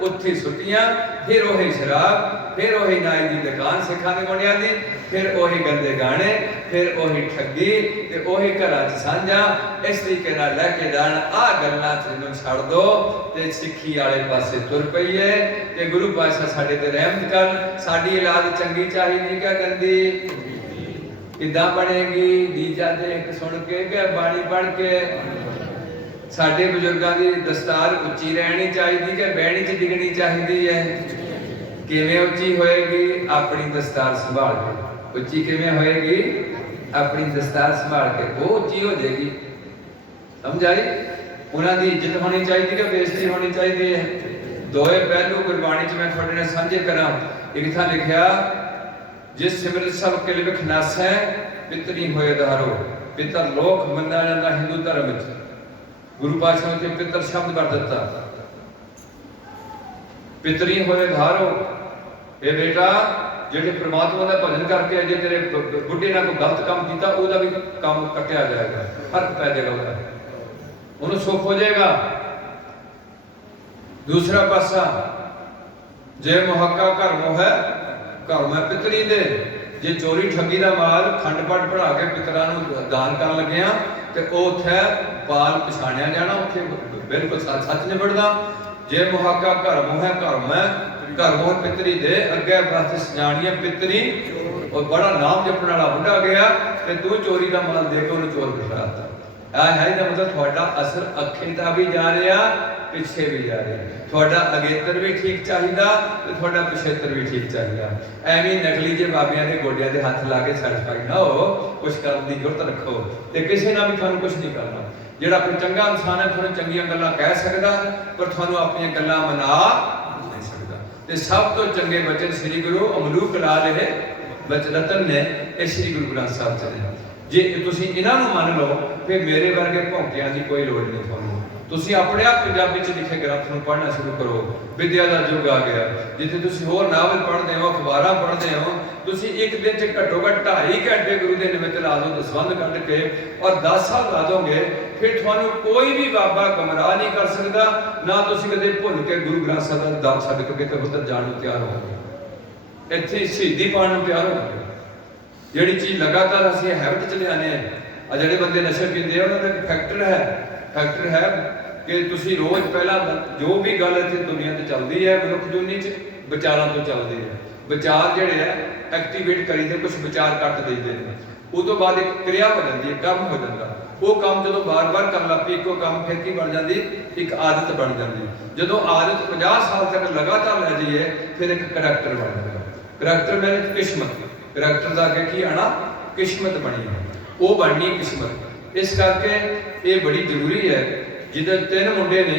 उत्थे सुटियां, फिर वही शराब, फिर वही नाई दी दुकान सिखां दे मुंडियां दी, फिर वही गंदे गाने, फिर वही ठगी ते वही घरां च सांझा। इस तरीके नाल लैके जाण आ गल्लां तुहानूं छड्ड दो ते सिੱਖੀ वाले पासे तुर पईए ते गुरु पातशाह साडे ते रहमत कर। साडी औलाद चंगी चाहिदी क्या गंदी किदां बनेगी? दीजा देख सुन के क्या बाणी पढ़ के? साडे बुजुर्गां दी दस्तार उच्ची रहनी चाहिए कि बैणी च डिगनी चाहिए है? किवें उच्ची होएगी? अपनी दस्तार संभाल के। उच्ची किवें होएगी? अपनी दस्तार संभाल के, वो उच्ची हो जाएगी। समझ आई? उन्हां दी इज्जत होनी चाहिए कि बेइज्जती होनी चाहिए है? दोए पहलू गुरबाणी च मैं तुहाडे नाल सांझे करां। एक थां लिखिया जिस सिमरत सब किल विख नासै पितरी होए धारो। पितर लोक मन्ना जाता हिंदू धर्म च, गुरु पातशाह ने पितर शब्द कर दिता। पितरी होए धारो, ये बेटा जेडे परमात्मा का भजन करके जे तेरे बुढ़े ने कोई गलत काम किया उसका भी काम कटिया जाएगा, फर्क पै जाएगा, उन्होंने सुख हो जाएगा। दूसरा पासा जे मुहक्का घर मोह है घर में पितरी दे। जे चोरी ठगी का माल खंड पाठ पढ़ा के पितरां नूं दान कर लगे तो उत्थे पाल पछाणिया जाना, उत्थे बिल्कुल सच निबड़दा। जे मुहाका घर मोह है घर में घर मोह पितरी दे अगे बस सजाणियां पितरी। और बड़ा नाम जपण वाला बुढ़ा गया ते तू चोरी का माल दे के उन्हें चोर बिठाता। है मतलब थोड़ा असर अखे का भी जा रहा पिछे भी जा रहा। थोड़ा अगेतर भी ठीक चाहिए तो थोड़ा पिछेतर भी ठीक चाहिए। एवं नकली जे बाबिया के गोडिया के हाथ ला के सैटिस्फाई ना हो, कुछ करने की जरूरत रखो तो किसी ना भी थानू कुछ नहीं करना। जिहड़ा कोई चंगा इंसान है थानू चंगियां गल्लां कह सकदा पर थानू अपनी गल्लां मना नहीं सकदा। ते सब तो चंगे वचन श्री गुरु अमलूक लाल है बचरतन ने ये श्री गुरु ग्रंथ साहब च ने। जे तुसीं इन्हां नूं मन लो फिर मेरे वर्गे भौंकियां की कोई लोड़ नहीं थानू। तुसीं अपने आप पंजाबी च लिखे ग्रंथ नूं पढ़ना शुरू करो। विद्या का युग आ गया जिथे तुसीं होर नावल पढ़ते हो, अखबारां पढ़ते हो। तुसीं एक दिन च घट्टो घट्ट 2.5 घंटे गुरु के निमित्त ला दो, दसवंध कढ़ के और 10 साल ला दोगे फिर थानू कोई भी बाबा गुमराह नहीं कर सकता। ना तुसीं कदे भुल के गुरु ग्रंथ साहब दा दर छड्ड के ते उधर जाण नूं तैयार होवोगे। इत्थे शहीदी पाण नूं तैयार होवोगे। जिहड़ी चीज़ लगातार असीं हैबिट च लिआने आ जिहड़े बंदे नशे पींदे आ उन्हां दा फैक्टर है कि तुसीं रोज़ पहला जो भी गल इत्थे दुनिया ते चलदी है मनुख दुनिया च विचारां तो चलदी है। विचार जिहड़े है एक्टिवेट करीदे, कुछ विचार कट देते हैं, उस तो बाद एक क्रिया हो जाती है, काम हो जाता। वो काम जो बार बार कर लग पी एको काम फिर की बन जाती, एक आदत बन जाती। जो आदत 50 साल तक लगातार लै जाइए फिर एक करैक्टर बन जाएगा। करैक्टर मैंने किस्मत, करैक्टर का अगे की आना किस्मत बनी है, वो बननी किस्मत। इस करके ये बड़ी जरूरी है। जिदे 3 मुंडे ने,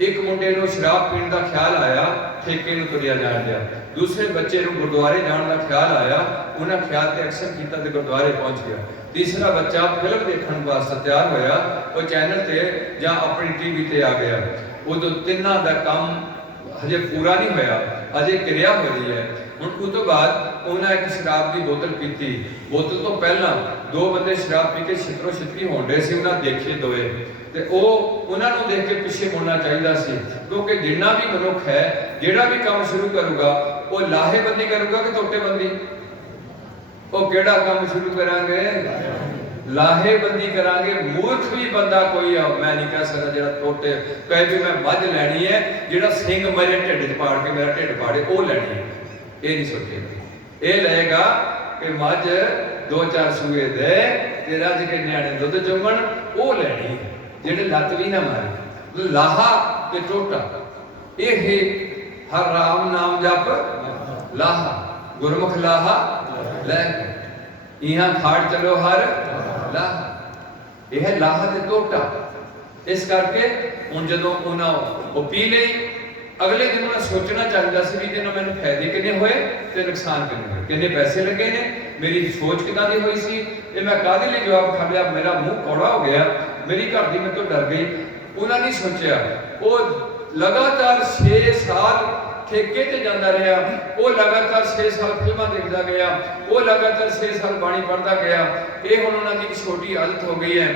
एक मुंडे को शराब पीने का ख्याल आया, ठेके में तुरिया जान दिया। दूसरे बच्चे को गुरुद्वारे जाने का ख्याल आया, उन्हें ख्याल से एक्शन किया तो गुरुद्वारे पहुंच गया। तीसरा बच्चा फिल्म देखने वास्ते तैयार होया, वो चैनल से या अपनी टीवी से आ गया। वो तो तिना का काम हजे पूरा नहीं होया, अजे क्रिया हो रही है। हुण उस तो बाद उन्हें एक शराब की बोतल पीती। बोतल तो पहला 2 बंदे शराब पी के छितरो छितरी हो रहे थे, उन्हें देखे दोए ते उन्होंने देख के पिछे मुड़ना चाहिए सी। क्योंकि जिन्ना भी मनुख है जिहड़ा भी काम शुरू करूगा वो लाहेबंदी करूगा कि तोटेबंदी? वो केड़ा काम शुरू करांगे? लाहेबंदी करांगे। मूर्ख भी बंदा कोई है, मैं नहीं कह सकता जिहड़ा तोटे कहे भी मैं मझ लैनी है, जिहड़ा सिंह मेरे ढिड च पाड़ के मेरा ढिड पाड़े वो लैनी है, ये नहीं सोचेगा। ये लेगा कि मझ 2-4 सूए दे ते रज के न्याणे दुध चुमन, वो लैनी जेडे लत भी ना मारे। लाहा ते टोटा, ये हर राम नाम जप लाहा, गुरमुख लाहा लै, इहां खाड़ चलो हर लाहा, यह लाहा ते टोटा। इस करके हुण जदों उन्हां वो पी लई, अगले दिन उन्हें सोचना चाहिए सी भी कि मैंने फायदे किन्ने होए ते नुकसान किन्ने होए, किन्ने पैसे लगे ने, मेरी सोच किदां दी होई सी, ये मैं काहदे लई जवाब खा लिया, मेरा मुंह कौड़ा हो गया, मेरी घर दी मेरे तो डर गई। उन्होंने नहीं सोचा, वो लगातार 6 साल ठेके ते जांदा रहा, वो लगातार 6 साल फिल्मां देखदा गया, वो लगातार 6 साल बाणी पढ़दा गया। ये हुण उन्हां दी एक छोटी आदत हो गई है।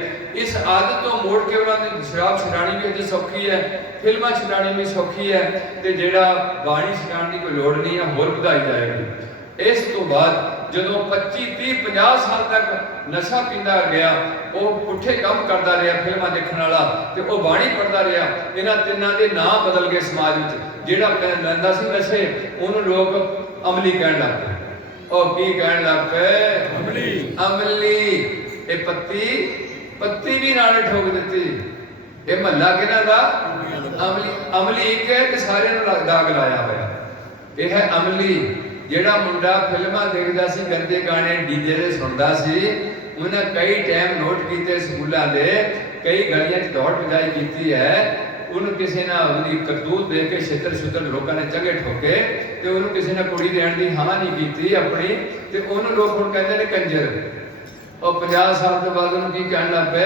इस आदत तो मोड़ के उन्होंने शराब छुड़ानी भी अजे सौखी है, फिल्मां छुड़ानी भी सौखी है, तो जिहड़ा बाणी छुड़ाने की कोई लोड़ नहीं है, होर वधाई जाएगी। इस तो बाद जदों 25, 30, 50 साल तक नशा पींदा गया, वो पुठे काम करता रहा फिल्मां देखने वाला, तो वो बाणी पढ़ता रहा, इन्हां तिन्हां दे नाम बदल गए समाज में। जिहड़ा लैंदा सी नशे उन्होंने लोग अमली कहण लग पे। और की कहण लग पे? अमली। अमली ये पत्ती भी नाले ठोक दी। ये महला किहदा दा? अमली। अमली एक है कि सारे दाग लाया होया, यह है अमली। जिहड़ा मुंडा फिल्मां देखदा सी, गंदे गाने डीजे दे सुनदा सी, उन्हें कई टाइम नोट कीते स्कूलों के, कई गलियां च दौड़ बजाई की है, उन्होंने किसी ने उनकी करतूत दे के छितर छुतर लोगों ने चंगे ठोके, तो उन्होंने किसी ने कुड़ी देने की हाँ नहीं की अपनी, तो उन्होंने लोग हुण कहते हैं कंजर। और 50 साल के बाद उन्होंने की कहन लग पे?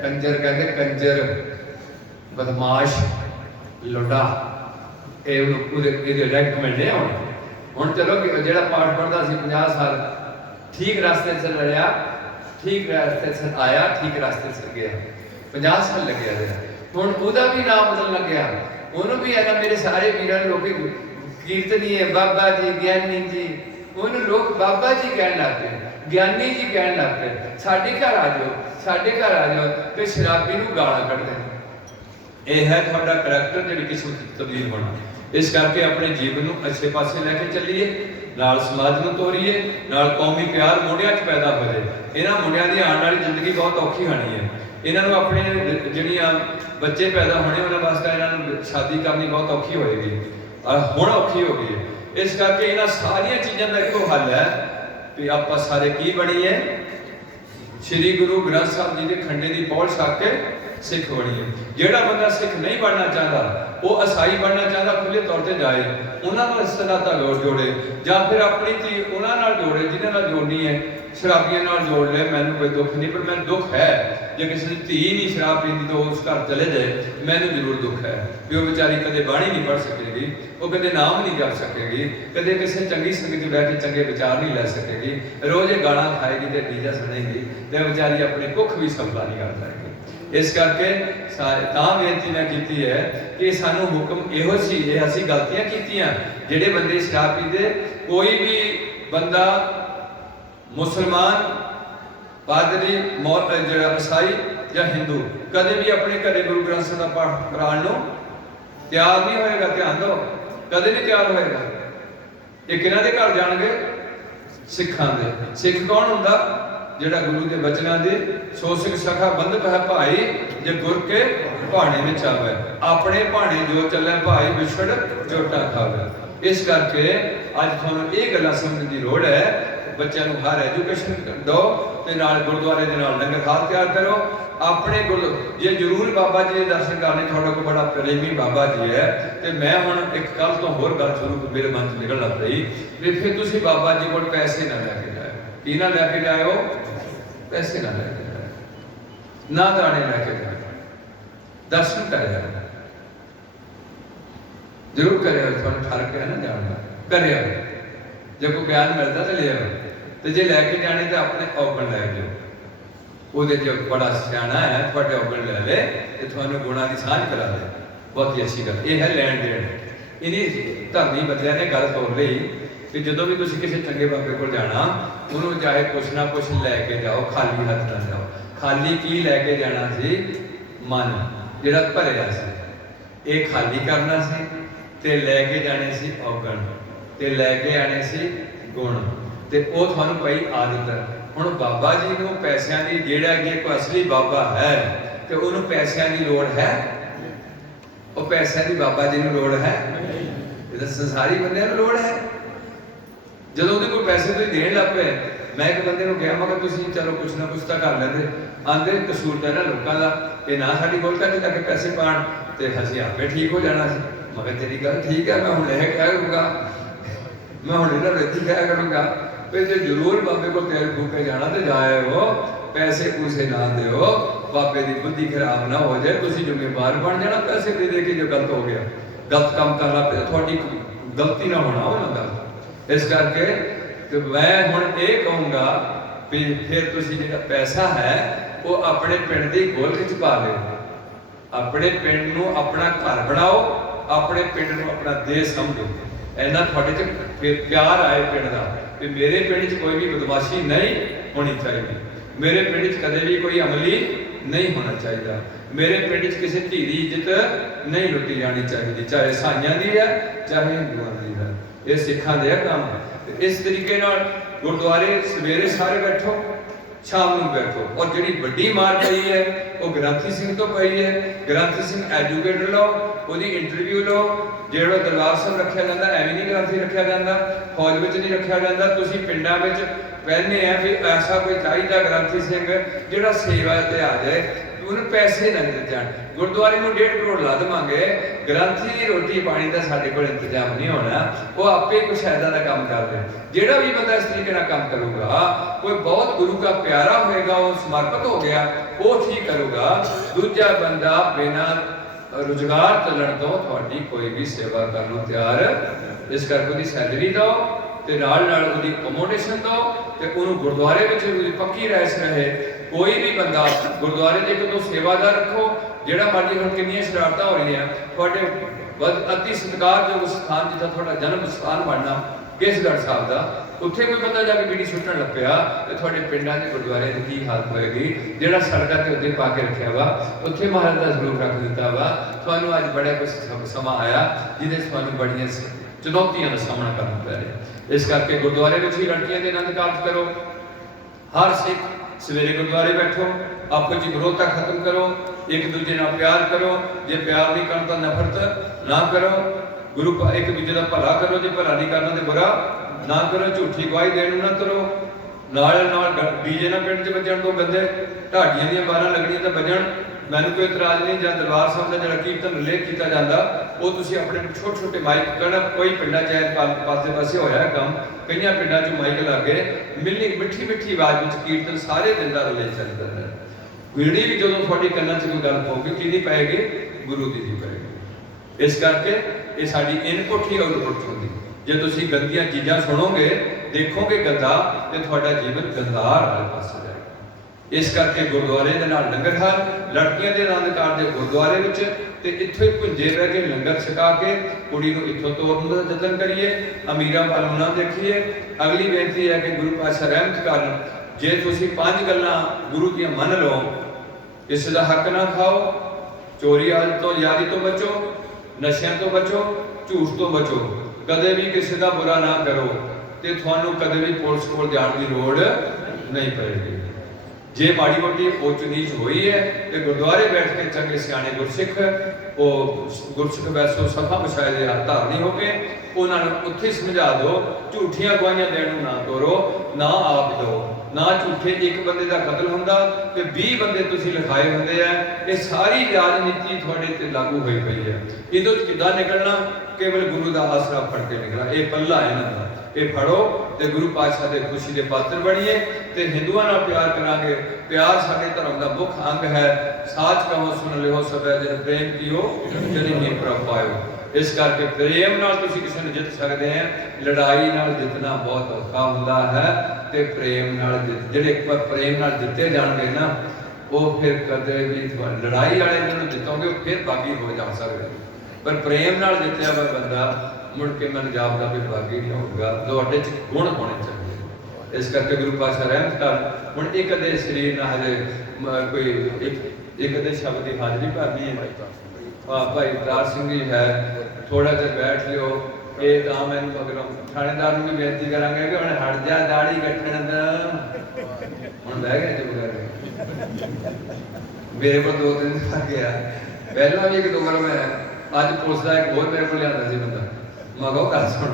कंजर कहते, कंजर बदमाश लुटा। ये रेकमेंड है हुण चलो जिहड़ा पाठ पढ़दा सी 50 साल ठीक रास्ते से लड़िया, ठीक रास्ते से आया, ठीक रास्ते से गया, 50 साल लग गया। हुण उहदा भी नाम बदल लग गया, उन्होंने भी है ना मेरे सारे वीरां लोग कीर्तनी है बाबा जी, ज्ञानी जी, उन्होंने लोग बाबा जी कहण लग पे, ज्ञानी जी कहण लग पे, साडे घर आ जाओ, साडे घर आ जाओ, तो शराबी नूं गालां कढदे। यह है तुहाडा करैक्टर जिहड़ी किस्म तब्दील होना। इस करके अपने जीवन नूं अच्छे पासे लैके चलीए, नाल समाज नूं तोरीए, नाल कौमी प्यार मुंडियां च पैदा होवे। इन्हां मुंडियां दी आउण वाली जिंदगी बहुत औखी होनी है। इन्हां नूं अपने जिहड़ियां बच्चे पैदा होने उन्हां वास्ते इन्हां नूं शादी करनी बहुत औखी होएगी, हुण औखी हो गई है। इस करके इन्हां सारियां चीज़ां दा इक्को हल है कि आपां सारे की बणीए, श्री गुरु ग्रंथ साहब जी के खंडे की पौड़ छक के सिख बणीए। जिहड़ा बंदा सिख नहीं बनना चाहता, वो ईसाई बनना चाहता, खुले तौर पर जाए, उन्होंने रिश्ता नाता जोड़े, या फिर अपनी धी उन्होंने जोड़े जिन्होंने जोड़नी है, शराबियों जोड़ ले, मैनू कोई दुख नहीं, पर मैं दुख है जो किसी की धी नहीं शराब पीती तो उस घर चले जाए, मैनू जरूर दुख है कि वह बेचारी कदे बाणी नहीं पढ़ सकेगी, वो कदे नाम नहीं कर सकेगी, कदे किसी चंगी संगत बैठ के चंगे विचार नहीं लै सकेगी, रोज़ ये गाना खाएगी तो डीजा सुनेगी, तो बेचारी अपनी भुख भी सफला नहीं कर पाएगी। इस करके बेनती मैं की है कि सानू हुक्म इहो सी, असी गलतियां कीतियां, जिहड़े बंदे शराब पीते, कोई भी बंदा मुसलमान, पादरी, ईसाई या हिंदू कदे भी अपने घरे गुरु ग्रंथ साहिब का पाठ कराने तैयार नहीं होएगा। ध्यान दो, कदे नहीं तैयार होएगा। ये किन्हां दे घर जाणगे? सिखां दे। सिख कौन हुंदा? जिहड़ा गुरु के बचनां दे सो सिख सखा बंधप है भाई, जे गुर के भाणे में आवे, अपने भाणे जो चले भाई विछड़ चोटा खावे। इस करके अज तुहानूं ये गल्लां समझण दी लोड़ है। बच्चों को हर एजुकेशन दो, ते नाल गुरुद्वारे दे नाल लंगर हाल तैयार करो। अपने गुरु जे जरूर बाबा जी के दर्शन करने, थोड़ा को बड़ा प्रेमी बाबा जी है, तो मैं हुण एक कल तो होर गल शुरू मेरे मन च निकल लग पई भी फिर तुसीं बाबा जी कोल पैसे ना लैके जाओ। की ना लैके जाओ? पैसे ना लैके जाओ, ना दाने लैके जाओ, दर्शन करे जरूर करे। थोड़ा फर्क है ना, जाना करे जो कोई बयान मिलता तो ले आओ, तो जे लैके जाने तो अपने औगण लै जाओ। वो जो बड़ा सियाना है थोड़े औगण लै ले तो थानू गुणा की सांझ करा दे, बहुत ही अच्छी गल। ये है लैन देन। इन्हीं धर्मी बंदियां ने गल तोड़ ली कि जो भी तुसीं किसी चंगे बाबे को जाना, उन्होंने चाहे कुछ ना कुछ लैके जाओ, खाली हथ ना जाओ। खाली की लैके जाना सी? मन जिहड़ा भरिया सी, ये खाली करना सी, ते लैके जाने सी औगण, ते लैके आने सी गुण ते वो थानू पई आदत है। हुण बाबा जी नूं पैसिਆਂ ਦੀ ਜਿਹੜਾ कि कोई असली बाबा है ते उहनूं पैसिਆਂ ਦੀ लोड़ है? वो पैसिਆਂ ਦੀ बाबा जी नूं लोड़ है? ये तो संसारी बंदे नूं लोड़ है। ਜਦੋਂ ਉਹਦੇ कोई पैसे ਤੁਸੀਂ देण लग पे, मैं एक बंदे नूं कहा मैं कि तुसीं चलो कुछ ना कुछ तो कर लेंदे, आंदे कसूर तो इन्हां लोकां दा कि ना साडी कोल तक जाके पैसे पाण ते ਅਸੀਂ आपे ठीक हो जाना सी। मैं कहा तेरी गल ठीक है, मैं हुण यह कहा करूँगा, मैं हुण इन्हां नूं इत्थे कहा करूँगा भी जे जरूर बाबे को तेल फूके जाना तो जाए हो, पैसे पूसे ना दो, बाबे की बुद्धि खराब ना हो जाए, तुसीं जिम्मेवार बन जाना पैसे दे के। जो गलत हो गया, गलत काम करना पे थोड़ी गलती ना होना हो ना। इस करके कि मैं हुण ये कहूँगा भी फिर तुसीं जिहड़ा पैसा है वो अपने पिंड की गोलक च पा लो, अपने पिंड नूं अपना घर बनाओ, अपने पिंड नूं अपना देश समझो। इन्ना थोड़े च प्यार आए पिंड का कि मेरे पिंड च कोई भी बदमाशी नहीं होनी चाहिए, मेरे पिंड च कदे भी कोई अमली नहीं होना चाहिए, मेरे पिंड च किसी धी की इज्जत नहीं लुटी जानी चाहिए, चाहे ईसाइयां की है चाहे हिंदुओं की है। ये सिखां दे काम है। इस तरीके नाल गुरुद्वारे सवेरे सारे बैठो, शाम ਨੂੰ बैठो। और जिहड़ी वड्डी मार पई है वो ग्रंथी सिंह तो पई है। ग्रंथी सिंह एजुकेटर लो, ਉਹਦੀ इंटरव्यू लो। ਜਿਹੜਾ ਦਰਬਾਰ ਸਾਹਿਬ ਰੱਖਿਆ ਜਾਂਦਾ ਐਵੇਂ ਨਹੀਂ ਗ੍ਰੰਥੀ ਰੱਖਿਆ ਜਾਂਦਾ, ਫੌਜ ਵਿੱਚ ਨਹੀਂ ਰੱਖਿਆ ਜਾਂਦਾ। ਤੁਸੀਂ ਪਿੰਡਾਂ ਵਿੱਚ ਕਹਿੰਦੇ ਆ ਵੀ ਐਸਾ ਕੋਈ ਚਾਹੀਦਾ ਗ੍ਰੰਥੀ ਸਿੰਘ ਜਿਹੜਾ ਸੇਵਾ ਤੇ ਆ ਜਾਏ, ਉਹਨੂੰ ਪੈਸੇ ਨਾ ਦਿੱਤੇ ਜਾਣ। ਗੁਰਦੁਆਰੇ ਨੂੰ 1.5 ਕਰੋੜ ਲਾ ਦੇਵਾਂਗੇ, ਗ੍ਰੰਥੀ ਦੀ ਰੋਟੀ ਪਾਣੀ ਦਾ ਸਾਡੇ ਕੋਲ ਇੰਤਜ਼ਾਮ ਨਹੀਂ ਹੋਣਾ, ਉਹ ਆਪੇ ਕੁਛ ਐਦਾ ਦਾ ਕੰਮ ਕਰਦੇ। ਜਿਹੜਾ ਵੀ ਬੰਦਾ ਇਸ ਤਰੀਕੇ ਨਾਲ ਕੰਮ ਕਰੂਗਾ, ਕੋਈ ਬਹੁਤ ਗੁਰੂ ਦਾ ਪਿਆਰਾ ਹੋਏਗਾ, ਉਹ ਸਮਰਪਿਤ ਹੋ ਗਿਆ, ਉਹ ਠੀਕ ਕਰੂਗਾ। ਦੂਜਾ ਬੰਦਾ ਬਿਨਾਂ ਰੁਜ਼ਗਾਰ ਚੱਲਣ ਤੋਂ ਤੁਹਾਡੀ ਕੋਈ ਵੀ ਸੇਵਾ ਕਰਨ ਨੂੰ ਤਿਆਰ। ਇਸ ਕਰਕੇ ਉਹਦੀ ਸੈਲਰੀ ਦਿਓ ਤੇ ਨਾਲ ਨਾਲ ਉਹਦੀ ਅਕੋਮੋਡੇਸ਼ਨ ਦਿਓ ਤੇ ਉਹਨੂੰ ਗੁਰਦੁਆਰੇ ਵਿੱਚ ਉਹਦੀ ਪੱਕੀ ਰਹਿਸ਼ ਰਹੇ। ਕੋਈ ਵੀ ਬੰਦਾ ਗੁਰਦੁਆਰੇ ਦੇ ਇੱਕ ਦੋ ਸੇਵਾਦਾਰ ਰੱਖੋ, ਜਿਹੜਾ ਮਰਜ਼ੀ। ਹੁਣ ਕਿੰਨੀਆਂ ਸ਼ਰਾਰਤਾਂ ਹੋ ਰਹੀਆਂ ਤੁਹਾਡੇ ਅਤੀ ਸਤਿਕਾਰਯੋਗ ਸਥਾਨ ਜਿੱਥੇ ਤੁਹਾਡਾ ਜਨਮ ਸਥਾਨ ਬਣਨਾ ਕੇਸਗੜ੍ਹ ਸਾਹਿਬ ਦਾ, ਉੱਥੇ ਕੋਈ ਬੰਦਾ ਜਾ ਕੇ ਬੀੜੀ ਸੁੱਟਣ ਲੱਗ ਪਿਆ ਤੇ ਤੁਹਾਡੇ ਪਿੰਡਾਂ ਦੇ ਗੁਰਦੁਆਰੇ ਦੀ ਕੀ ਹਾਲਤ ਹੋਏਗੀ। ਜਿਹੜਾ ਸੜਕਾਂ ਤੇ ਉੱਤੇ ਪਾ ਕੇ ਰੱਖਿਆ ਵਾ ਉੱਥੇ ਮਹਾਰਾਜ ਦਾ ਸਰੂਪ ਰੱਖ ਦਿੱਤਾ ਵਾ। ਤੁਹਾਨੂੰ ਅੱਜ ਬੜਾ ਕੁਝ ਸਮਾਂ ਆਇਆ ਜਿਹਦੇ ਤੁਹਾਨੂੰ ਬੜੀਆਂ ਚੁਣੌਤੀਆਂ ਦਾ ਸਾਹਮਣਾ ਕਰਨਾ ਪੈ ਰਿਹਾ। ਇਸ ਕਰਕੇ ਗੁਰਦੁਆਰੇ ਵਿੱਚ ਹੀ ਲੜਕੀਆਂ ਦੇ ਆਨੰਦ ਕਾਰਜ ਕਰੋ। ਹਰ ਸਿੱਖ ਸਵੇਰੇ ਗੁਰਦੁਆਰੇ ਬੈਠੋ, ਆਪਸ ਵਿੱਚ ਵਿਰੋਧਤਾ ਖਤਮ ਕਰੋ, ਇੱਕ ਦੂਜੇ ਨਾਲ ਪਿਆਰ ਕਰੋ। ਜੇ ਪਿਆਰ ਨਹੀਂ ਕਰਨਾ ਤਾਂ ਨਫ਼ਰਤ ਨਾ ਕਰੋ। ਗੁਰੂ ਇੱਕ ਦੂਜੇ ਦਾ ਭਲਾ ਕਰੋ, ਜੇ ਭਲਾ ਨਹੀਂ ਕਰਨਾ ਤੇ ਬੁਰਾ ਨਾ ਕਰੋ। ਝੂਠੀ ਗਵਾਹੀ ਦੇਣ ਨੂੰ ਨਾ ਕਰੋ। ਨਾਲ ਨਾਲ ਡੀਜੇ ਨਾਲ ਪਿੰਡ 'ਚ ਵੱਜਣ ਤੋਂ ਗੰਦੇ ਢਾਡੀਆਂ ਦੀਆਂ 12 ਲੱਗਣੀਆਂ ਤਾਂ ਵੱਜਣ, ਮੈਨੂੰ ਕੋਈ ਇਤਰਾਜ਼ ਨਹੀਂ। ਜਾਂ ਦਰਬਾਰ ਸਾਹਿਬ ਦਾ ਜਿਹੜਾ ਕੀਰਤਨ ਰਿਲੇਟ ਕੀਤਾ ਜਾਂਦਾ ਉਹ ਤੁਸੀਂ ਆਪਣੇ ਛੋਟੇ ਛੋਟੇ ਮਾਈਕ ਕਰਨਾ। ਕੋਈ ਪਿੰਡਾਂ 'ਚ ਪਾਸੇ ਪਾਸੇ ਹੋਇਆ ਕੰਮ, ਕਈਆਂ ਪਿੰਡਾਂ 'ਚ ਮਾਈਕ ਲੱਗੇ ਮਿੱਠੀ ਮਿੱਠੀ ਆਵਾਜ਼ ਵਿੱਚ ਕੀਰਤਨ ਸਾਰੇ ਦਿਨ ਦਾ ਰਿਲੇਟ ਚੱਲਦਾ ਹੈ। ਵੀੜੀ ਵੀ ਜਦੋਂ ਤੁਹਾਡੀ ਕੰਨਾਂ 'ਚ ਕੋਈ ਗੱਲ ਪਊਗੀ ਕਿਹਦੀ ਪਏਗੀ? ਗੁਰੂ ਦੀ ਦੀ ਪਏਗੀ। ਇਸ ਕਰਕੇ ਇਹ ਸਾਡੀ ਇਨਪੁਟ ਹੀ ਆਊਟਪੁੱਟ ਹੁੰਦੀ। ਜੇ ਤੁਸੀਂ ਗੰਦੀਆਂ ਚੀਜ਼ਾਂ ਸੁਣੋਗੇ ਦੇਖੋਗੇ ਗੰਦਾ ਤੇ ਤੁਹਾਡਾ ਜੀਵਨ ਗੰਦਾਰ ਵਾਲੇ ਪਾਸੇ ਜਾਏਗਾ। ਇਸ ਕਰਕੇ ਗੁਰਦੁਆਰੇ ਦੇ ਨਾਲ ਲੰਗਰ ਹਾਲ, ਲੜਕੀਆਂ ਦੇ ਆਨੰਦ ਕਾਰਜ ਗੁਰਦੁਆਰੇ ਵਿੱਚ ਤੇ ਇੱਥੇ ਪੁੰਜੇ ਬਹਿ ਕੇ ਲੰਗਰ ਛਕਾ ਕੇ ਕੁੜੀ ਨੂੰ ਇੱਥੋਂ ਤੋਰਨ ਦਾ ਯਤਨ ਕਰੀਏ। ਅਮੀਰਾਂ ਵੱਲ ਨਾ ਦੇਖੀਏ। ਅਗਲੀ ਬੇਨਤੀ ਹੈ ਕਿ ਗੁਰੂ ਪਾਤਸ਼ਾਹ ਰਹਿਮਤ ਕਰਨ, ਜੇ ਤੁਸੀਂ 5 ਗੱਲਾਂ ਗੁਰੂ ਦੀਆਂ ਮੰਨ ਲਓ, ਕਿਸੇ ਦਾ ਹੱਕ ਨਾ ਖਾਓ, ਚੋਰੀ ਆਦਤ ਤੋਂ ਯਾਰੀ ਤੋਂ ਬਚੋ, ਨਸ਼ਿਆਂ ਤੋਂ ਬਚੋ, ਝੂਠ ਤੋਂ ਬਚੋ, ਕਦੇ ਵੀ ਕਿਸੇ ਦਾ ਬੁਰਾ ਨਾ ਕਰੋ ਤੇ ਤੁਹਾਨੂੰ ਕਦੇ ਵੀ ਪੁਲਿਸ ਕੋਲ ਜਾਣ ਦੀ ਲੋੜ ਨਹੀਂ ਪਏਗੀ। ਜੇ ਮਾੜੀ ਮੋਟੀ ਉੱਚ ਨੀਚ ਹੋਈ ਹੈ ਤੇ ਗੁਰਦੁਆਰੇ ਬੈਠ ਕੇ ਚੰਗੇ ਸਿਆਣੇ ਗੁਰਸਿੱਖ ਉਹ ਗੁਰਸਿੱਖ ਵੈਸੋ ਸਭਾ ਵਿਛਾਏ ਦੇ ਧਾਰਨੀ ਹੋ ਕੇ ਉਹਨਾਂ ਨੂੰ ਉੱਥੇ ਸਮਝਾ ਦਿਓ। ਝੂਠੀਆਂ ਗਵਾਹੀਆਂ ਦੇਣ ਨੂੰ ਨਾ ਤੋਰੋ, ਨਾ ਆਪ ਦਿਓ, ਨਾ ਝੂਠੇ। ਇੱਕ ਬੰਦੇ ਦਾ ਕਤਲ ਹੁੰਦਾ ਤੇ 20 ਬੰਦੇ ਤੁਸੀਂ ਲਿਖਾਏ ਹੁੰਦੇ ਆ। ਇਹ ਸਾਰੀ ਰਾਜਨੀਤੀ ਤੁਹਾਡੇ ਤੇ ਲਾਗੂ ਹੋਈ ਪਈ ਹੈ। ਇਹਦੇ ਤੋਂ ਕਿੱਦਾਂ ਨਿਕਲਣਾ? ਕੇਵਲ ਗੁਰੂ ਦਾ ਆਸਰਾ ਫੜ ਕੇ ਨਿਕਲਣਾ। ਇਹ ਪੱਲਾ ਹੈ ਇਹਨਾਂ ਦਾ, ਇਹ ਫੜੋ ਤੇ ਗੁਰੂ ਪਾਤਸ਼ਾਹ ਦੇ ਖੁਸ਼ੀ ਦੇ ਪਾਤਰ ਬਣੀਏ ਤੇ ਹਿੰਦੂਆਂ ਨਾਲ ਪਿਆਰ ਕਰਾਂਗੇ। ਪਿਆਰ ਸਾਡੇ ਧਰਮ ਦਾ ਮੁੱਖ ਅੰਗ ਹੈ। ਸਾਚ ਕਹੋ ਸੁਣ ਲਿਓ ਸਭੈ ਜਨ ਪ੍ਰੇਮ ਕੀਓ ਜਨ ਹੀ ਪ੍ਰਭ ਪਾਇਓ। ਇਸ ਕਰਕੇ ਪ੍ਰੇਮ ਨਾਲ ਤੁਸੀਂ ਕਿਸੇ ਨੂੰ ਜਿੱਤ ਸਕਦੇ ਆ। ਲੜਾਈ ਨਾਲ ਜਿੱਤਣਾ ਬਹੁਤ ਔਖਾ ਹੁੰਦਾ ਹੈ ਤੇ ਪ੍ਰੇਮ ਨਾਲ ਜਿਹੜੇ ਇੱਕ ਵਾਰ ਪ੍ਰੇਮ ਨਾਲ ਜਿੱਤੇ ਜਾਣਗੇ ਨਾ, ਉਹ ਫਿਰ ਕਦੇ ਵੀ ਲੜਾਈ ਵਾਲੇ ਨੂੰ ਜਿੱਤੋਗੇ ਉਹ ਫਿਰ ਬਾਗੀ ਹੋ ਜਾ ਸਕਦੇ। ਪਰ ਪ੍ਰੇਮ ਨਾਲ ਜਿੱਤਿਆ ਹੋਇਆ ਬੰਦਾ ਮੁੜ ਕੇ ਮਨ ਜਾਪਦਾ ਵੀ ਬਾਗੀ ਨਹੀਂ ਹੋਊਗਾ। ਤੁਹਾਡੇ 'ਚ ਗੁਣ ਹੋਣੇ ਚਾਹੀਦੇ। ਇਸ ਕਰਕੇ ਗੁਰੂ ਪਾਤਸ਼ਾਹ ਰਹਿਮਤ ਕਰ। ਹੁਣ ਇੱਕ ਅੱਧੇ ਸਰੀਰ ਨਾਲ ਹਜੇ ਕੋਈ ਇੱਕ ਅੱਧੇ ਸ਼ਬਦ ਦੀ ਹਾਜ਼ਰੀ ਭਰਨੀ ਹੈ। ਭਾਈ ਅਵਤਾਰ ਸਿੰਘ ਜੀ ਹੈ, ਥੋੜਾ ਜਿਹਾ ਬੈਠ ਲਿਓ ये तो मैंने मगरों थानेदार भी बेनती करांगे कि हुण हट जा दाढ़ी कट्टण दा हुण बह गए चुप कर मेरे को 2 दिन लग गया पहला भी 1-2 बार मैं अज पुलिस का एक होर मेरे को लिया बंदा मैं कहो गल सुन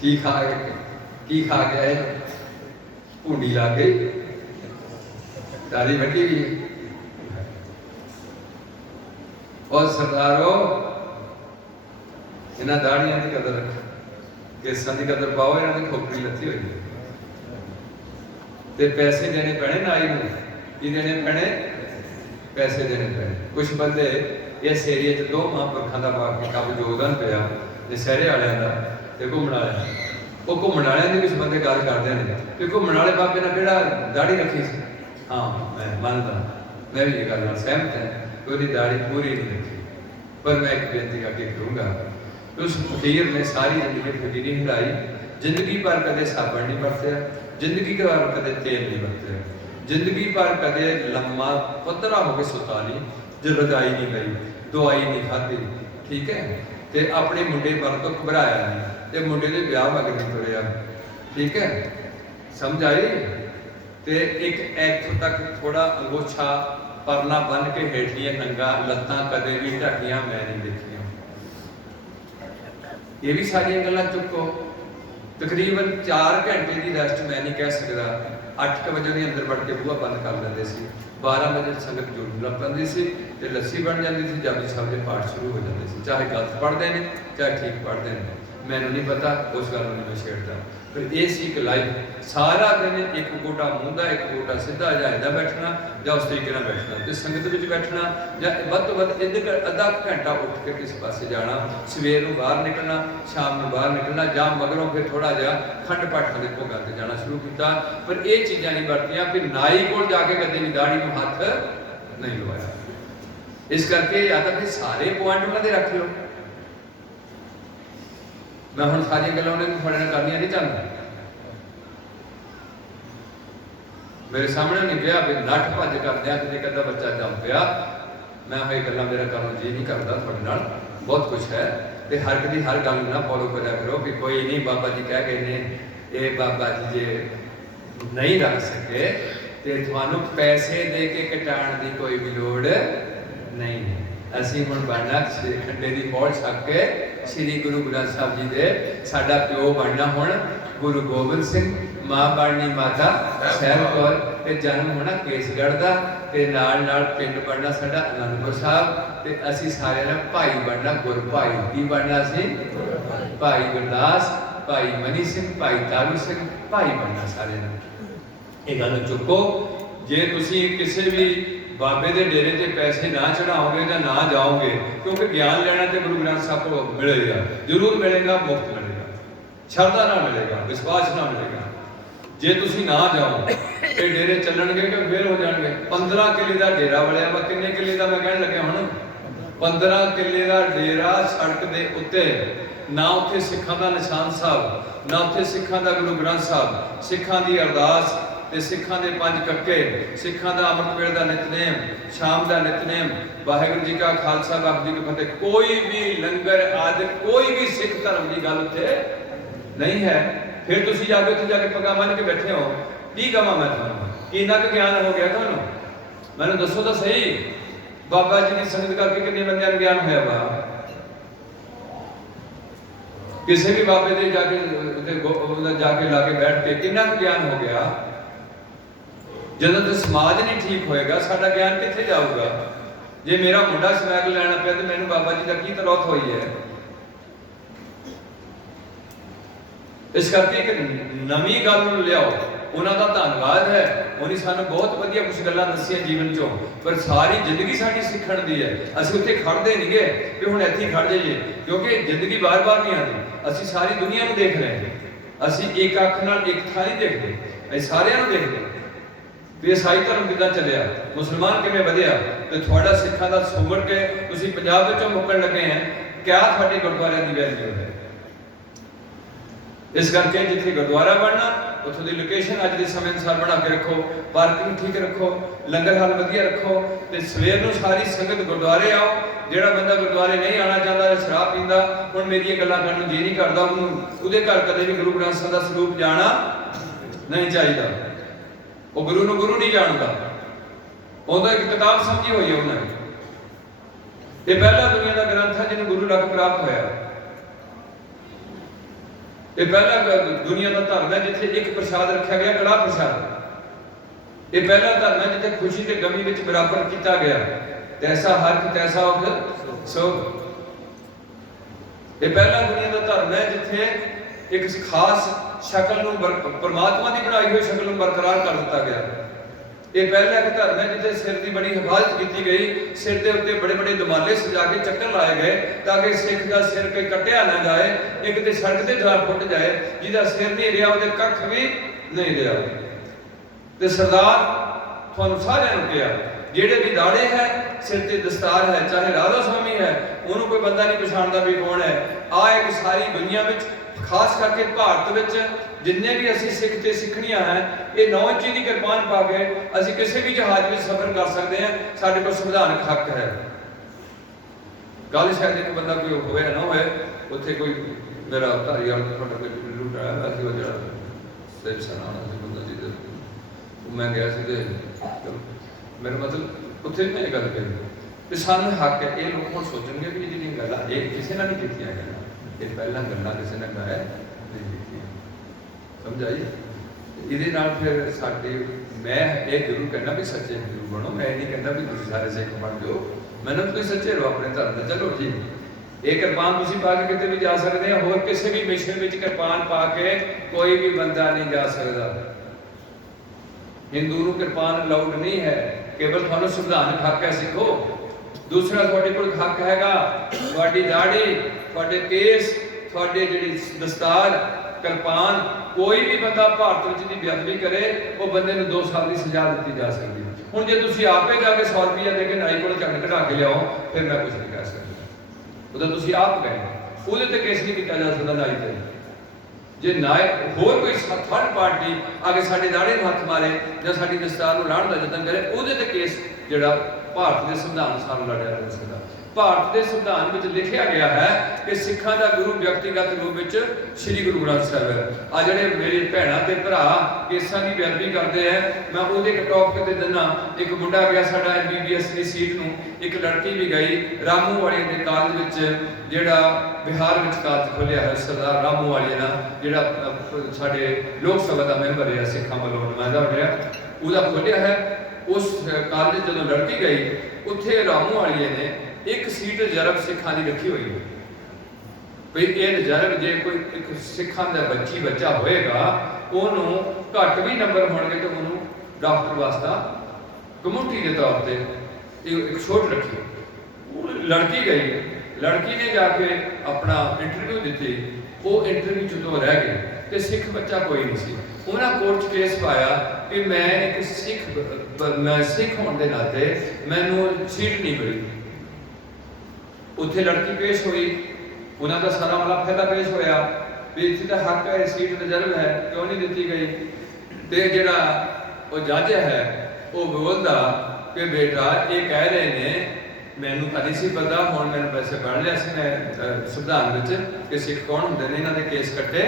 की खा के आए भूडी लग गई दाढ़ी वड्डी भी और सरदारो इन्हां दाड़ियां की कदर रखो केसां की कदर पाओ इन्हां की खोपड़ी लत्ती हुई ते पैसे देने पैने नाई नूं की देने पैने पैसे देने पैने कुछ बंदे इस एरिए च 2 महापुरखों का बाकी काफी योगदान पिया दशहरे वालियां दा ते घूमण वालियां वो घूमण वालियां दी कुछ बंदे गल करदे ने कि घूमण वाले बाबे ने किहड़ा दाढ़ी रखी सी हाँ मैं मानदा मैं भी ये गल नाल सहमत है कि उसकी दाढ़ी पूरी नहीं रखी पर मैं एक बेनती करके करूँगा उस फकीर ने सारी जिंदगी फकीरी हिलाई जिंदगी भर कदे साबण नहीं वरत्या जिंदगी भर कदे तेल नहीं वरत्या जिंदगी भर कदे लम्मा पतरा होके सुता नहीं जो रजाई नहीं गई दवाई नहीं खाधी ठीक है ते अपने मुंडे पर तो घबराया नहीं ते मुंडे दे ब्याह मगर नहीं तुरिया ठीक है समझ आई ते एक इत्थों तक थोड़ा अंगोछा परना बन के हेठलियां नंगा लत्तां कदे भी ढकियां मैं नहीं देखियां ये भी सारियां गल्लां चुको तकरीबन 4 घंटे की रेस्ट मैं नहीं कह सकता 8 बजे के अंदर बढ़ के बूहा बंद कर लेंदे सी 12 बजे संगत जुड़ लग पैंदी सी ते लस्सी बन जाती थी जपजी साहब के पाठ शुरू हो जाते सी चाहे गलत पढ़ते हैं चाहे ठीक पढ़ते हैं मैनू नहीं पता उस गल नहीं मैं छेड़ता पर ये सी कि लाइफ सारा दिन एक गोटा मूँह का एक गोटा सीधा या इदा बैठना या उस तरीके नाल बैठना ते संगत विच बैठना या वध तो वध अद्धा घंटा उठ के किसी पासे जाना सवेर नूं बाहर निकलना शाम नूं बाहर निकलना जां मगरों फिर थोड़ा जिहा खंड पाठां दे भोगां ते जाना शुरू किया पर ये चीज़ां नहीं वरतियां फिर नाई कोल जाके कदे भी दाढ़ी नूं हथ नहीं लवाया इस करके या तो फिर सारे पॉइंट उन्हां दे रख लो मैं हुण सारियां गल्लां उन्हें थोड़े नाल करनियां नहीं चाहता मेरे सामने नहीं गया भी नठ भज करदे कि कदा बच्चा जम पिया मैं ये गल्लां मेरा करन जी नहीं करता थोड़े नाल बहुत कुछ है ते हर कदी हर गल ना फॉलो करा करो कि कोई नहीं बाबा जी कह गए ने ये बाबा जी जे नहीं रख सके ते तुहानू पैसे दे के कटाण दी कोई भी लोड़ नहीं है ਅਸੀਂ ਹੁਣ ਬਣਨਾ ਖੰਡੇ ਦੀ ਪੌੜ ਛੱਕ ਕੇ ਸ੍ਰੀ ਗੁਰੂ ਗ੍ਰੰਥ ਸਾਹਿਬ ਜੀ ਦੇ ਸਾਡਾ ਪਿਓ ਬਣਨਾ ਹੁਣ ਗੁਰੂ ਗੋਬਿੰਦ ਸਿੰਘ ਮਾਂ ਬਣਨੀ ਮਾਤਾ ਸਹਿਬ ਕੌਰ ਤੇ ਜਨਮ ਹੋਣਾ ਕੇਸਗੜ੍ਹ ਦਾ ਤੇ ਨਾਲ ਨਾਲ ਪਿੰਡ ਬਣਨਾ ਸਾਡਾ ਅਨੰਦਪੁਰ ਸਾਹਿਬ ਤੇ ਅਸੀਂ ਸਾਰਿਆਂ ਦਾ ਭਾਈ ਬਣਨਾ ਗੁਰ ਭਾਈ ਕੀ ਬਣਨਾ ਸੀ ਭਾਈ ਗੁਰਦਾਸ ਭਾਈ ਮਨੀ ਸਿੰਘ ਭਾਈ ਤਾਰੂ ਸਿੰਘ ਭਾਈ ਬਣਨਾ ਸਾਰਿਆਂ ਦਾ ਇਹ ਗੱਲ ਚੁੱਕੋ ਜੇ ਤੁਸੀਂ ਕਿਸੇ ਵੀ बाबे के डेरे से पैसे ना चढ़ाओगे या ना जाओगे क्योंकि ज्ञान लेना तो गुरु ग्रंथ साहब को मिलेगा जरूर मिलेगा मुफ्त मिलेगा श्रद्धा ना मिलेगा विश्वास ना मिलेगा जे तुसी ना जाओ तो डेरे चलणगे कि फिर हो जाएंगे 15 किले का डेरा वलिया वा किन्ने किले का मैं कहन लगे हुण 15 किले का डेरा सड़क के उत्ते ना उत्थे सिखां दा निशान साहब ना उत्थे सिखां दा गुरु ग्रंथ साहब सिखां दी अरदास ते सिखां दे 5 कक्के सिखां दा अमृत वेले दा नितनेम शाम दा नितनेम वाहिगुरू जी का खालसा वाहिगुरू जी की फतेह कोई भी लंगर आदि कोई भी सिख धर्म की गल उत्थे नहीं है फिर तुसी जाके उत्थे जाके पगा बन के बैठे हो की कहां मैं तुहानू कितना क ज्ञान हो गया तुहानू मैनू दसो तो सही बाबा जी की संगत करके कितने बंदियां नूं ज्ञान होया वा किसी भी बाबे दे जाके लाके बैठ के कितना क ज्ञान हो गया ਜਦੋਂ ਤੇ ਸਮਾਜ ਨਹੀਂ ਠੀਕ ਹੋਏਗਾ ਸਾਡਾ ਗਿਆਨ ਕਿੱਥੇ ਜਾਊਗਾ ਜੇ ਮੇਰਾ ਮੁੰਡਾ ਸਮੈਕ ਲੈਣਾ ਪਿਆ ਤੇ ਮੈਨੂੰ ਬਾਬਾ ਜੀ ਦਾ ਕੀ ਤਲੌਤ ਹੋਈ ਹੈ ਇਸ ਕਰਕੇ ਇੱਕ ਨਵੀਂ ਗੱਲ ਨੂੰ ਲਿਆਓ ਉਹਨਾਂ ਦਾ ਧੰਨਵਾਦ ਹੈ ਉਹਨੇ ਸਾਨੂੰ ਬਹੁਤ ਵਧੀਆ ਕੁਝ ਗੱਲਾਂ ਦੱਸੀਆਂ ਜੀਵਨ ਚੋਂ ਪਰ ਸਾਰੀ ਜ਼ਿੰਦਗੀ ਸਾਡੀ ਸਿੱਖਣ ਦੀ ਹੈ ਅਸੀਂ ਉੱਥੇ ਖੜਦੇ ਨਹੀਂਗੇ ਕਿ ਹੁਣ ਇੱਥੇ ਖੜ ਜਾਈਏ ਕਿਉਂਕਿ ਜ਼ਿੰਦਗੀ ਬਾਰ-ਬਾਰ ਨਹੀਂ ਆਉਂਦੀ ਅਸੀਂ ਸਾਰੀ ਦੁਨੀਆ ਨੂੰ ਦੇਖ ਰਹੇ ਹਾਂ ਅਸੀਂ ਇੱਕ ਅੱਖ ਨਾਲ ਇੱਕ ਥਾਂ ਨਹੀਂ ਦੇਖਦੇ ਅਸੀਂ ਸਾਰਿਆਂ ਨੂੰ ਦੇਖਦੇ ਵੀ ਈਸਾਈ ਧਰਮ ਕਿੱਦਾਂ ਚੱਲਿਆ ਮੁਸਲਮਾਨ ਕਿਵੇਂ ਵਧਿਆ ਤੇ ਤੁਹਾਡਾ ਸਿੱਖਾਂ ਦਾ ਸੁਮੜ ਕੇ ਤੁਸੀਂ ਪੰਜਾਬ ਵਿੱਚੋਂ ਮੁੱਕਣ ਲੱਗੇ ਹੈ ਕਿਆ ਤੁਹਾਡੇ ਗੁਰਦੁਆਰਿਆਂ ਦੀ ਵੈਲਿਊ ਹੈ ਇਸ ਕਰਕੇ ਜਿੱਥੇ ਗੁਰਦੁਆਰਾ ਬਣਨਾ ਉੱਥੋਂ ਦੀ ਲੋਕੇਸ਼ਨ ਅੱਜ ਦੇ ਸਮੇਂ ਅਨੁਸਾਰ ਬਣਾ ਕੇ ਰੱਖੋ, ਪਾਰਕਿੰਗ ਠੀਕ ਰੱਖੋ, ਲੰਗਰ ਹਾਲ ਵਧੀਆ ਰੱਖੋ, ਤੇ ਸਵੇਰ ਨੂੰ ਸਾਰੀ ਸੰਗਤ ਗੁਰਦੁਆਰੇ ਆਓ। ਜਿਹੜਾ ਬੰਦਾ ਗੁਰਦੁਆਰੇ ਨਹੀਂ ਆਉਣਾ ਚਾਹੁੰਦਾ, ਸ਼ਰਾਬ ਪੀਂਦਾ, ਹੁਣ ਮੇਰੀਆਂ ਗੱਲਾਂ ਕਰਨ ਨੂੰ ਜੀ ਨਹੀਂ ਕਰਦਾ, ਉਹਦੇ ਘਰ ਕਦੇ ਵੀ ਗੁਰੂ ਗ੍ਰੰਥ ਸਾਹਿਬ ਦਾ ਸਰੂਪ ਜਾਣਾ ਨਹੀਂ ਚਾਹੀਦਾ। ਉਹ ਗੁਰੂ ਨੂੰ ਗੁਰੂ ਨਹੀਂ ਜਾਣਦਾ, ਉਹਦਾ ਇੱਕ ਕਿਤਾਬ ਸਮਝੀ ਹੋਈ ਹੈ ਉਹਨਾਂ ਨੇ। ਇਹ ਪਹਿਲਾ ਦੁਨੀਆ ਦਾ ਗ੍ਰੰਥ ਹੈ ਜਿਹਨੂੰ ਗੁਰੂ ਲਗ ਪ੍ਰਾਪਤ ਹੋਇਆ। ਇਹ ਪਹਿਲਾ ਦੁਨੀਆ ਦਾ ਧਰਮ ਹੈ ਜਿੱਥੇ ਇੱਕ ਪ੍ਰਸ਼ਾਦ ਰੱਖਿਆ ਗਿਆ, ਕੜਾਹ ਪ੍ਰਸ਼ਾਦ। ਇਹ ਪਹਿਲਾ ਧਰਮ ਹੈ ਜਿੱਥੇ ਖੁਸ਼ੀ ਤੇ ਗਮੀ ਵਿੱਚ ਬਰਾਬਰ ਕੀਤਾ ਗਿਆ। ਤੈਸਾ ਹਰਖ ਤੈਸਾ ਉਗ ਸੋਗ। ਇਹ ਪਹਿਲਾ ਦੁਨੀਆ ਦਾ ਧਰਮ ਹੈ ਜਿੱਥੇ ਇੱਕ ਖਾਸ ਸ਼ਕਲ ਨੂੰ ਪਰਮਾਤਮਾ ਦੀ ਬਣਾਈ ਹੋਈ ਸ਼ਕਲ ਨੂੰ ਬਰਕਰਾਰ ਕਰ ਦਿੱਤਾ ਗਿਆ। ਇਹ ਪਹਿਲਾ ਇੱਕ ਧਰਮ ਹੈ ਜਿੱਥੇ ਸਿਰ ਦੀ ਬੜੀ ਹਿਫਾਜ਼ਤ ਕੀਤੀ ਗਈ। ਸਿਰ ਦੇ ਉੱਤੇ ਬੜੇ ਬੜੇ ਦਮਾਲੇ ਸਜਾ ਕੇ ਚੱਕਰ ਲਾਏ ਗਏ ਤਾਂ ਕਿ ਸਿੱਖ ਦਾ ਸਿਰ ਕੋਈ ਕੱਟਿਆ ਨਾ ਜਾਏ, ਇੱਕ ਤੇ ਸੜਕ ਤੇ ਜਾ ਫੁੱਟ ਜਾਏ। ਜਿਹਦਾ ਸਿਰ ਨਹੀਂ ਰਿਹਾ ਉਹਦੇ ਕੱਖ ਵੀ ਨਹੀਂ ਰਿਹਾ। ਤੇ ਸਰਦਾਰ ਤੁਹਾਨੂੰ ਸਾਰਿਆਂ ਨੂੰ ਕਿਹਾ, ਜਿਹੜੇ ਵੀ ਦਾੜੇ ਹੈ, ਸਿਰ ਤੇ ਦਸਤਾਰ ਹੈ, ਚਾਹੇ ਰਾਧਾ ਸਵਾਮੀ ਹੈ, ਉਹਨੂੰ ਕੋਈ ਬੰਦਾ ਨਹੀਂ ਪਛਾਣਦਾ ਵੀ ਕੌਣ ਹੈ। ਆ ਇੱਕ ਸਾਰੀ ਦੁਨੀਆ ਵਿੱਚ, ਖਾਸ ਕਰਕੇ ਭਾਰਤ ਵਿੱਚ ਜਿੰਨੇ ਵੀ ਅਸੀਂ ਸਿੱਖ ਤੇ ਸਿੱਖਣੀਆਂ ਹੈ, ਇਹ 9 ਇੰਚੀ ਦੀ ਕਿਰਪਾਨ ਪਾ ਕੇ ਅਸੀਂ ਕਿਸੇ ਵੀ ਜਹਾਜ਼ ਵਿੱਚ ਸਫ਼ਰ ਕਰ ਸਕਦੇ ਹਾਂ। ਸਾਡੇ ਕੋਲ ਸੰਵਿਧਾਨਕ ਹੱਕ ਹੈ। ਗੱਲ ਸ਼ਾਇਦ ਇੱਕ ਬੰਦਾ ਕੋਈ ਹੋਵੇ ਨਾ ਹੋਵੇ, ਉੱਥੇ ਕੋਈ ਮੇਰਾ ਧਾਰੀਵਾਲ ਤੁਹਾਡਾ ਕੋਈ ਲੁੱਟ ਆਇਆ ਅਸੀਂ ਉਹ ਜਿਹੜਾ ਸਿਰ ਸਨਾਣਾ ਸੀ ਬੰਦਾ ਜੀ ਦੇ, ਮੈਂ ਗਿਆ ਸੀ ਤੇ ਮੇਰਾ ਮਤਲਬ ਉੱਥੇ ਮੈਂ ਇਹ ਗੱਲ ਕਹੀ ਤੇ ਸਾਨੂੰ ਹੱਕ ਹੈ। ਇਹ ਲੋਕ ਹੁਣ ਸੋਚਣਗੇ ਵੀ ਜਿਹੜੀਆਂ ਗੱਲਾਂ ਇਹ ਕਿਸੇ ਨਾਲ ਨਹੀਂ ਕੀਤੀਆਂ ਗੱਲਾਂ, ਇਹ ਪਹਿਲਾਂ ਗੱਲਾਂ ਕਿਸੇ ਨੇ ਗਾਇਆ ਨਹੀਂ ਕੀਤੀਆਂ, ਸਮਝਾਈ। ਇਹਦੇ ਨਾਲ ਫਿਰ ਸਾਡੇ, ਮੈਂ ਇਹ ਜ਼ਰੂਰ ਕਹਿੰਦਾ ਵੀ ਸੱਚੇ ਹਿੰਦੂ ਬਣੋ। ਮੈਂ ਇਹ ਨਹੀਂ ਕਹਿੰਦਾ ਵੀ ਤੁਸੀਂ ਸਾਰੇ ਸਿੱਖ ਬਣ ਜਾਓ, ਮੈਨੂੰ ਤੁਸੀਂ ਸੱਚੇ ਰਹੋ ਆਪਣੇ ਧਰਮ ਦੇ। ਚਲੋ ਜੀ, ਇਹ ਕਿਰਪਾਨ ਤੁਸੀਂ ਪਾ ਕੇ ਕਿਤੇ ਵੀ ਜਾ ਸਕਦੇ ਆ। ਹੋਰ ਕਿਸੇ ਵੀ ਮਿਸ਼ਨ ਵਿੱਚ ਕਿਰਪਾਨ ਪਾ ਕੇ ਕੋਈ ਵੀ ਬੰਦਾ ਨਹੀਂ ਜਾ ਸਕਦਾ। ਹਿੰਦੂ ਨੂੰ ਕਿਰਪਾਨ ਅਲਾਉਡ ਨਹੀਂ ਹੈ, ਕੇਵਲ ਤੁਹਾਨੂੰ ਸੰਵਿਧਾਨਕ ਹੱਕ ਹੈ ਸਿੱਖੋ। ਦੂਸਰਾ ਤੁਹਾਡੇ ਕੋਲ ਹੱਕ ਹੈਗਾ, ਤੁਹਾਡੀ ਦਾੜੀ, ਤੁਹਾਡੇ ਕੇਸ, ਤੁਹਾਡੇ ਜਿਹੜੀ ਦਸਤਾਰ, ਕਿਰਪਾਨ। ਕੋਈ ਵੀ ਬੰਦਾ ਭਾਰਤ ਵਿੱਚ ਦੀ ਬੇਅਦਬੀ ਕਰੇ, ਉਹ ਬੰਦੇ ਨੂੰ 2 ਸਾਲ ਦੀ ਸਜ਼ਾ ਦਿੱਤੀ ਜਾ ਸਕਦੀ। ਹੁਣ ਜੇ ਤੁਸੀਂ ਆਪੇ ਜਾ ਕੇ 100 ਰੁਪਇਆ ਦੇ ਕੇ ਨਾਈ ਕੋਲ ਝੰਡ ਕਢਾ ਕੇ ਲਿਆਓ, ਫਿਰ ਮੈਂ ਕੁਝ ਨਹੀਂ ਕਹਿ ਸਕਦਾ। ਉਹਦਾ ਤੁਸੀਂ ਆਪ ਗਏ, ਉਹਦੇ ਤੇ ਕੇਸ ਨਹੀਂ ਕੀਤਾ ਜਾ ਸਕਦਾ ਨਾਈ ਤੇ। ਜੇ ਨਾਇ ਹੋਰ ਕੋਈ ਥਰਡ ਪਾਰਟੀ ਆ ਕੇ ਸਾਡੇ ਦਾੜੇ ਨੂੰ ਹੱਥ ਮਾਰੇ ਜਾਂ ਸਾਡੀ ਦਸਤਾਰ ਨੂੰ ਲਾਹਣ ਦਾ ਯਤਨ ਕਰੇ, ਉਹਦੇ ਤੇ ਕੇਸ ਜਿਹੜਾ ਭਾਰਤ ਦੇ ਸੰਵਿਧਾਨ ਅਨੁਸਾਰ ਲੜਿਆ ਜਾ ਸਕਦਾ। ਭਾਰਤ ਦੇ ਸੰਵਿਧਾਨ ਵਿੱਚ ਲਿਖਿਆ ਗਿਆ ਹੈ ਕਿ ਸਿੱਖਾਂ ਦਾ ਗੁਰੂ ਵਿਅਕਤੀਗਤ ਰੂਪ ਵਿੱਚ ਸ੍ਰੀ ਗੁਰੂ ਗ੍ਰੰਥ ਸਾਹਿਬ ਹੈ। ਆ ਜਿਹੜੇ ਮੇਰੇ ਭੈਣਾਂ ਤੇ ਭਰਾ ਕੇਸਾਂ ਦੀ ਬੇਅਦਬੀ ਕਰਦੇ ਆ, ਮੈਂ ਉਹਦੇ ਇੱਕ ਟੌਪਿਕ ਤੇ ਦਿੰਦਾ। ਇੱਕ ਮੁੰਡਾ ਗਿਆ ਸਾਡਾ MBBS ਦੀ ਸੀਟ ਨੂੰ, ਇੱਕ ਲੜਕੀ ਵੀ ਗਈ ਰਾਮੂ ਵਾਲੇ ਦੇ ਕਾਲਜ ਵਿੱਚ, ਜਿਹੜਾ ਬਿਹਾਰ ਵਿੱਚ ਕਾਲਜ ਖੋਲ੍ਹਿਆ ਹੈ ਸਰਦਾਰ ਰਾਮੂ ਵਾਲੇ ਨਾਲ, ਜਿਹੜਾ ਸਾਡੇ ਲੋਕ ਸਭਾ ਦਾ ਮੈਂਬਰ ਹੈ, ਸਿੱਖਾਂ ਵੱਲੋਂ ਨੁਮਾਇੰਦਾ ਹੋਇਆ, ਉਹਦਾ ਖੋਲ੍ਹਿਆ ਹੈ। ਉਸ ਕਾਲਜ ਜਦੋਂ ਲੜਕੀ ਗਈ, ਉੱਥੇ ਰਾਮੂ ਵਾਲੀਏ ਨੇ ਇੱਕ ਸੀਟ ਰਿਜ਼ਰਵ ਸਿੱਖਾਂ ਦੀ ਰੱਖੀ ਹੋਈ ਹੈ ਵੀ ਇਹ ਰਿਜ਼ਰਵ ਜੇ ਕੋਈ ਇੱਕ ਸਿੱਖਾਂ ਦਾ ਬੱਚਾ ਹੋਏਗਾ, ਉਹਨੂੰ ਘੱਟ ਵੀ ਨੰਬਰ ਹੋਣਗੇ ਤਾਂ ਉਹਨੂੰ ਡਾਕਟਰ ਵਾਸਤਾ ਕਮਿਊਨਿਟੀ ਦੇ ਤੌਰ ਤੇ ਇੱਕ ਛੋਟ ਰੱਖੀ। ਉਹ ਲੜਕੀ ਗਈ, ਲੜਕੀ ਨੇ ਜਾ ਕੇ ਆਪਣਾ ਇੰਟਰਵਿਊ ਦਿੱਤੀ, ਉਹ ਇੰਟਰਵਿਊ ਚੋਂ ਰਹਿ ਗਈ ਤੇ ਸਿੱਖ ਬੱਚਾ ਕੋਈ ਨਹੀਂ ਸੀ। ਉਹਨਾਂ ਕੋਰਟ 'ਚ ਕੇਸ ਪਾਇਆ ਕਿ ਮੈਂ ਇੱਕ ਸਿੱਖ ਹੋਣ ਦੇ ਨਾਤੇ ਮੈਨੂੰ ਸੀਟ ਨਹੀਂ ਮਿਲੀ। ਉੱਥੇ ਲੜਕੀ ਪੇਸ਼ ਹੋਈ, ਉਹਨਾਂ ਦਾ ਸਾਰਾ ਮਾਮਲਾ ਫੈਲਾ ਪੇਸ਼ ਹੋਇਆ ਵੀ ਇੱਥੇ ਤਾਂ ਹੱਕ ਹੈ, ਸੀਟ ਰਿਜ਼ਰਵ ਹੈ, ਕਿਉਂ ਨਹੀਂ ਦਿੱਤੀ ਗਈ। ਤੇ ਜਿਹੜਾ ਉਹ ਜੱਜ ਹੈ ਉਹ ਬੋਲਦਾ ਕਿ ਬੇਟਾ ਇਹ ਕਹਿ ਰਹੇ ਨੇ, ਮੈਨੂੰ ਤਾਂ ਨਹੀਂ ਸੀ ਪਤਾ, ਹੁਣ ਮੈਨੂੰ ਵੈਸੇ ਪੜ੍ਹ ਲਿਆ ਸੀ ਮੈਂ ਸੰਵਿਧਾਨ ਵਿੱਚ ਕਿ ਸਿੱਖ ਕੌਣ ਹੁੰਦੇ ਨੇ, ਇਹਨਾਂ ਦੇ ਕੇਸ ਕੱਟੇ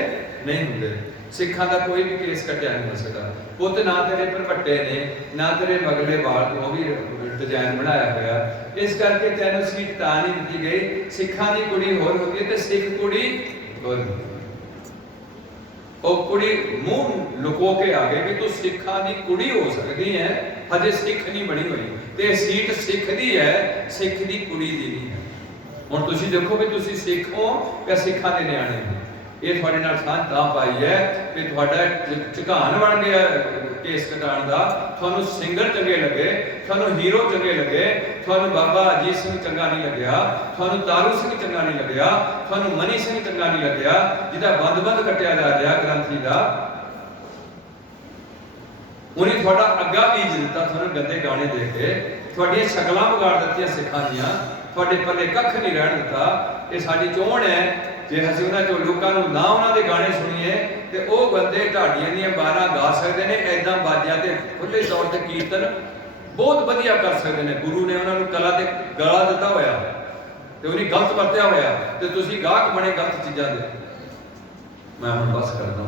ਨਹੀਂ ਹੁੰਦੇ। ਸਿੱਖਾਂ ਦਾ ਕੋਈ ਵੀ ਕੇਸ ਕੱਟਿਆ ਨਹੀਂ ਹੋ ਸਕਦਾ। ਪੁੱਤ ਨਾ ਤੇਰੇ ਭਰਪੱਟੇ ਨੇ, ਨਾ ਤੇਰੇ ਮਗਲੇ ਵਾਲ, ਉਹ ਵੀ ਡਿਜ਼ਾਈਨ ਬਣਾਇਆ ਹੋਇਆ, ਇਸ ਕਰਕੇ ਤੈਨੂੰ ਸੀਟ ਤਾਂ ਨਹੀਂ ਦਿੱਤੀ ਗਈ। ਸਿੱਖਾਂ ਦੀ ਕੁੜੀ ਹੋਰ ਹੁੰਦੀ ਹੈ ਤੇ ਸਿੱਖ ਕੁੜੀ ਹੋਰ ਹੁੰਦੀ। ਉਹ ਕੁੜੀ ਮੂੰਹ ਲੁਕੋ ਕੇ ਆ ਗਈ ਕਿ ਤੂੰ ਸਿੱਖਾਂ ਦੀ ਕੁੜੀ ਹੋ ਸਕਦੀ ਹੈ, ਹਜੇ ਸਿੱਖ ਨਹੀਂ ਬਣੀ ਹੋਈ, ਤੇ ਸੀਟ ਸਿੱਖ ਦੀ ਹੈ, ਸਿੱਖ ਦੀ ਕੁੜੀ ਦੀ ਨਹੀਂ ਹੈ। ਹੁਣ ਤੁਸੀਂ ਦੇਖੋ ਵੀ ਤੁਸੀਂ ਸਿੱਖ ਹੋ ਜਾਂ ਸਿੱਖਾਂ ਦੇ ਨਿਆਣੇ ਹੋ। ਇਹ ਤੁਹਾਡੇ ਨਾਲ ਸਾਂਝ ਤਾਂ ਪਾਈ ਹੈ ਕਿ ਤੁਹਾਡਾ ਝੁਕਾਨ ਬਣ ਗਿਆ ਕੇਸ ਕਟਾਉਣ ਦਾ। ਤੁਹਾਨੂੰ ਸਿੰਗਰ ਚੰਗੇ ਲੱਗੇ, ਤੁਹਾਨੂੰ ਹੀਰੋ ਚੰਗੇ ਲੱਗੇ, ਤੁਹਾਨੂੰ ਬਾਬਾ ਅਜੀਤ ਸਿੰਘ ਚੰਗਾ ਨਹੀਂ ਲੱਗਿਆ, ਤੁਹਾਨੂੰ ਤਾਰੂ ਸਿੰਘ ਚੰਗਾ ਨਹੀਂ ਲੱਗਿਆ, ਤੁਹਾਨੂੰ ਮਨੀ ਸਿੰਘ ਚੰਗਾ ਨਹੀਂ ਲੱਗਿਆ, ਜਿਹਦਾ ਬੰਦ ਕੱਟਿਆ ਜਾ ਰਿਹਾ ਗ੍ਰੰਥੀ ਦਾ। ਉਹਨੇ ਤੁਹਾਡਾ ਅੱਗਾ ਬੀਜ ਦਿੱਤਾ, ਤੁਹਾਨੂੰ ਗੰਦੇ ਗਾਣੇ ਦੇ ਕੇ ਤੁਹਾਡੀਆਂ ਸ਼ਕਲਾਂ ਵਿਗਾੜ ਦਿੱਤੀਆਂ ਸਿੱਖਾਂ ਦੀਆਂ, ਤੁਹਾਡੇ ਪੱਲੇ ਕੱਖ ਨਹੀਂ ਰਹਿਣ ਦਿੱਤਾ। ਇਹ ਸਾਡੀ ਚੋਣ ਹੈ ਜੇ ਅਸੀਂ ਉਹਨਾਂ ਚੋਂ ਲੋਕਾਂ ਨੂੰ ਨਾ ਉਹਨਾਂ ਦੇ ਗਾਣੇ ਸੁਣੀਏ ਤੇ ਉਹ ਬੰਦੇ ਢਾਡੀਆਂ ਦੀਆਂ 12 ਗਾ ਸਕਦੇ ਨੇ, ਐਦਾਂ ਬਾਜਿਆਂ ਤੇ ਖੁੱਲੇ ਤੌਰ ਤੇ ਕੀਰਤਨ ਬਹੁਤ ਵਧੀਆ ਕਰ ਸਕਦੇ ਨੇ। ਗੁਰੂ ਨੇ ਉਹਨਾਂ ਨੂੰ ਕਲਾ ਤੇ ਗਲਾ ਦਿੱਤਾ ਹੋਇਆ ਤੇ ਉਹਨੇ ਗਲਤ ਵਰਤਿਆ ਹੋਇਆ, ਤੇ ਤੁਸੀਂ ਗਾਹਕ ਬਣੇ ਗਲਤ ਚੀਜ਼ਾਂ ਦੇ। ਮੈਂ ਹੁਣ ਬਸ ਕਰਦਾ,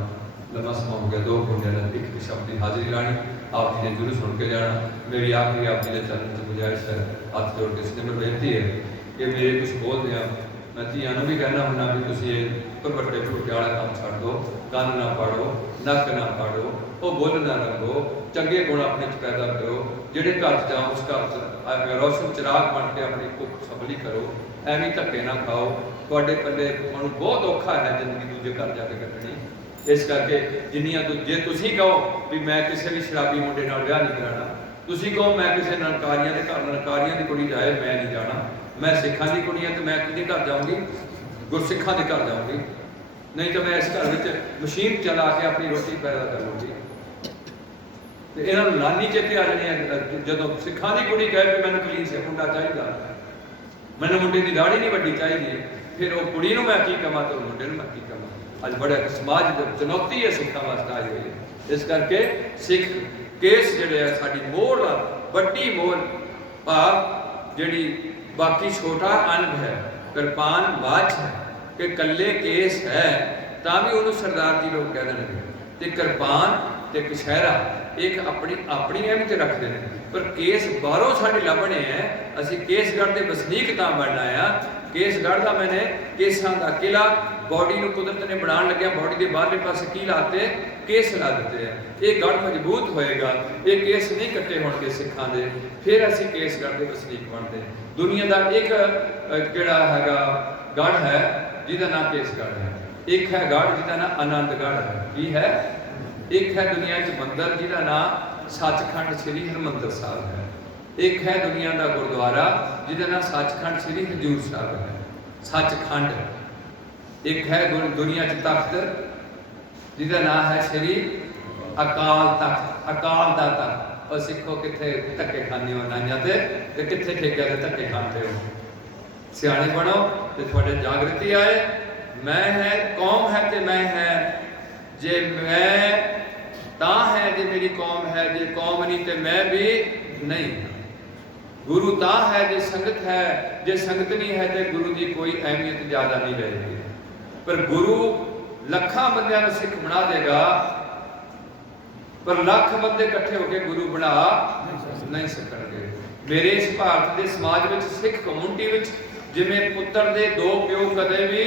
ਲੰਮਾ ਸਮਾਂ ਹੋ ਗਿਆ। 2 ਘੰਟੇ ਦਾ ਇੱਕ ਸ਼ਬਦ ਦੀ ਹਾਜ਼ਰੀ ਲਾਣੀ, ਆਪ ਜੀ ਨੇ ਜ਼ਰੂਰ ਸੁਣ ਕੇ ਜਾਣਾ। ਮੇਰੀ ਆਖਰੀ ਆਪ ਜੀ ਦੇ ਚਰਨ ਚ ਗੁਜ਼ਾਰਿਸ਼ ਹੈ, ਹੱਥ ਜੋੜ ਕੇ ਸਿਮਰ ਬੇਨਤੀ ਹੈ ਕਿ ਮੇਰੇ ਕੁਝ ਬੋਲਦੇ ਆ ਮੈਂ ਧੀਆਂ ਨੂੰ ਵੀ ਕਹਿਣਾ ਹੁੰਦਾ ਵੀ ਤੁਸੀਂ ਇਹ ਵੱਡੇ ਝੂਠੇ ਵਾਲਾ ਕੰਮ ਛੱਡ ਦਿਓ, ਕੰਨ ਨਾ ਪਾੜੋ, ਨੱਕ ਨਾ ਪਾੜੋ, ਉਹ ਬੁੱਲ ਨਾ ਰੰਗੋ, ਚੰਗੇ ਗੁਣ ਆਪਣੇ ਚ ਪੈਦਾ ਕਰੋ। ਜਿਹੜੇ ਘਰ ਚ ਜਾਓ ਉਸ ਘਰ ਚ ਰੋਸ਼ਨ ਚਿਰਾਗ ਬਣ ਕੇ ਆਪਣੀ ਭੁੱਖ ਸਫਲੀ ਕਰੋ। ਐਵੇਂ ਧੱਕੇ ਨਾ ਖਾਓ, ਤੁਹਾਡੇ ਪੱਲੇ ਹੁਣ ਬਹੁਤ ਔਖਾ ਹੈ ਜ਼ਿੰਦਗੀ ਦੂਜੇ ਘਰ ਜਾ ਕੇ ਕੱਟਣੀ। ਇਸ ਕਰਕੇ ਜਿੰਨੀਆਂ ਜੇ ਤੁਸੀਂ ਕਹੋ ਵੀ ਮੈਂ ਕਿਸੇ ਵੀ ਸ਼ਰਾਬੀ ਮੁੰਡੇ ਨਾਲ ਵਿਆਹ ਨਹੀਂ ਕਰਾਉਣਾ, ਤੁਸੀਂ ਕਹੋ ਮੈਂ ਕਿਸੇ ਨਨਕਾਰੀਆਂ ਦੇ ਘਰ ਨਨਕਾਰੀਆਂ ਦੀ ਕੁੜੀ ਜਾਏ ਮੈਂ ਨਹੀਂ ਜਾਣਾ, ਮੈਂ ਸਿੱਖਾਂ ਦੀ ਕੁੜੀ ਹਾਂ ਤੇ ਮੈਂ ਕਿਹਦੇ ਘਰ ਜਾਊਂਗੀ? ਗੁਰਸਿੱਖਾਂ ਦੇ ਘਰ ਜਾਊਂਗੀ, ਨਹੀਂ ਤਾਂ ਮੈਂ ਇਸ ਘਰ ਵਿੱਚ ਮਸ਼ੀਨ ਚਲਾ ਕੇ ਆਪਣੀ ਰੋਟੀ ਪੈਦਾ ਕਰ ਲੂੰਗੀ। ਤੇ ਇਹਨਾਂ ਨੂੰ ਨਾਨੀ ਚੇਤੇ ਆ ਜਾਣੀ ਹੈ ਜਦੋਂ ਸਿੱਖਾਂ ਦੀ ਕੁੜੀ ਕਹੇ ਵੀ ਮੈਨੂੰ ਕਲੀਨ ਸੇ ਮੁੰਡਾ ਚਾਹੀਦਾ, ਮੈਨੂੰ ਮੁੰਡੇ ਦੀ ਦਾੜੀ ਨਹੀਂ ਵੱਡੀ ਚਾਹੀਦੀ, ਫਿਰ ਉਹ ਕੁੜੀ ਨੂੰ ਮੈਂ ਕੀ ਕਹਾਂ ਤੇ ਮੁੰਡੇ ਨੂੰ ਮੈਂ ਕੀ ਕਹਾਂ। ਅੱਜ ਬੜਾ ਸਮਾਜ ਦੀ ਚੁਣੌਤੀ ਹੈ ਸਿੱਖਾਂ ਵਾਸਤੇ ਆਈ ਹੋਈ ਹੈ। ਇਸ ਕਰਕੇ ਸਿੱਖ ਕੇਸ ਜਿਹੜੇ ਆ ਸਾਡੀ ਮੋਹਰ ਆ, ਵੱਡੀ ਮੋਹਰ ਭਾਵ ਜਿਹੜੀ ਬਾਕੀ ਛੋਟਾ ਅੰਗ ਹੈ, ਕਿਰਪਾਨ ਬਾਝ ਹੈ ਕਿ ਕੱਲੇ ਕੇਸ ਹੈ ਤਾਂ ਵੀ ਉਹਨੂੰ ਸਰਦਾਰ ਜੀ ਲੋਕ ਕਹਿ ਦੇਣਗੇ। ਤੇ ਕਿਰਪਾਨ ਤੇ ਕਛਹਿਰਾ ਇੱਕ ਆਪਣੀ ਅਹਿਮੀਅਤ ਰੱਖਦੇ ਨੇ, ਪਰ ਕੇਸ ਬਾਹਰੋਂ ਸਾਡੇ ਲੱਭਣੇ ਹੈ। ਅਸੀਂ ਕੇਸਗੜ੍ਹ ਦੇ ਵਸਨੀਕ ਤਾਂ ਬਣਨਾ ਆ। ਕੇਸਗੜ੍ਹ ਦਾ ਮੈਨੇ ਕੇਸਾਂ ਦਾ ਕਿਲਾ, ਬੋਡੀ ਨੂੰ ਕੁਦਰਤ ਨੇ ਬਣਾਉਣ ਲੱਗਿਆ ਬੋਡੀ ਦੇ ਬਾਹਰਲੇ ਪਾਸੇ ਕੀ ਲਾਤੇ? ਕੇਸ ਲਾ ਦਿੱਤੇ ਆ। ਇਹ ਗੜ੍ਹ ਮਜ਼ਬੂਤ ਹੋਏਗਾ, ਇਹ ਕੇਸ ਨਹੀਂ ਕੱਟੇ ਹੋਣਗੇ ਸਿੱਖਾਂ ਦੇ, ਫਿਰ ਅਸੀਂ ਕੇਸਗੜ੍ਹ ਦੇ ਵਸਨੀਕ ਬਣਦੇ। ਦੁਨੀਆ ਦਾ ਇੱਕ ਜਿਹੜਾ ਹੈਗਾ ਗੜ੍ਹ ਹੈ ਜਿਹਦਾ ਨਾਮ ਕੇਸਗੜ੍ਹ ਹੈ, ਇੱਕ ਹੈ ਗੜ੍ਹ ਜਿਹਦਾ ਨਾਮ ਆਨੰਦਗੜ੍ਹ ਹੈ। ਕੀ ਹੈ? ਇੱਕ ਹੈ ਦੁਨੀਆ 'ਚ ਮੰਦਿਰ ਜਿਹਦਾ ਨਾਮ ਸੱਚਖੰਡ ਸ੍ਰੀ ਹਰਿਮੰਦਰ ਸਾਹਿਬ ਹੈ। ਇੱਕ ਹੈ ਦੁਨੀਆ ਦਾ ਗੁਰਦੁਆਰਾ ਜਿਹਦਾ ਨਾਮ ਸੱਚਖੰਡ ਸ੍ਰੀ ਹਜ਼ੂਰ ਸਾਹਿਬ ਹੈ, ਸੱਚਖੰਡ। ਇੱਕ ਹੈ ਦੁਨੀਆ 'ਚ ਤਖਤ ਜਿਹਦਾ ਨਾਮ ਹੈ ਸ੍ਰੀ ਅਕਾਲ ਤਖਤ, ਅਕਾਲ ਦਾ ਤਖਤ। ਉਹ ਸਿੱਖੋ ਕਿੱਥੇ ਧੱਕੇ ਖਾਂਦੇ ਹੋ ਨਾਈਆਂ ਤੇ ਕਿੱਥੇ ਠੇਕਿਆਂ ਤੇ ਧੱਕੇ ਖਾਂਦੇ ਹੋ। ਸਿਆਣੇ ਬਣੋ ਤੇ ਤੁਹਾਡੇ ਜਾਗਰਤੀ ਆਏ। ਮੈਂ ਹੈ, ਕੌਮ ਹੈ ਤੇ ਮੈਂ ਹੈ। ਜੇ ਮੈਂ ਤਾਂ ਹੈ ਜੇ ਮੇਰੀ ਕੌਮ ਹੈ, ਜੇ ਕੌਮ ਨਹੀਂ ਤੇ ਮੈਂ ਵੀ ਨਹੀਂ। ਗੁਰੂ ਤਾਂ ਹੈ ਜੇ ਸੰਗਤ ਹੈ, ਜੇ ਸੰਗਤ ਨਹੀਂ ਹੈ ਤੇ ਗੁਰੂ ਦੀ ਕੋਈ ਅਹਿਮੀਅਤ ਜ਼ਿਆਦਾ ਨਹੀਂ ਰਹੇਗੀ। ਪਰ ਗੁਰੂ ਲੱਖਾਂ ਬੰਦਿਆਂ ਨੂੰ ਸਿੱਖ ਬਣਾ ਦੇਗਾ, ਪਰ ਲੱਖ ਬੰਦੇ ਇਕੱਠੇ ਹੋ ਕੇ ਗੁਰੂ ਬਣਾ ਨਹੀਂ ਸਕਣਗੇ। ਮੇਰੇ ਇਸ ਭਾਰਤ ਦੇ ਸਮਾਜ ਵਿੱਚ ਸਿੱਖ ਕਮਿਊਨਿਟੀ ਵਿੱਚ ਜਿਵੇਂ ਪੁੱਤਰ ਦੇ 2 ਪਿਓ ਕਦੇ ਵੀ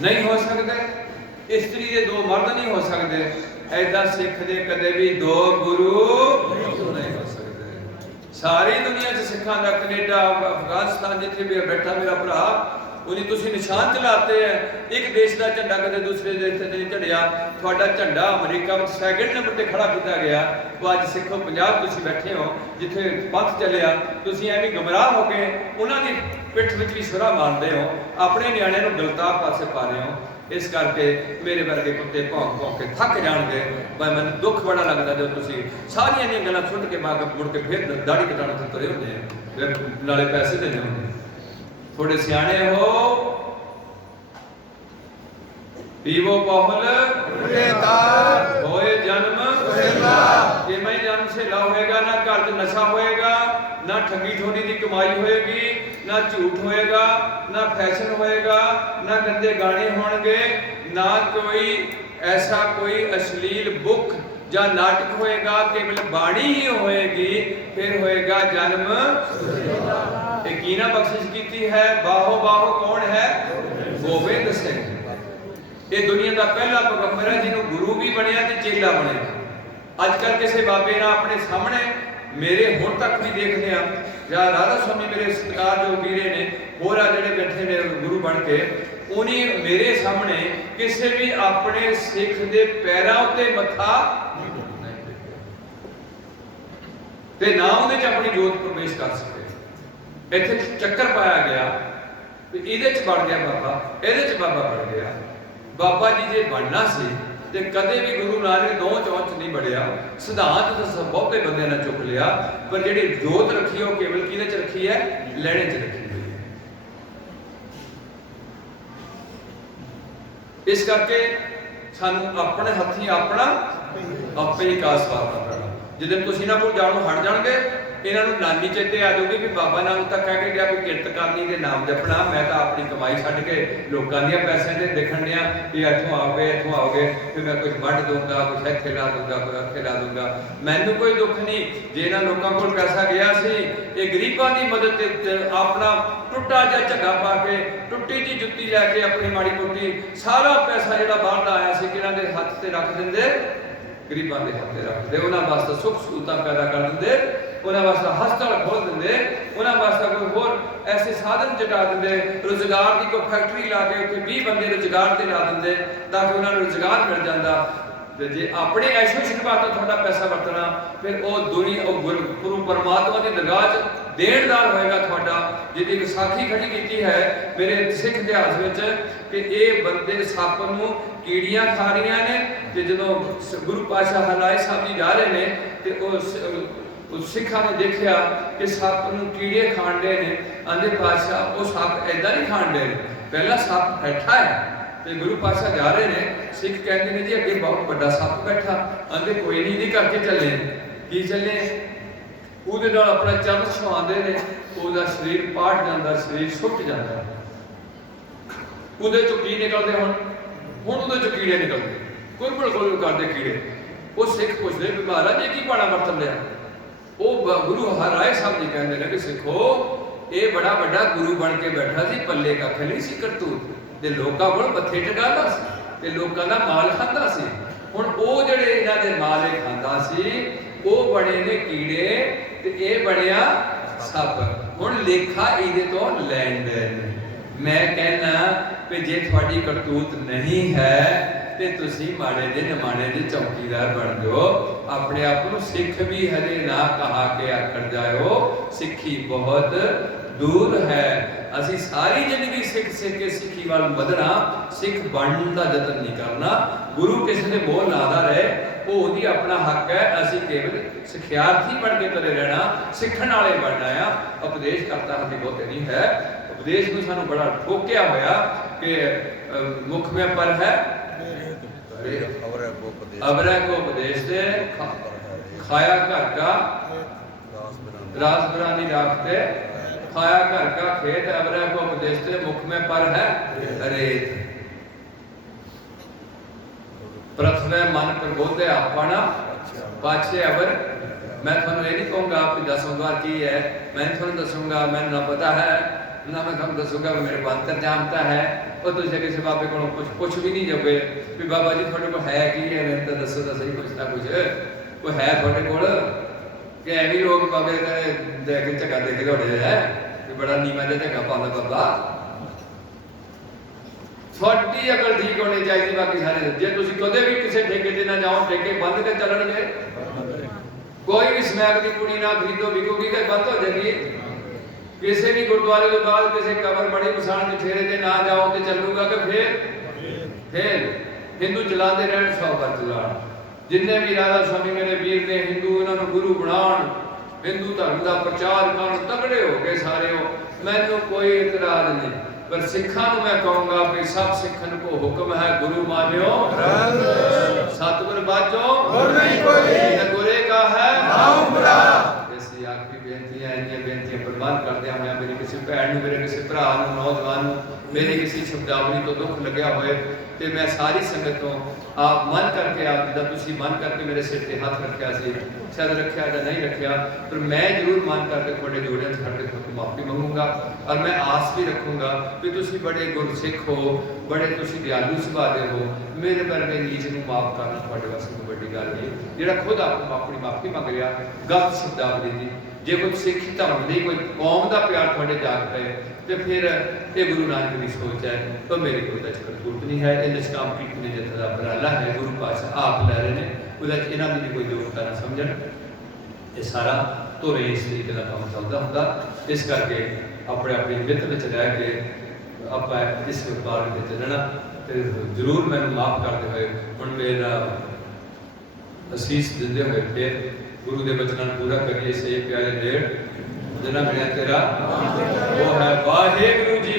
ਨਹੀਂ ਹੋ ਸਕਦੇ, ਇਸਤਰੀ ਦੇ 2 ਮਰਦ ਨਹੀਂ ਹੋ ਸਕਦੇ, ਐਦਾਂ ਸਿੱਖ ਦੇ ਕਦੇ ਵੀ 2 ਗੁਰੂ ਨਹੀਂ ਹੋ ਸਕਦੇ। ਸਾਰੀ ਦੁਨੀਆ 'ਚ ਸਿੱਖਾਂ ਦਾ, ਕੈਨੇਡਾ, ਅਫਗਾਨਿਸਤਾਨ, ਜਿੱਥੇ ਵੀ ਬੈਠਾ ਮੇਰਾ ਭਰਾ, ਉਹਨੇ ਤੁਸੀਂ ਨਿਸ਼ਾਨ ਚਲਾਤੇ ਹੈ। ਇੱਕ ਦੇਸ਼ ਦਾ ਝੰਡਾ ਕਦੇ ਦੂਸਰੇ ਦੇਸ਼ ਤੇ ਨਹੀਂ ਝੜਿਆ। ਤੁਹਾਡਾ ਝੰਡਾ ਅਮਰੀਕਾ ਵਿੱਚ 2nd ਨੰਬਰ ਤੇ ਖੜਾ ਕੀਤਾ ਗਿਆ। ਉਹ ਅੱਜ ਸਿੱਖੋ ਪੰਜਾਬ ਤੁਸੀਂ ਬੈਠੇ ਹੋ ਜਿੱਥੇ ਪੰਥ ਚੱਲਿਆ, ਤੁਸੀਂ ਐਵੇਂ ਗੁੰਮਰਾਹ ਹੋ ਕੇ ਉਹਨਾਂ ਦੀ ਪਿੱਠ ਵਿੱਚ ਵੀ ਛੁਰਾ ਮਾਰਦੇ ਹੋ, ਆਪਣੇ ਨਿਆਣਿਆਂ ਨੂੰ ਗਲਤਾਂ ਪਾਸੇ ਪਾ ਰਹੇ ਹੋ। ਇਸ ਕਰਕੇ ਮੇਰੇ ਵਰਗੇ ਕੁੱਤੇ ਭੌਂਕ ਭੌਂਕ ਕੇ ਥੱਕ ਜਾਣਗੇ। ਪਰ ਮੈਨੂੰ ਦੁੱਖ ਬੜਾ ਲੱਗਦਾ ਜਦੋਂ ਤੁਸੀਂ ਸਾਰੀਆਂ ਦੀਆਂ ਗੱਲਾਂ ਸੁਣ ਕੇ ਮੁੜ ਕੇ ਫਿਰ ਦਾੜੀ ਕਟਾਉਣ ਤੇ ਤੁਰੇ ਹੁੰਦੇ ਆ, ਨਾਲੇ ਪੈਸੇ ਦੇਣੇ ਹੁੰਦੇ। ਥੋੜੇ ਸਿਆਣੇ ਹੋ, ਪੀਵੋ ਬਹੁਲ ਹੋਏ ਜਨਮ ਕਿ ਮੈਂ ਜਨਮ ਸੇ ਲਾ ਹੋਏਗਾ, ਨਾ ਘਰ 'ਚ ਨਸ਼ਾ ਹੋਏਗਾ, ਨਾ ਠੱਗੀ ਠੋਰੀ ਦੀ ਕਮਾਈ ਹੋਏਗੀ, ਨਾ ਝੂਠ ਹੋਏਗਾ, ਨਾ ਫੈਸ਼ਨ ਹੋਏਗਾ, ਨਾ ਗੰਦੇ ਗਾਣੇ ਹੋਣਗੇ, ਨਾ ਕੋਈ ਐਸਾ ਕੋਈ ਅਸ਼ਲੀਲ ਬੁੱਕ ਜਾਂ ਨਾਟਕ ਹੋਏਗਾ, ਕੇਵਲ ਬਾਣੀ ਹੀ ਹੋਏਗੀ। ਫਿਰ ਹੋਏਗਾ ਜਨਮ। ਇਹ ਕੀਨਾ ਬਖਸ਼ਿਸ਼ ਕੀਤੀ ਹੈ। ਬਾਹੋ ਬਾਹੋ ਕੌਣ ਹੈ? ਗੋਬਿੰਦ ਸਿੰਘ। ਇਹ ਦੁਨੀਆ ਦਾ ਪਹਿਲਾ ਪੈਗੰਬਰ ਹੈ ਜਿਹਨੂੰ ਗੁਰੂ ਵੀ ਬਣਿਆ ਤੇ ਚੇਲਾ ਬਣਿਆ। ਅੱਜ ਕੱਲ੍ਹ ਕਿਸੇ ਬਾਬੇ ਨਾਲ ਆਪਣੇ ਸਾਹਮਣੇ ਮੇਰੇ ਹੁਣ ਤੱਕ ਵੀ ਦੇਖਦੇ ਆ, ਜਾਂ ਰਾਧਾ ਸਵਾਮੀ ਮੇਰੇ ਸਤਿਕਾਰਯੋਗ ਵੀਰੇ ਨੇ, ਹੋਰ ਆ ਜਿਹੜੇ ਬੈਠੇ ਨੇ ਗੁਰੂ ਬਣ ਕੇ, ਉਹਨੇ ਮੇਰੇ ਸਾਹਮਣੇ ਕਿਸੇ ਵੀ ਆਪਣੇ ਸਿੱਖ ਦੇ ਪੈਰਾਂ ਉੱਤੇ ਮੱਥਾ ਤੇ ਨਾ ਉਹਦੇ 'ਚ ਆਪਣੀ ਜੋਤ ਪ੍ਰਵੇਸ਼ ਕਰ ਸਕੇ। ਇੱਥੇ ਚੱਕਰ ਪਾਇਆ ਗਿਆ ਵੀ ਇਹਦੇ 'ਚ ਬਣ ਗਿਆ ਬਾਬਾ, ਇਹਦੇ 'ਚ ਬਾਬਾ ਬਣ ਗਿਆ। ਬਾਬਾ ਜੀ ਜੇ ਬਣਨਾ ਸੀ ਤੇ ਕਦੇ ਵੀ ਗੁਰੂ ਨਾਨਕ 2 ਚੌਂਚ ਨਹੀਂ ਬੜਿਆ। ਸਿਧਾਂਤ ਤਾਂ ਬਹੁਤੇ ਬੰਦਿਆਂ ਨੇ ਚੁੱਕ ਲਿਆ, ਪਰ ਜਿਹੜੀ ਜੋਤ ਰੱਖੀ ਉਹ ਕੇਵਲ ਕਿਹਦੇ 'ਚ ਰੱਖੀ ਹੈ? ਲੈਣੇ 'ਚ ਰੱਖੀ ਹੋਈ ਹੈ। इस करके सानू अपने हथी अपना आपे ही कास वारना पैना। जिस तुम इन्हों को जाणों हट जाओगे, इन्हों नानी चेते आ जाऊगी भी बाबा नाम तो कह के गया कोई किरत करनी के नाम जपना, मैं तो अपनी कमाई छड्ड के लोगों दी पैसों से देखण दिया भी इत्थों आओगे इत्थों आओगे, फिर मैं कुछ वढ़ दूंगा, कुछ इत्थे ला दूंगा, कुछ उत्थे ला दूंगा। मैनू कोई दुख नहीं जे इन्हां लोगों को पैसा गया सी, ये गरीबां दी मदद ते अपना टुटा जिहा झग्गा पा के टुट्टी जी जुत्ती लैके अपनी माड़ी मोटी सारा पैसा जिहड़ा बाहर दा आया सी किन्हां दे हत्थ ते रख दिंदे, गरीबां दे हत्थ ते रख दे, उन्हां वास्ते सुख सहूलतां पैदा कर दिंदे, उन्हां वास्ते हस्पताल खोल दिंदे, उन्हां वास्ते कोई होर ऐसे साधन जुटा दिंदे, रोजगार की कोई फैक्ट्री ला के उत्थे 20 बंदे रोजगार ते ला दिंदे ताकि उन्हां नूं रोजगार मिल जांदा। ते जे अपने ऐशो शिकवा तो थोड़ा पैसा वरतना, फिर वो दुनिया गुरु परमात्मा की दरगाह च देणदार होएगा थोड़ा। जिहदी एक साखी खड़ी की है मेरे सिख इतिहास में कि ये बंदे सप नूं कीड़ियां खा रही ने, ते जदों गुरु पातशाह हरराए साहब जी जा रहे हैं तो सिखा ने देखा कि सप नूं कीड़े खाण डे ने, आंदे पातशाह वो सप ऐदा नहीं खाण डे, पहला सप बैठा है तो गुरु पातशाह जा रहे हैं, सिख कहते हैं जी अगे बहुत बड़ा सप बैठा, आंदे कोई नहीं करके चले की चले, ਉਹਦੇ ਨਾਲ अपना चरण छुआते हैं, ਉਹਦਾ शरीर पाट जाता, शरीर सुट जाता, ਉਹਦੇ ਚੋਂ ਕੀ ਨਿਕਲਦੇ ਹੁਣ ਉਹਦੇ ਚੋਂ ਕੀੜੇ ਨਿਕਲਦੇ, ਕੁਰਬਲ ਕੁਰਬਲ ਕਰਦੇ ਕੀੜੇ। ਉਹ ਸਿੱਖ ਪੁੱਛਦੇ ਵੀ ਮਹਾਰਾਜ ਇਹ ਕੀ ਪਾਣਾ ਵਰਤਨ ਲਿਆ? ਉਹ ਗੁਰੂ ਹਰਰਾਏ ਸਾਹਿਬ ਜੀ ਕਹਿੰਦੇ ਨੇ ਕਿ ਸਿੱਖੋ ਇਹ ਬੜਾ ਵੱਡਾ ਗੁਰੂ ਬਣ ਕੇ ਬੈਠਾ ਸੀ, ਪੱਲੇ ਕੱਖ ਨਹੀਂ ਸੀ ਕਰਤੂਤ, ਤੇ ਲੋਕਾਂ ਕੋਲ ਮੱਥੇ ਟਿਕਾਉਂਦਾ ਸੀ ਤੇ ਲੋਕਾਂ ਦਾ ਮਾਲ ਖਾਂਦਾ ਸੀ। ਹੁਣ ਉਹ ਜਿਹੜੇ ਇਹਨਾਂ ਦੇ ਮਾਲ ਇਹ ਖਾਂਦਾ ਸੀ ਉਹ ਬਣੇ ਨੇ ਕੀੜੇ ਤੇ ਇਹ ਬਣਿਆ ਸੱਪ। ਹੁਣ ਲੇਖਾ ਇਹਦੇ ਤੋਂ ਲੈਣ ਦੇਣ। ਮੈਂ ਕਹਿਣਾ ਕਿ ਜੇ ਤੁਹਾਡੀ ਕਰਤੂਤ ਨਹੀਂ ਹੈ ਤੇ ਤੁਸੀਂ ਮਾੜੇ ਦੇ ਨਿਮਾਣੇ ਦੇ ਚੌਕੀਦਾਰ ਬਣ ਜਾਓ, ਆਪਣੇ ਆਪ ਨੂੰ ਸਿੱਖ ਵੀ ਹਜੇ ਨਾ ਕਹਾ ਕੇ ਆਖੜ ਜਾਇਓ, ਸਿੱਖੀ ਬਹੁਤ दूर है। असी सारी जिंदगी सिख सिख के सिखी वाल बदना, सिख बनने का जतन नहीं करना। गुरु किसी ने बोल लादा रहे वो उदी अपना हक है, असी केवल सिखियार्थी बन के करे रहना, सिखण वाले बनना है। उपदेश करता हमें बहुत नहीं है, उपदेश में सानू बड़ा ठोकिया होया कि मुख में पर है अबरे को उपदेश दे, खाया घर का रास बरानी राखते, खाया घर का खेत, अबरे को उपदेश दे, मुख में पर है रेत। प्रथमे मन प्रबोधे आपना, पाछे अबर। मैं थोड़ा ये नहीं कहूँगा आप 10 बार की है, मैं थोड़ा दसूंगा मैं ना पता है ना, मैं थोड़ा दसूंगा मेरे को अंतर जानता है। और तुझे किसी बाबे को कुछ भी नहीं जबे भी बाबा जी थोड़े को है की है, मैंने तो दसो तो सही कुछ ना कुछ कोई है थोड़े को कि एवं लोग बाबे देख के झगा दे के दौड़े है कि बड़ा नीवा जिहा झगा पाता बाबा। थोड़ी अकल ठीक होनी चाहिए, बाकी सारे जे तुसीं कदे भी किसी ठेके ते ना जाओ, ठेके बंद के चलणगे, कोई भी स्मैक की पुड़ी ना खरीदो बिकोगी तो बंद हो जाएगी। किसी भी गुरुद्वारे के बाद किसी कबर बड़ी मसान के ठेरे ते ना जाओ तो चलूगा कि फिर हिंदू चलाते रहन 100 बार चलान। जिन्ने भी राधा स्वामी मेरे वीर ने हिंदू इन्होंने गुरु बनान, हिंदू धर्म का प्रचार कर, तगड़े हो गए सारे हो, मैनू कोई इतराज नहीं। पर सिखा मैं कहूँगा कि सब सिखन को हुक्म है गुरु मान्यो, सतगुर बाजो, गुरे का है ऐसी आखिरी बेनतियां बेनतियां प्रवान करदे हुए मेरी किसी भैन मेरे किसी भरा नौजवान मेरे किसी शब्दावली तो दुख लग्या होए तो मैं सारी संगत तो आप मन करके आप जिदा तुसी मन करके मेरे सिर ते हाथ रखिया सी, शायद रखिया या नहीं रखिया, पर मैं जरूर मन करके थोड़े जोड़े खड़ के थोड़ी माफी मंगूंगा। और मैं आस भी रखूंगा कि तुसी बड़े गुरसिख हो, बड़े तुसी दयालु सुभाव दे हो, मेरे वर्गे नीच नूं माफ करना तुहाडे वास्ते कोई वड्डी गल नहीं। जिहड़ा खुद आप अपनी माफी मंग लिया गलत शब्दावली दी, जे कोई सिख धर्म दी कोई कौम का प्यार थोड़े जाग पे तो फिर ये गुरु नानक की सोच है, तो मेरी कोई करतूत नहीं है। ये निष्काम कीर्तन जत्थे का उपराला है, गुरु पातशाह आप लै रहे हैं, उहदे च इन्हां दी भी कोई योगता ना समझण। ये सारा धुरे इस तरीके का काम चलता होंदा, इस करके अपने अपनी मित विच रह के आपां इस मार्ग ते चलना। तो जरूर मैनूं माफ करते हुए हुण मेरा असीस दिंदे हुए फिर गुरु के बचनों पूरा करिए। से प्यारे डेढ़ जिन्ना मिलिया तेरा वो है वाहिगुरू जी।